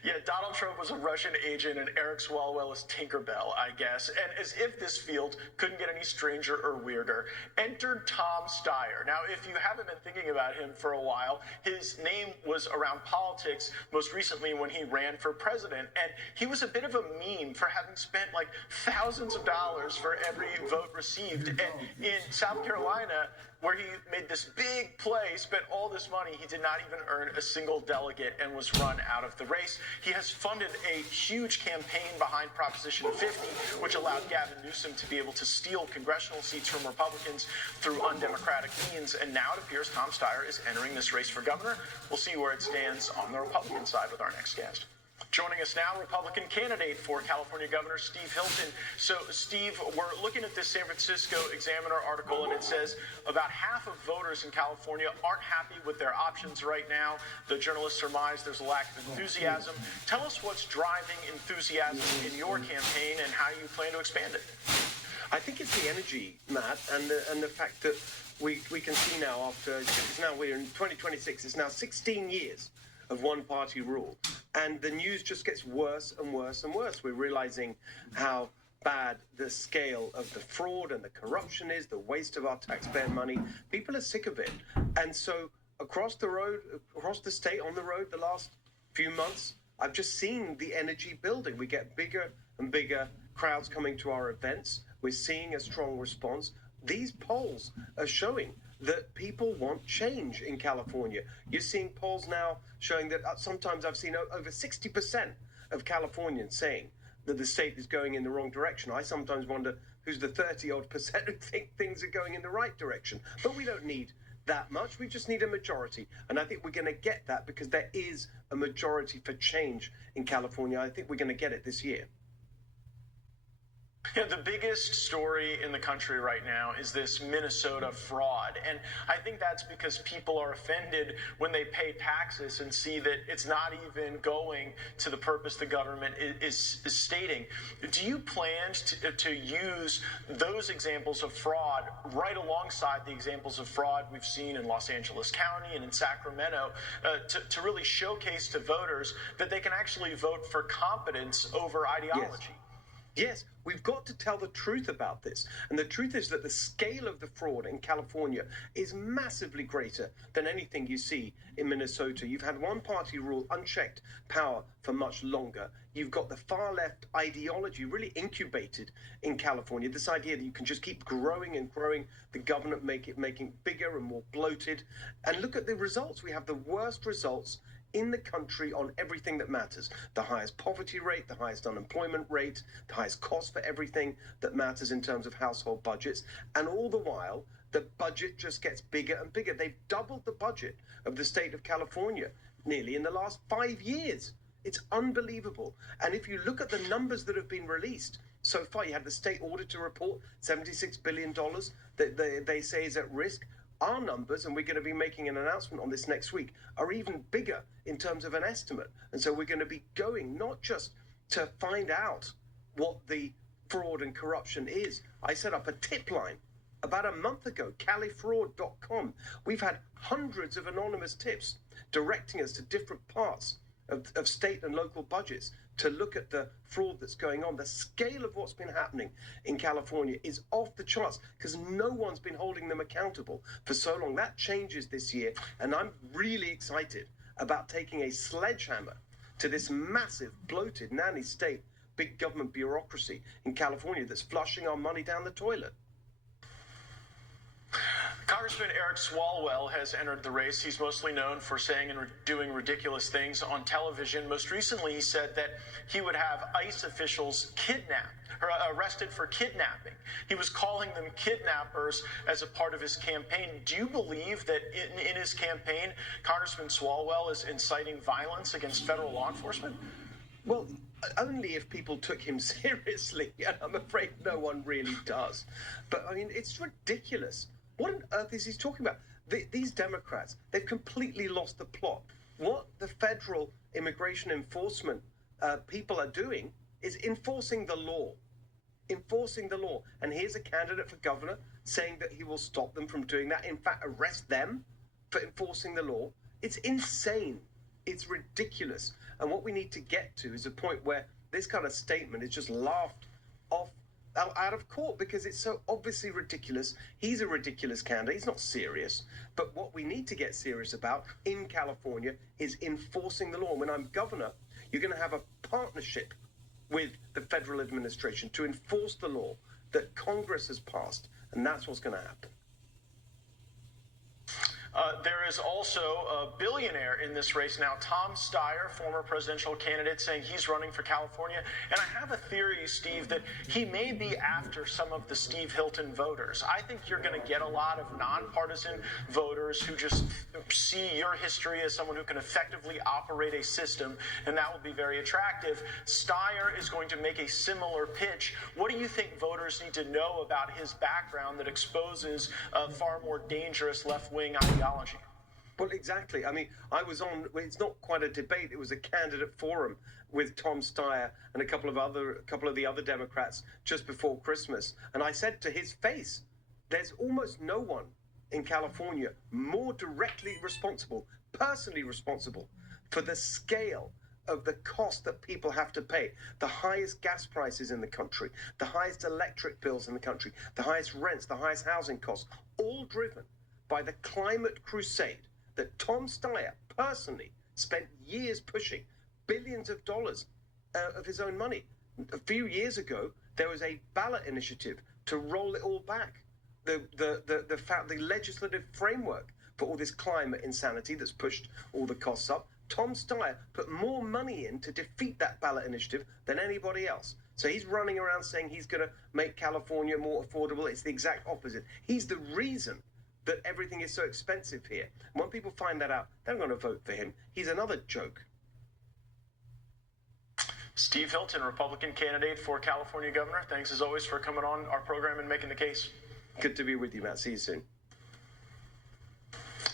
Yeah, Donald Trump was a Russian agent and Eric Swalwell is Tinkerbell, I guess. And as if this field couldn't get any stranger or weirder, entered Tom Steyer. Now, if you haven't been thinking about him for a while, his name was around politics most recently when he ran for president. And he was a bit of a meme for having spent like thousands of dollars for every vote received. And in South Carolina, where he made this big play, spent all this money, he did not even earn a single delegate and was run out of the race. He has funded a huge campaign behind Proposition 50, which allowed Gavin Newsom to be able to steal congressional seats from Republicans through undemocratic means. And now it appears Tom Steyer is entering this race for governor. We'll see where it stands on the Republican side with our next guest. Joining us now, Republican candidate for California Governor Steve Hilton. So, Steve, we're looking at this San Francisco Examiner article, and it says about half of voters in California aren't happy with their options right now. The journalists surmise there's a lack of enthusiasm. Tell us what's driving enthusiasm in your campaign and how you plan to expand it. I think it's the energy, Matt, and the fact that we can see now we're in 2026, it's now 16 years of one-party rule. And the news just gets worse and worse and worse. We're realizing how bad the scale of the fraud and the corruption is, the waste of our taxpayer money. People are sick of it. And so across the road, across the state, on the road, the last few months, I've just seen the energy building. We get bigger and bigger crowds coming to our events. We're seeing a strong response. These polls are showing that people want change in California. You're seeing polls now showing that sometimes I've seen over 60% of Californians saying that the state is going in the wrong direction. I sometimes wonder who's the 30-odd% who think things are going in the right direction. But we don't need that much. We just need a majority. And I think we're going to get that because there is a majority for change in California. I think we're going to get it this year. Yeah, the biggest story in the country right now is this Minnesota fraud. And I think that's because people are offended when they pay taxes and see that it's not even going to the purpose the government is stating. Do you plan to use those examples of fraud right alongside the examples of fraud we've seen in Los Angeles County and in Sacramento to really showcase to voters that they can actually vote for competence over ideology? Yes, we've got to tell the truth about this. And the truth is that the scale of the fraud in California is massively greater than anything you see in Minnesota. You've had one-party rule, unchecked power for much longer. You've got the far-left ideology really incubated in California, this idea that you can just keep growing and growing the government, making bigger and more bloated. And look at the results. We have the worst results in the country on everything that matters. The highest poverty rate, the highest unemployment rate, the highest cost for everything that matters in terms of household budgets. And all the while, the budget just gets bigger and bigger. They've doubled the budget of the state of California nearly in the last 5 years. It's unbelievable. And if you look at the numbers that have been released so far, you have the state auditor report, $76 billion that they say is at risk. Our numbers, and we're going to be making an announcement on this next week, are even bigger in terms of an estimate. And so we're going to be going not just to find out what the fraud and corruption is. I set up a tip line about a month ago, califraud.com. We've had hundreds of anonymous tips directing us to different parts of state and local budgets to look at the fraud that's going on. The scale of what's been happening in California is off the charts because no one's been holding them accountable for so long. That changes this year, and I'm really excited about taking a sledgehammer to this massive, bloated, nanny state, big government bureaucracy in California that's flushing our money down the toilet. Congressman Eric Swalwell has entered the race. He's mostly known for saying and doing ridiculous things on television. Most recently, he said that he would have ICE officials arrested for kidnapping. He was calling them kidnappers as a part of his campaign. Do you believe that in his campaign, Congressman Swalwell is inciting violence against federal law enforcement? Well, only if people took him seriously, and I'm afraid no one really does. But, I mean, it's ridiculous. What on earth is he talking about? These Democrats, they've completely lost the plot. What the federal immigration enforcement people are doing is enforcing the law. Enforcing the law. And here's a candidate for governor saying that he will stop them from doing that. In fact, arrest them for enforcing the law. It's insane. It's ridiculous. And what we need to get to is a point where this kind of statement is just laughed off out of court because it's so obviously ridiculous. He's a ridiculous candidate. He's not serious. But what we need to get serious about in California is enforcing the law. When I'm governor, you're going to have a partnership with the federal administration to enforce the law that Congress has passed. And that's what's going to happen. There is also a billionaire in this race now, Tom Steyer, former presidential candidate, saying he's running for California. And I have a theory, Steve, that he may be after some of the Steve Hilton voters. I think you're going to get a lot of nonpartisan voters who just see your history as someone who can effectively operate a system, and that will be very attractive. Steyer is going to make a similar pitch. What do you think voters need to know about his background that exposes a far more dangerous left-wing ideology? Well, exactly. I mean, I was on, it's not quite a debate, it was a candidate forum with Tom Steyer and a couple of the other Democrats just before Christmas. And I said to his face, there's almost no one in California more directly responsible, personally responsible for the scale of the cost that people have to pay. The highest gas prices in the country, the highest electric bills in the country, the highest rents, the highest housing costs, all driven by the climate crusade that Tom Steyer personally spent years pushing, billions of dollars of his own money. A few years ago, there was a ballot initiative to roll it all back. The legislative framework for all this climate insanity that's pushed all the costs up. Tom Steyer put more money in to defeat that ballot initiative than anybody else. So he's running around saying he's going to make California more affordable. It's the exact opposite. He's the reason that everything is so expensive here. When people find that out, they're going to vote for him. He's another joke. Steve Hilton, Republican candidate for California governor. Thanks as always for coming on our program and making the case. Good to be with you, Matt. See you soon.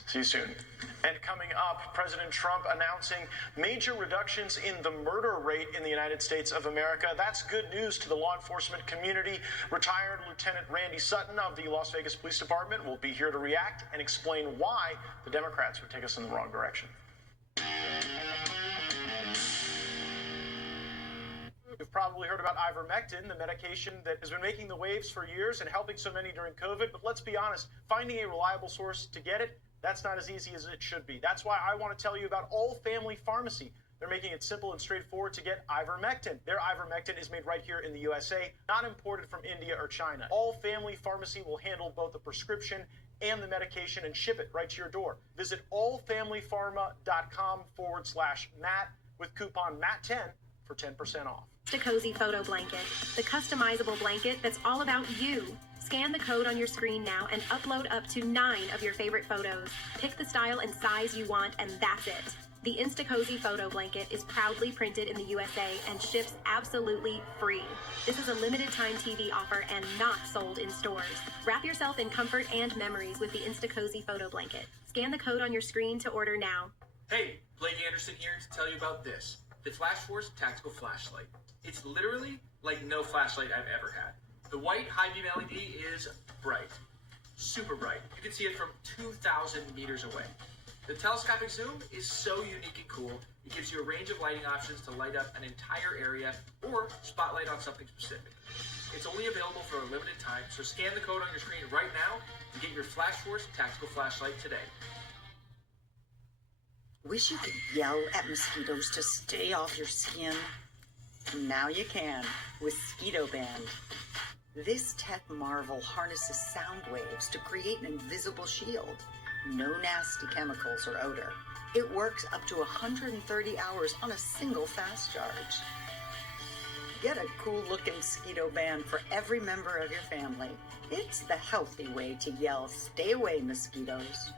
See you soon. And coming up, President Trump announcing major reductions in the murder rate in the United States of America. That's good news to the law enforcement community. Retired Lieutenant Randy Sutton of the Las Vegas Police Department will be here to react and explain why the Democrats would take us in the wrong direction. You've probably heard about ivermectin, the medication that has been making the waves for years and helping so many during COVID. But let's be honest, finding a reliable source to get it, that's not as easy as it should be. That's why I want to tell you about All Family Pharmacy. They're making it simple and straightforward to get ivermectin. Their ivermectin is made right here in the USA, not imported from India or China. All Family Pharmacy will handle both the prescription and the medication and ship it right to your door. Visit allfamilypharma.com/Matt with coupon MATT10 for 10% off. Cozy Photo Blanket, the customizable blanket that's all about you. Scan the code on your screen now and upload up to 9 of your favorite photos. Pick the style and size you want, and that's it. The Cozy Photo Blanket is proudly printed in the USA and ships absolutely free. This is a limited time TV offer and not sold in stores. Wrap yourself in comfort and memories with the Cozy Photo Blanket. Scan the code on your screen to order now. Hey, Blake Anderson here to tell you about this. The Flash Force Tactical Flashlight. It's literally like no flashlight I've ever had. The white high beam LED is bright, super bright. You can see it from 2,000 meters away. The telescopic zoom is so unique and cool, it gives you a range of lighting options to light up an entire area or spotlight on something specific. It's only available for a limited time, so scan the code on your screen right now to get your Flash Force tactical flashlight today. Wish you could yell at mosquitoes to stay off your skin? Now you can with Mosquito Band. This tech marvel harnesses sound waves to create an invisible shield. No nasty chemicals or odor. It works up to 130 hours on a single fast charge. Get a cool-looking Mosquito Band for every member of your family. It's the healthy way to yell, "Stay away, mosquitoes."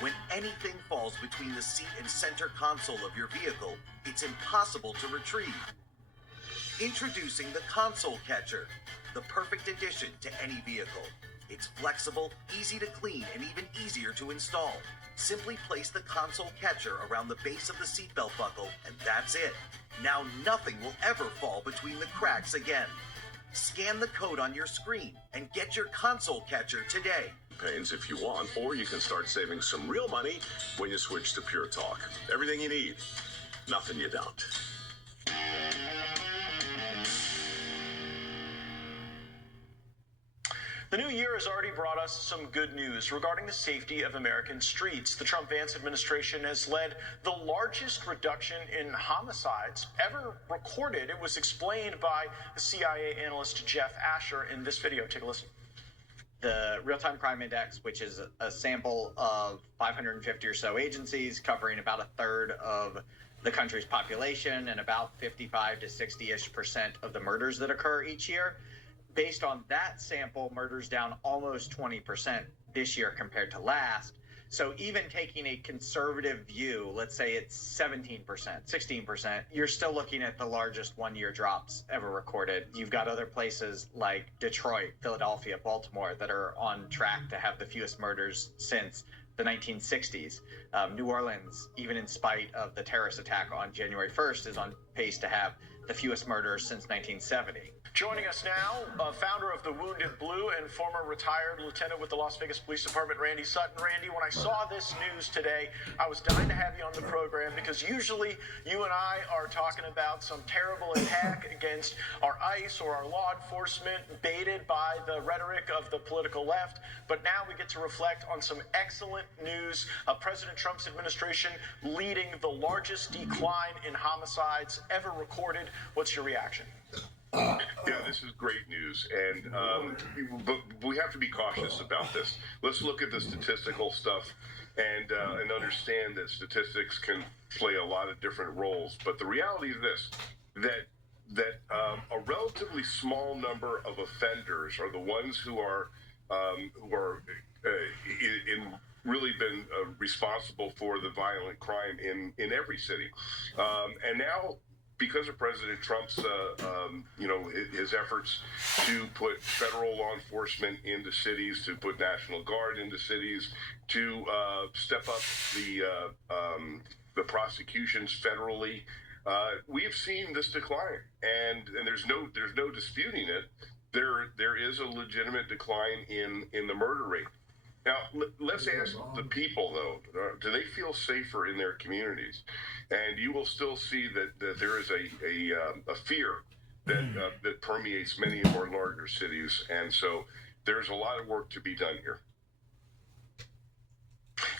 When anything falls between the seat and center console of your vehicle, it's impossible to retrieve. Introducing the Console Catcher, the perfect addition to any vehicle. It's flexible, easy to clean, and even easier to install. Simply place the console catcher around the base of the seatbelt buckle, and that's it. Now nothing will ever fall between the cracks again. Scan the code on your screen and get your console catcher today. Pains if you want, or you can start saving some real money when you switch to Pure Talk. Everything you need, nothing you don't. The new year has already brought us some good news regarding the safety of American streets. The Trump-Vance administration has led the largest reduction in homicides ever recorded. It was explained by the CIA analyst Jeff Asher in this video. Take a listen. The Real-Time Crime Index, which is a sample of 550 or so agencies covering about a third of the country's population and about 55 to 60-ish% of the murders that occur each year. Based on that sample, murders down almost 20% this year compared to last. So even taking a conservative view, let's say it's 17%, 16%, you're still looking at the largest one-year drops ever recorded. You've got other places like Detroit, Philadelphia, Baltimore that are on track to have the fewest murders since the 1960s. New Orleans, even in spite of the terrorist attack on January 1st, is on pace to have the fewest murders since 1970. Joining us now, founder of the Wounded Blue and former retired lieutenant with the Las Vegas Police Department, Randy Sutton. Randy, when I saw this news today, I was dying to have you on the program because usually you and I are talking about some terrible attack against our ICE or our law enforcement, baited by the rhetoric of the political left. But now we get to reflect on some excellent news. President Trump's administration leading the largest decline in homicides ever recorded. What's your reaction? Yeah, this is great news, and but we have to be cautious about this. Let's look at the statistical stuff and understand that statistics can play a lot of different roles. But the reality is this: that a relatively small number of offenders are the ones who are really been responsible for the violent crime in every city, and now, because of President Trump's, his efforts to put federal law enforcement into cities, to put National Guard into cities, to step up the prosecutions federally, we have seen this decline, and there's no disputing it. There is a legitimate decline in the murder rate. Now, let's ask the people, though, do they feel safer in their communities? And you will still see that there is a fear that permeates many of our larger cities. And so there's a lot of work to be done here.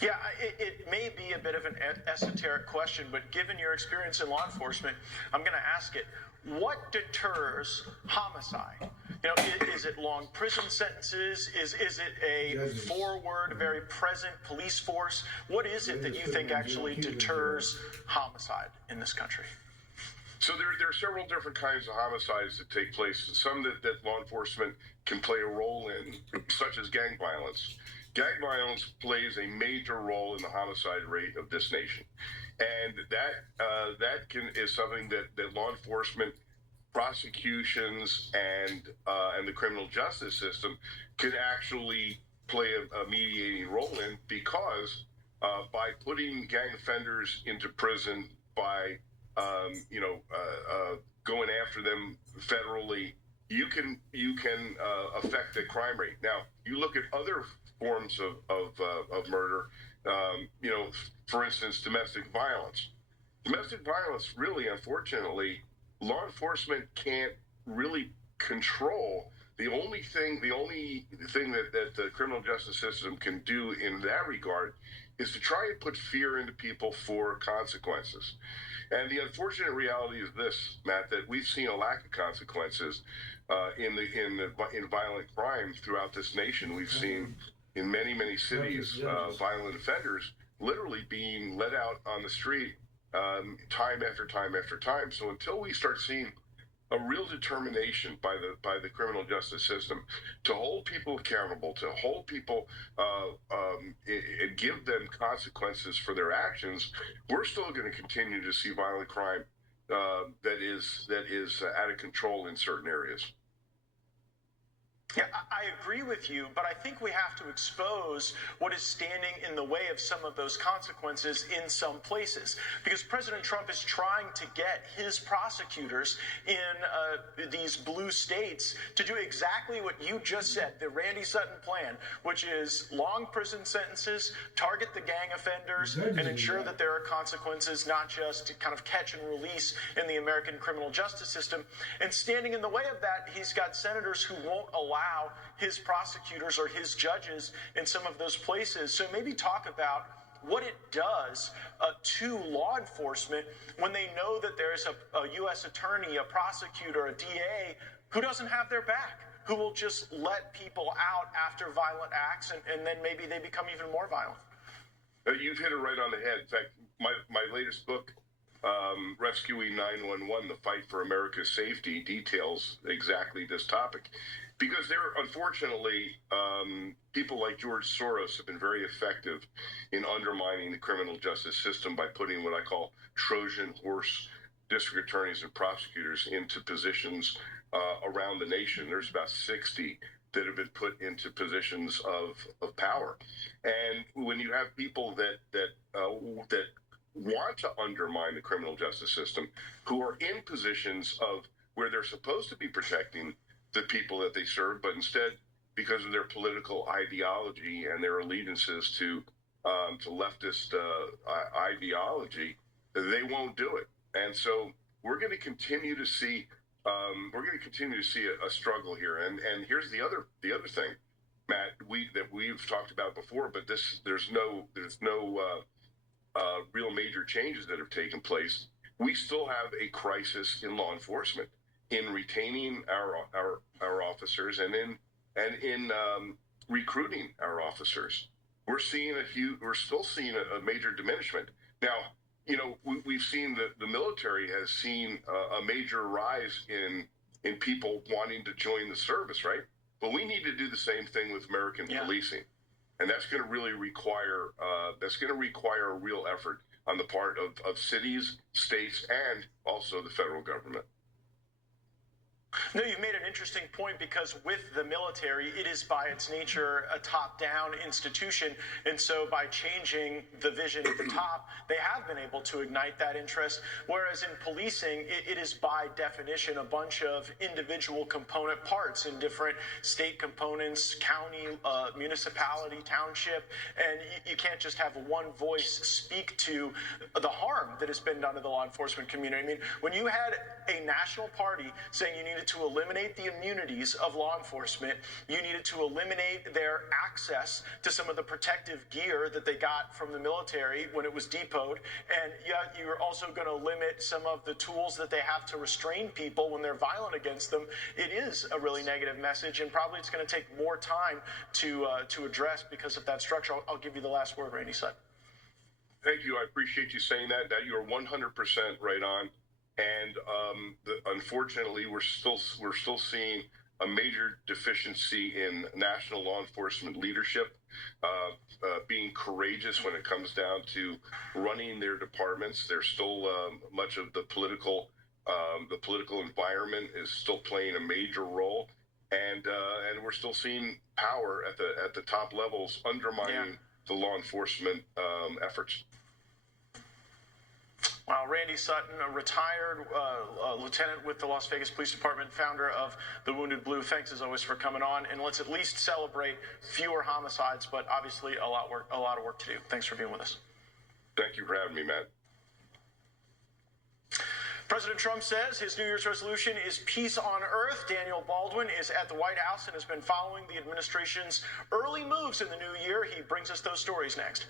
Yeah, it may be a bit of an esoteric question, but given your experience in law enforcement, I'm going to ask it. What deters homicide? Is it long prison sentences? Is it a forward, very present police force? What is it that you think actually deters homicide in this country? So there are several different kinds of homicides that take place. Some that law enforcement can play a role in, such as gang violence. Gang violence plays a major role in the homicide rate of this nation. And that is something that law enforcement, prosecutions, and the criminal justice system can actually play a mediating role in, because by putting gang offenders into prison, by going after them federally, you can affect the crime rate. Now, you look at other forms of murder. You know, for instance, domestic violence. Domestic violence, really, unfortunately, law enforcement can't really control. The only thing that the criminal justice system can do in that regard is to try and put fear into people for consequences. And the unfortunate reality is this, Matt, that we've seen a lack of consequences in violent crime throughout this nation. We've seen in many cities violent offenders literally being let out on the street time after time after time. So until we start seeing a real determination by the criminal justice system to hold people accountable, to hold people and give them consequences for their actions, we're still going to continue to see violent crime that is out of control in certain areas. Yeah, I agree with you, but I think we have to expose what is standing in the way of some of those consequences in some places. Because President Trump is trying to get his prosecutors in these blue states to do exactly what you just said, the Randy Sutton plan, which is long prison sentences, target the gang offenders, and ensure that there are consequences, not just kind of catch and release in the American criminal justice system. And standing in the way of that, he's got senators who won't allow his prosecutors or his judges in some of those places. So maybe talk about what it does to law enforcement when they know that there's a U.S. attorney, a prosecutor, a DA who doesn't have their back, who will just let people out after violent acts, and then maybe they become even more violent. You've hit it right on the head. In fact, my latest book, Rescuing 911, The Fight for America's Safety, details exactly this topic. Because unfortunately, people like George Soros have been very effective in undermining the criminal justice system by putting what I call Trojan horse district attorneys and prosecutors into positions around the nation. There's about 60 that have been put into positions of power. And when you have people that want to undermine the criminal justice system, who are in positions of where they're supposed to be protecting the people that they serve, but instead, because of their political ideology and their allegiances to leftist ideology, they won't do it. And so we're going to continue to see a struggle here. And here's the other thing, Matt, that we've talked about before, but there's no real major changes that have taken place. We still have a crisis in law enforcement, in retaining our officers and in recruiting our officers. We're still seeing a major diminishment. Now, you know, we've seen the military has seen a major rise in people wanting to join the service, right? But we need to do the same thing with American policing, and that's going to really require a real effort on the part of cities, states, and also the federal government. No, you've made an interesting point, because with the military, it is by its nature a top-down institution. And so by changing the vision at the top, they have been able to ignite that interest. Whereas in policing, it is by definition a bunch of individual component parts in different state components, county, municipality, township. And you can't just have one voice speak to the harm that has been done to the law enforcement community. I mean, when you had a national party saying you needed to eliminate the immunities of law enforcement, you needed to eliminate their access to some of the protective gear that they got from the military when it was depoted, and you're also going to limit some of the tools that they have to restrain people when they're violent against them. It is a really negative message, and probably it's going to take more time to address because of that structure. I'll give you the last word, Randy Sutton. Thank you. I appreciate you saying that. That you're 100% right on. And unfortunately, we're still seeing a major deficiency in national law enforcement leadership, being courageous when it comes down to running their departments. There's still much of the political environment is still playing a major role, and we're still seeing power at the top levels undermining the law enforcement efforts. Wow, Randy Sutton, a retired lieutenant with the Las Vegas Police Department, founder of the Wounded Blue. Thanks as always for coming on, and let's at least celebrate fewer homicides, but obviously a lot of work to do. Thanks for being with us. Thank you for having me, Matt. President Trump says his New Year's resolution is peace on earth. Daniel Baldwin is at the White House and has been following the administration's early moves in the new year. He brings us those stories next.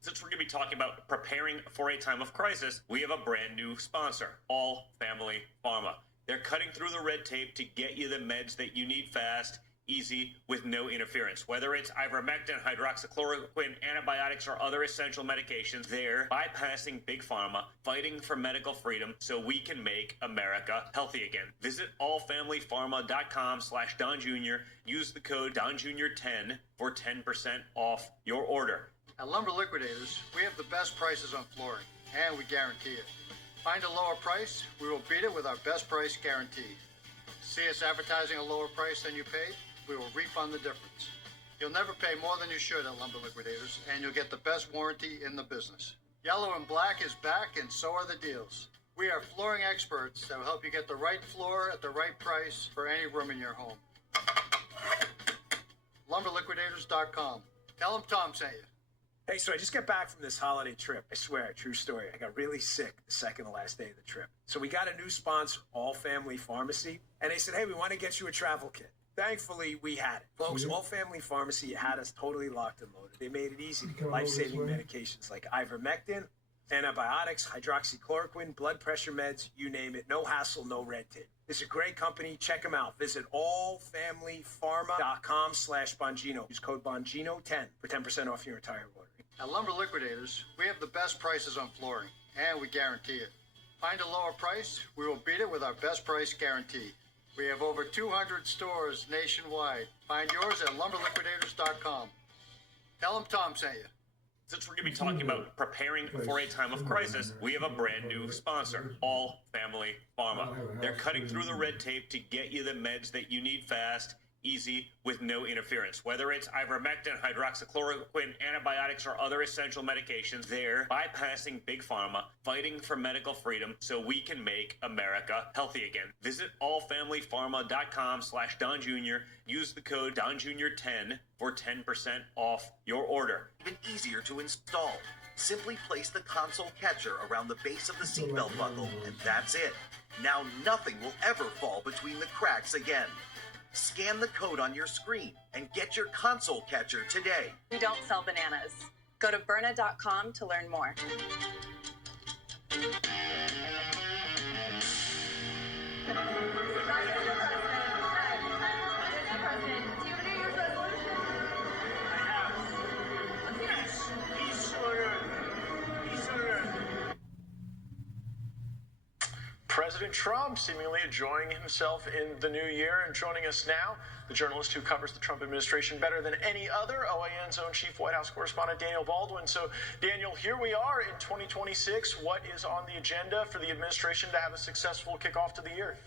Since we're going to be talking about preparing for a time of crisis, we have a brand new sponsor, All Family Pharma. They're cutting through the red tape to get you the meds that you need fast, easy, with no interference. Whether it's ivermectin, hydroxychloroquine, antibiotics, or other essential medications, they're bypassing Big Pharma, fighting for medical freedom so we can make America healthy again. Visit allfamilypharma.com/Don Jr. Use the code DonJr10 for 10% off your order. At Lumber Liquidators, we have the best prices on flooring, and we guarantee it. Find a lower price, we will beat it with our best price guarantee. See us advertising a lower price than you paid? We will refund the difference. You'll never pay more than you should at Lumber Liquidators, and you'll get the best warranty in the business. Yellow and Black is back, and so are the deals. We are flooring experts that will help you get the right floor at the right price for any room in your home. LumberLiquidators.com. Tell them Tom sent you. Hey, so I just got back from this holiday trip. I swear, true story. I got really sick the second to last day of the trip. So we got a new sponsor, All Family Pharmacy, and they said, hey, we want to get you a travel kit. Thankfully, we had it. Folks, All Family Pharmacy had us totally locked and loaded. They made it easy to get life-saving medications like ivermectin, antibiotics, hydroxychloroquine, blood pressure meds, you name it. No hassle, no red tape. It's a great company. Check them out. Visit allfamilypharma.com/Bongino. Use code Bongino10 for 10% off your entire order. At Lumber Liquidators, we have the best prices on flooring, and we guarantee it. Find a lower price, we will beat it with our best price guarantee. We have over 200 stores nationwide. Find yours at LumberLiquidators.com. Tell them Tom sent you. Since we're going to be talking about preparing for a time of crisis, we have a brand new sponsor, All Family Pharma. They're cutting through the red tape to get you the meds that you need fast, easy, with no interference. Whether it's ivermectin, hydroxychloroquine, antibiotics, or other essential medications, they're bypassing Big Pharma, fighting for medical freedom so we can make America healthy again. Visit allfamilypharma.com/Don Jr. Use the code DonJr10 for 10% off your order. Even easier to install. Simply place the console catcher around the base of the seatbelt buckle, and that's it. Now nothing will ever fall between the cracks again. Scan the code on your screen and get your console catcher today. We don't sell bananas. Go to Berna.com to learn more. President Trump seemingly enjoying himself in the new year, and joining us now, the journalist who covers the Trump administration better than any other, OAN's own chief White House correspondent, Daniel Baldwin. So, Daniel, here we are in 2026. What is on the agenda for the administration to have a successful kickoff to the year?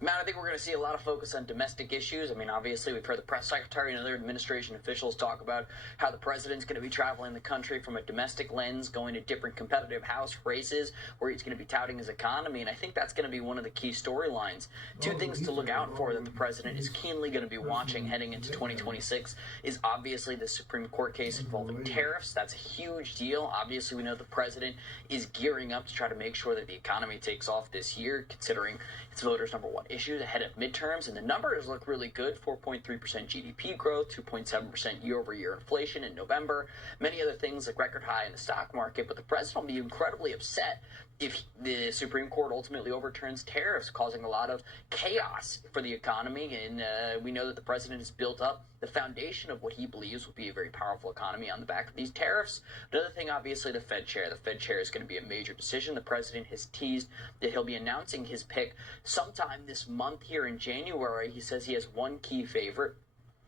Matt, I think we're going to see a lot of focus on domestic issues. I mean, obviously, we've heard the press secretary and other administration officials talk about how the president's going to be traveling the country from a domestic lens, going to different competitive House races where he's going to be touting his economy. And I think that's going to be one of the key storylines. Two things to look out for that the president is keenly going to be watching heading into 2026 is obviously the Supreme Court case involving tariffs. That's a huge deal. Obviously, we know the president is gearing up to try to make sure that the economy takes off this year, considering it's voters' number one issue ahead of midterms, and the numbers look really good. 4.3% GDP growth, 2.7% year-over-year inflation in November, many other things like record high in the stock market. But the president will be incredibly upset if the Supreme Court ultimately overturns tariffs, causing a lot of chaos for the economy. And we know that the president has built up the foundation of what he believes will be a very powerful economy on the back of these tariffs. Another thing, obviously, the Fed chair. The Fed chair is going to be a major decision. The president has teased that he'll be announcing his pick sometime this month here in January. He says he has one key favorite.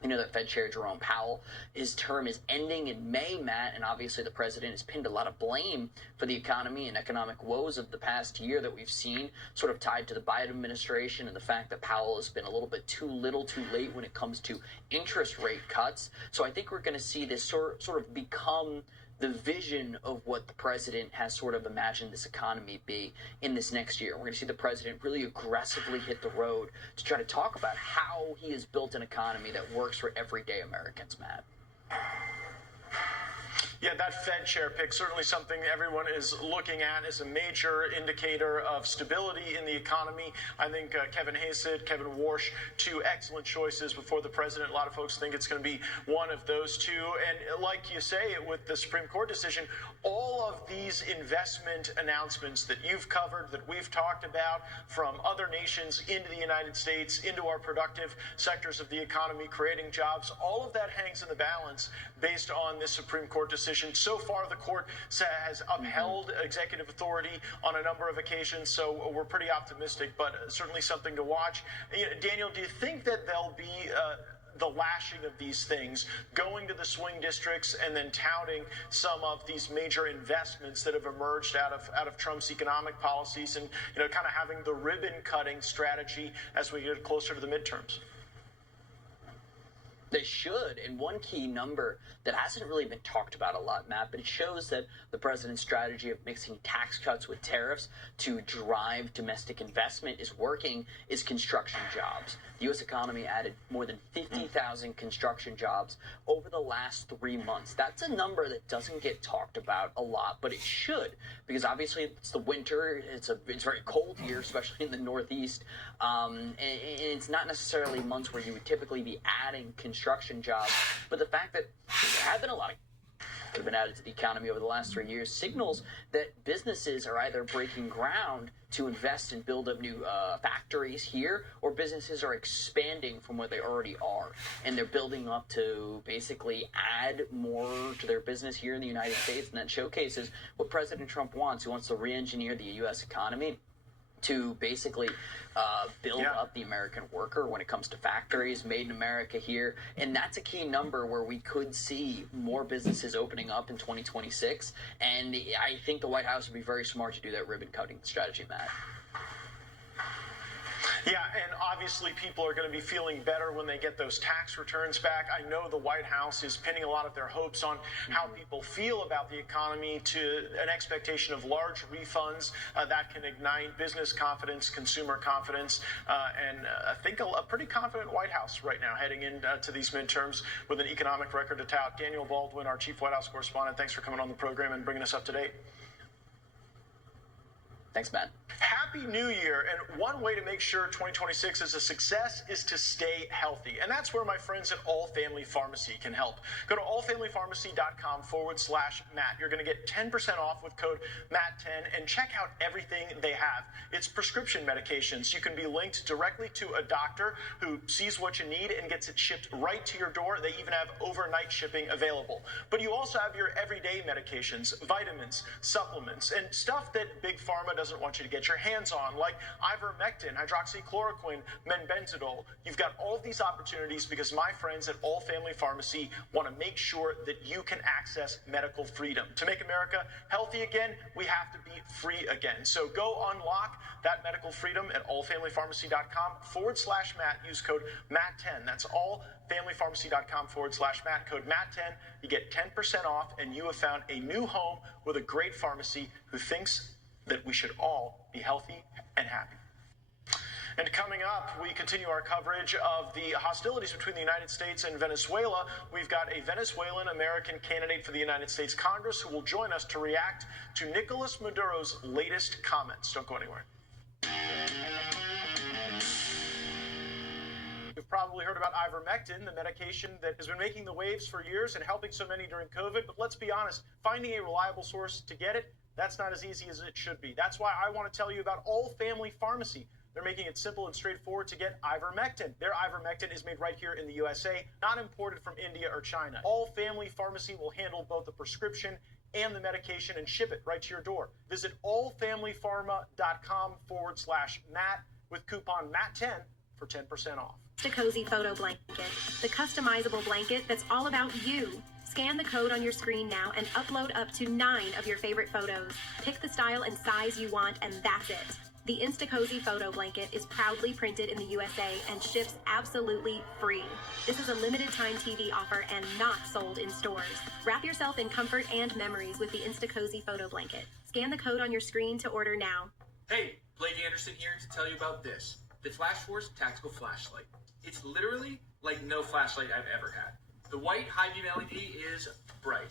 You know that Fed Chair Jerome Powell, his term is ending in May, Matt, and obviously the president has pinned a lot of blame for the economy and economic woes of the past year that we've seen, sort of tied to the Biden administration and the fact that Powell has been a little bit too little too late when it comes to interest rate cuts. So I think we're going to see this sort of become the vision of what the president has sort of imagined this economy be in this next year. We're going to see the president really aggressively hit the road to try to talk about how he has built an economy that works for everyday Americans, Matt. Yeah, that Fed chair pick, certainly something everyone is looking at as a major indicator of stability in the economy. I think Kevin Haysid, Kevin Warsh, two excellent choices before the president. A lot of folks think it's going to be one of those two. And like you say, with the Supreme Court decision, all of these investment announcements that you've covered, that we've talked about from other nations into the United States, into our productive sectors of the economy, creating jobs, all of that hangs in the balance based on this Supreme Court decision. So far, the court has upheld executive authority on a number of occasions, so we're pretty optimistic, but certainly something to watch. Daniel, do you think that there'll be the lashing of these things, going to the swing districts and then touting some of these major investments that have emerged out of Trump's economic policies, and kind of having the ribbon cutting strategy as we get closer to the midterms? They should. And one key number that hasn't really been talked about a lot, Matt, but it shows that the president's strategy of mixing tax cuts with tariffs to drive domestic investment is working, is construction jobs. The U.S. economy added more than 50,000 construction jobs over the last 3 months. That's a number that doesn't get talked about a lot, but it should, because obviously it's the winter. It's very cold here, especially in the Northeast. And it's not necessarily months where you would typically be adding construction jobs, but the fact that there have been a lot of that have been added to the economy over the last 3 years signals that businesses are either breaking ground to invest and build up new factories here, or businesses are expanding from what they already are, and they're building up to basically add more to their business here in the United States. And that showcases what President Trump wants. He wants to re-engineer the U.S. economy to basically build up the American worker when it comes to factories made in America here. And that's a key number where we could see more businesses opening up in 2026. And I think the White House would be very smart to do that ribbon cutting strategy, Matt. Yeah, and obviously people are going to be feeling better when they get those tax returns back. I know the White House is pinning a lot of their hopes on how people feel about the economy to an expectation of large refunds that can ignite business confidence, consumer confidence, and I think a pretty confident White House right now heading into these midterms with an economic record to tout. Daniel Baldwin, our chief White House correspondent, thanks for coming on the program and bringing us up to date. Thanks, Matt. Happy New Year. And one way to make sure 2026 is a success is to stay healthy. And that's where my friends at All Family Pharmacy can help. Go to allfamilypharmacy.com/Matt. You're going to get 10% off with code MATT10 and check out everything they have. It's prescription medications. You can be linked directly to a doctor who sees what you need and gets it shipped right to your door. They even have overnight shipping available. But you also have your everyday medications, vitamins, supplements, and stuff that Big Pharma doesn't want you to get your hands on, like ivermectin, hydroxychloroquine, menbenzidol. You've got all of these opportunities because my friends at All Family Pharmacy want to make sure that you can access medical freedom. To make America healthy again, we have to be free again. So go unlock that medical freedom at allfamilypharmacy.com/Matt. Use code MATT10. That's allfamilypharmacy.com/Matt. Code MATT10. You get 10% off, and you have found a new home with a great pharmacy who thinks that we should all be healthy and happy. And coming up, we continue our coverage of the hostilities between the United States and Venezuela. We've got a Venezuelan-American candidate for the United States Congress who will join us to react to Nicolas Maduro's latest comments. Don't go anywhere. You've probably heard about ivermectin, the medication that has been making the waves for years and helping so many during COVID. But let's be honest, finding a reliable source to get it, that's not as easy as it should be. That's why I want to tell you about All Family Pharmacy. They're making it simple and straightforward to get ivermectin. Their ivermectin is made right here in the USA, not imported from India or China. All Family Pharmacy will handle both the prescription and the medication and ship it right to your door. Visit allfamilypharma.com/Matt with coupon MATT10 for 10% off. The Cozy Photo Blanket, the customizable blanket that's all about you. Scan the code on your screen now and upload up to 9 of your favorite photos. Pick the style and size you want, and that's it. The InstaCozy Photo Blanket is proudly printed in the USA and ships absolutely free. This is a limited time TV offer and not sold in stores. Wrap yourself in comfort and memories with the InstaCozy Photo Blanket. Scan the code on your screen to order now. Hey, Blake Anderson here to tell you about this. The Flash Force Tactical Flashlight. It's literally like no flashlight I've ever had. The white high beam LED is bright,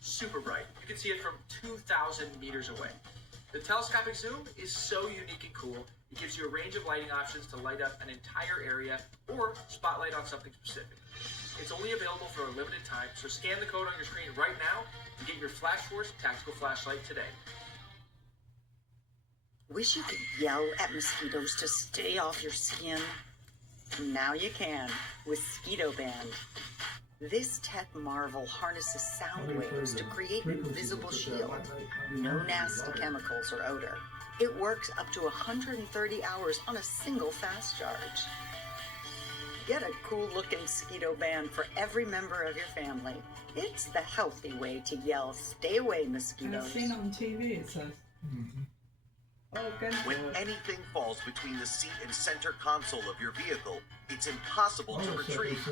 super bright. You can see it from 2,000 meters away. The telescopic zoom is so unique and cool, it gives you a range of lighting options to light up an entire area or spotlight on something specific. It's only available for a limited time, so scan the code on your screen right now and get your Flash Force Tactical Flashlight today. Wish you could yell at mosquitoes to stay off your skin? Now you can with Mosquito Band. This tech marvel harnesses sound waves to create an invisible shield. No nasty chemicals or odor. It works up to 130 hours on a single fast charge. Get a cool-looking Mosquito Band for every member of your family. It's the healthy way to yell, "Stay away, mosquitoes." I've seen on TV, it says. When anything falls between the seat and center console of your vehicle, it's impossible to retrieve.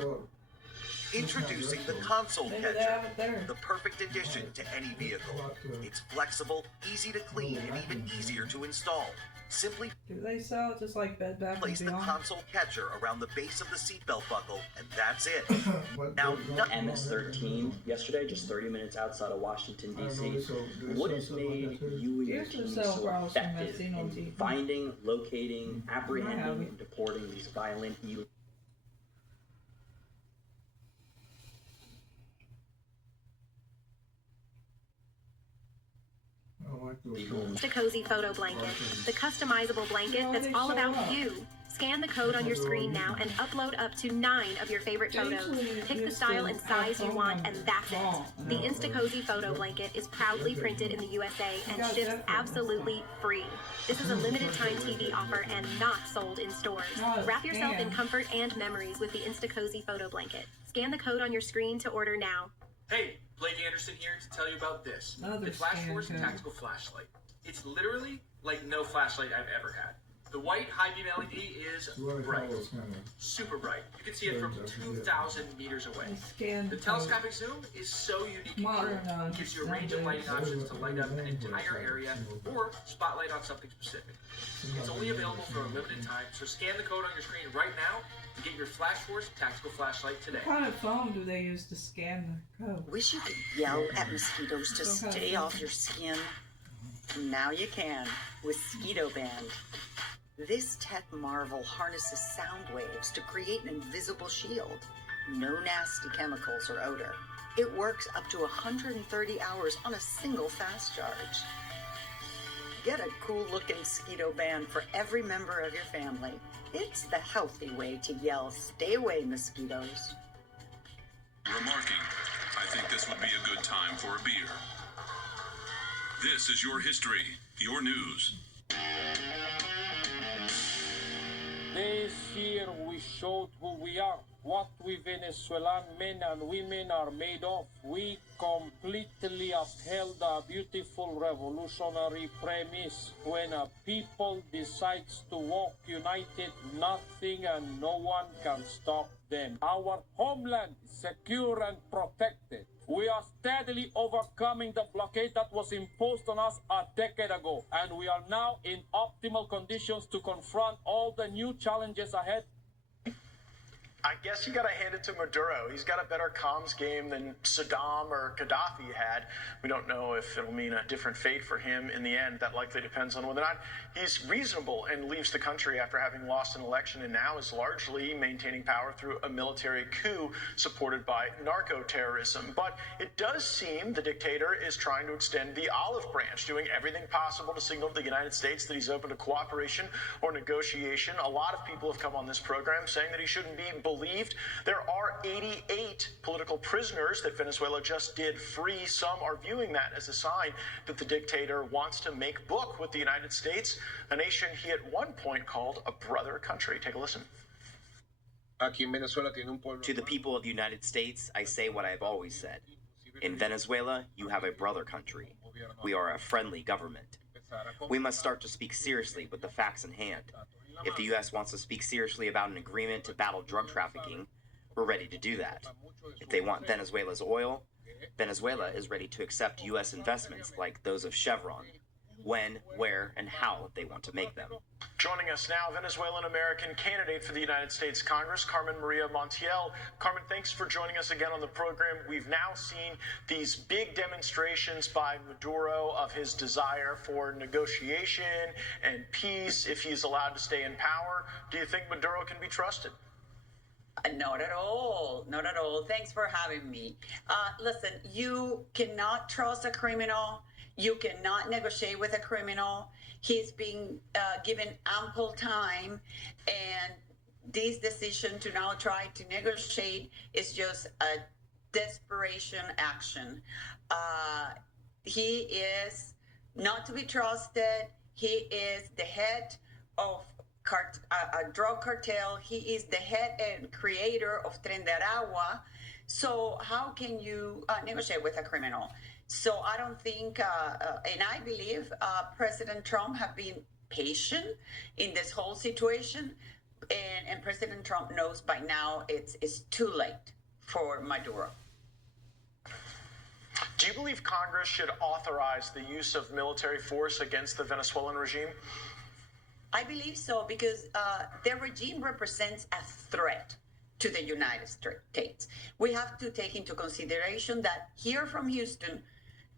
Introducing the console catcher, the perfect addition to any vehicle. It's flexible, easy to clean, and even easier to install. Simply do they sell it just like Bed Bath & place the Beyond? console catcher around the base of the seatbelt buckle, and that's it. Now, MS-13 yesterday, just 30 minutes outside of Washington, D.C. What has made you and your team so effective in finding, locating, apprehending, and deporting these violent illegal? The Cozy Photo Blanket, the customizable blanket that's all about you. Scan the code on your screen now and upload up to 9 of your favorite photos. Pick the style and size you want, and that's it. The InstaCozy Photo Blanket is proudly printed in the USA and ships absolutely free. This is a limited time TV offer and not sold in stores. Wrap yourself in comfort and memories with the InstaCozy Photo Blanket. Scan the code on your screen to order now. Hey, Blake Anderson here to tell you about this. The Flash Force Tactical Flashlight. It's literally like no flashlight I've ever had. The white high beam LED is bright, super bright. You can see it from 2,000 meters away. The telescopic zoom is so unique and cool. It gives you a range of lighting options to light up an entire area or spotlight on something specific. It's only available for a limited time, so scan the code on your screen right now and get your Flash Force Tactical Flashlight today. What kind of phone do they use to scan the code? Wish you could yell at mosquitoes to stay off your skin? Now you can with Mosquito Band. This tech marvel harnesses sound waves to create an invisible shield. No nasty chemicals or odor. It works up to 130 hours on a single fast charge. Get a cool-looking Mosquito Band for every member of your family. It's the healthy way to yell, "Stay away, mosquitoes." Remarking, I think this would be a good time for a beer. This is your history, your news. This year we showed who we are, what we Venezuelan men and women are made of. We completely upheld a beautiful revolutionary premise. When a people decides to walk united, nothing and no one can stop them. Our homeland is secure and protected. We are steadily overcoming the blockade that was imposed on us a decade ago, and we are now in optimal conditions to confront all the new challenges ahead. I guess you got to hand it to Maduro. He's got a better comms game than Saddam or Gaddafi had. We don't know if it'll mean a different fate for him in the end. That likely depends on whether or not he's reasonable and leaves the country after having lost an election and now is largely maintaining power through a military coup supported by narco-terrorism. But it does seem the dictator is trying to extend the olive branch, doing everything possible to signal to the United States that he's open to cooperation or negotiation. A lot of people have come on this program saying that he shouldn't be believed. There are 88 political prisoners that Venezuela just did free. Some are viewing that as a sign that the dictator wants to make book with the United States, a nation he at one point called a brother country. Take a listen. To the people of the United States, I say what I have always said. In Venezuela, you have a brother country. We are a friendly government. We must start to speak seriously with the facts in hand. If the U.S. wants to speak seriously about an agreement to battle drug trafficking, we're ready to do that. If they want Venezuela's oil, Venezuela is ready to accept U.S. investments like those of Chevron, when, where, and how they want to make them. Joining us now, Venezuelan-American candidate for the United States Congress, Carmen Maria Montiel. Carmen, thanks for joining us again on the program. We've now seen these big demonstrations by Maduro of his desire for negotiation and peace if he's allowed to stay in power. Do you think Maduro can be trusted? Not at all. Not at all. Thanks for having me. Listen, you cannot trust a criminal. You cannot negotiate with a criminal. He's being given ample time, and this decision to now try to negotiate is just a desperation action. He is not to be trusted. He is the head of a drug cartel. He is the head and creator of Tren de Aragua. So how can you negotiate with a criminal? So I don't think, and I believe President Trump have been patient in this whole situation, and President Trump knows by now it's too late for Maduro. Do you believe Congress should authorize the use of military force against the Venezuelan regime? I believe so, because the regime represents a threat to the United States. We have to take into consideration that here from Houston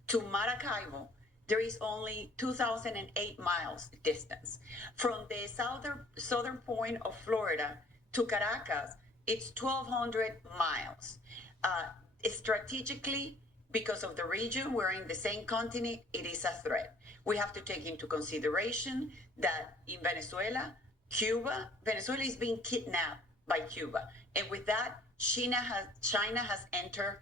to Maracaibo, there is only 2,008 miles distance. From the southern point of Florida to Caracas, it's 1,200 miles. Strategically, because of the region, we're in the same continent, it is a threat. We have to take into consideration that in Venezuela is being kidnapped by Cuba. And with that, China has entered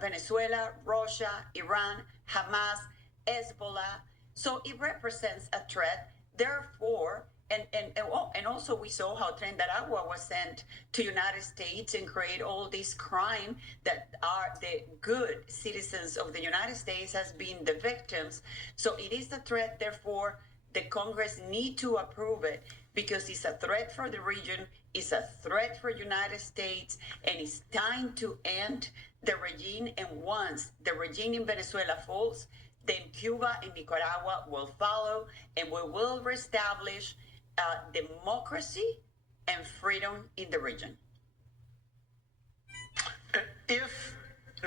Venezuela, Russia, Iran, Hamas, Hezbollah. So it represents a threat. Therefore, and also we saw how Tren de Aragua was sent to United States and create all this crime that are the good citizens of the United States has been the victims. So it is a threat. Therefore, the Congress need to approve it because it's a threat for the region, it's a threat for United States, and it's time to end the regime. And once the regime in Venezuela falls, then Cuba and Nicaragua will follow, and we will reestablish democracy and freedom in the region. If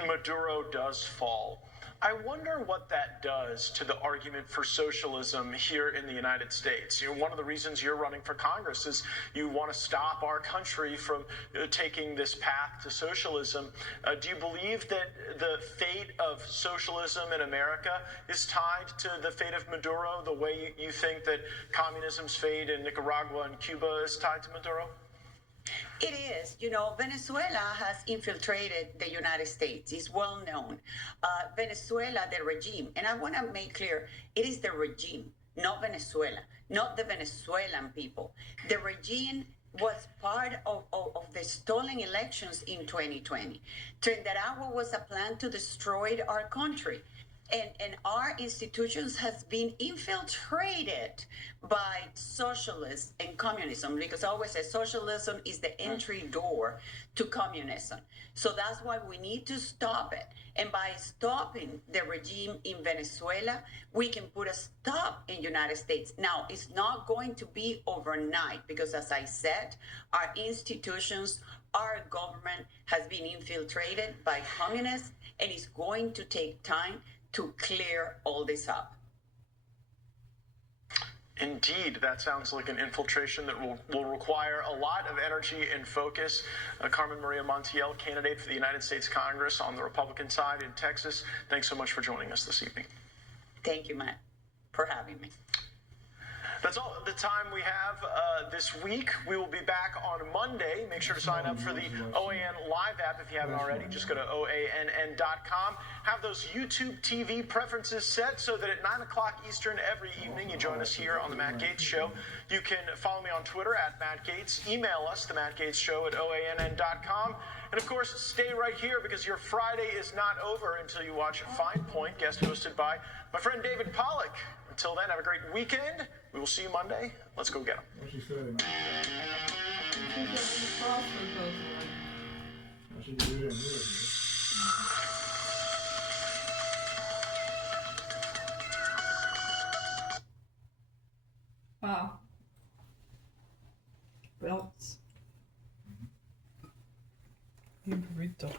Maduro does fall, I wonder what that does to the argument for socialism here in the United States. You know, one of the reasons you're running for Congress is you want to stop our country from taking this path to socialism. Do you believe that the fate of socialism in America is tied to the fate of Maduro, the way you think that communism's fate in Nicaragua and Cuba is tied to Maduro? It is. You know, Venezuela has infiltrated the United States. It's well known. Venezuela, the regime, and I want to make clear, it is the regime, not Venezuela, not the Venezuelan people. The regime was part of the stolen elections in 2020. Tren de Aragua was a plan to destroy our country. And our institutions has been infiltrated by socialists and communism, because I always say socialism is the entry door to communism. So that's why we need to stop it. And by stopping the regime in Venezuela, we can put a stop in the United States. Now, it's not going to be overnight, because as I said, our institutions, our government has been infiltrated by communists, and it's going to take time to clear all this up. Indeed, that sounds like an infiltration that will require a lot of energy and focus. Carmen Maria Montiel, candidate for the United States Congress on the Republican side in Texas. Thanks so much for joining us this evening. Thank you, Matt, for having me. That's all the time we have this week. We will be back on Monday. Make sure to sign up for the OAN Live app if you haven't already. Just go to OANN.com. Have those YouTube TV preferences set so that at 9 o'clock Eastern every evening you join us here on The Matt Gaetz Show. You can follow me on Twitter at Matt Gaetz. Email us, The Matt Gaetz Show at OANN.com. And of course, stay right here because your Friday is not over until you watch Fine Point, guest hosted by my friend David Pollack. Until then, have a great weekend. We will see you Monday. Let's go get them. Wow. Belts. Burrito.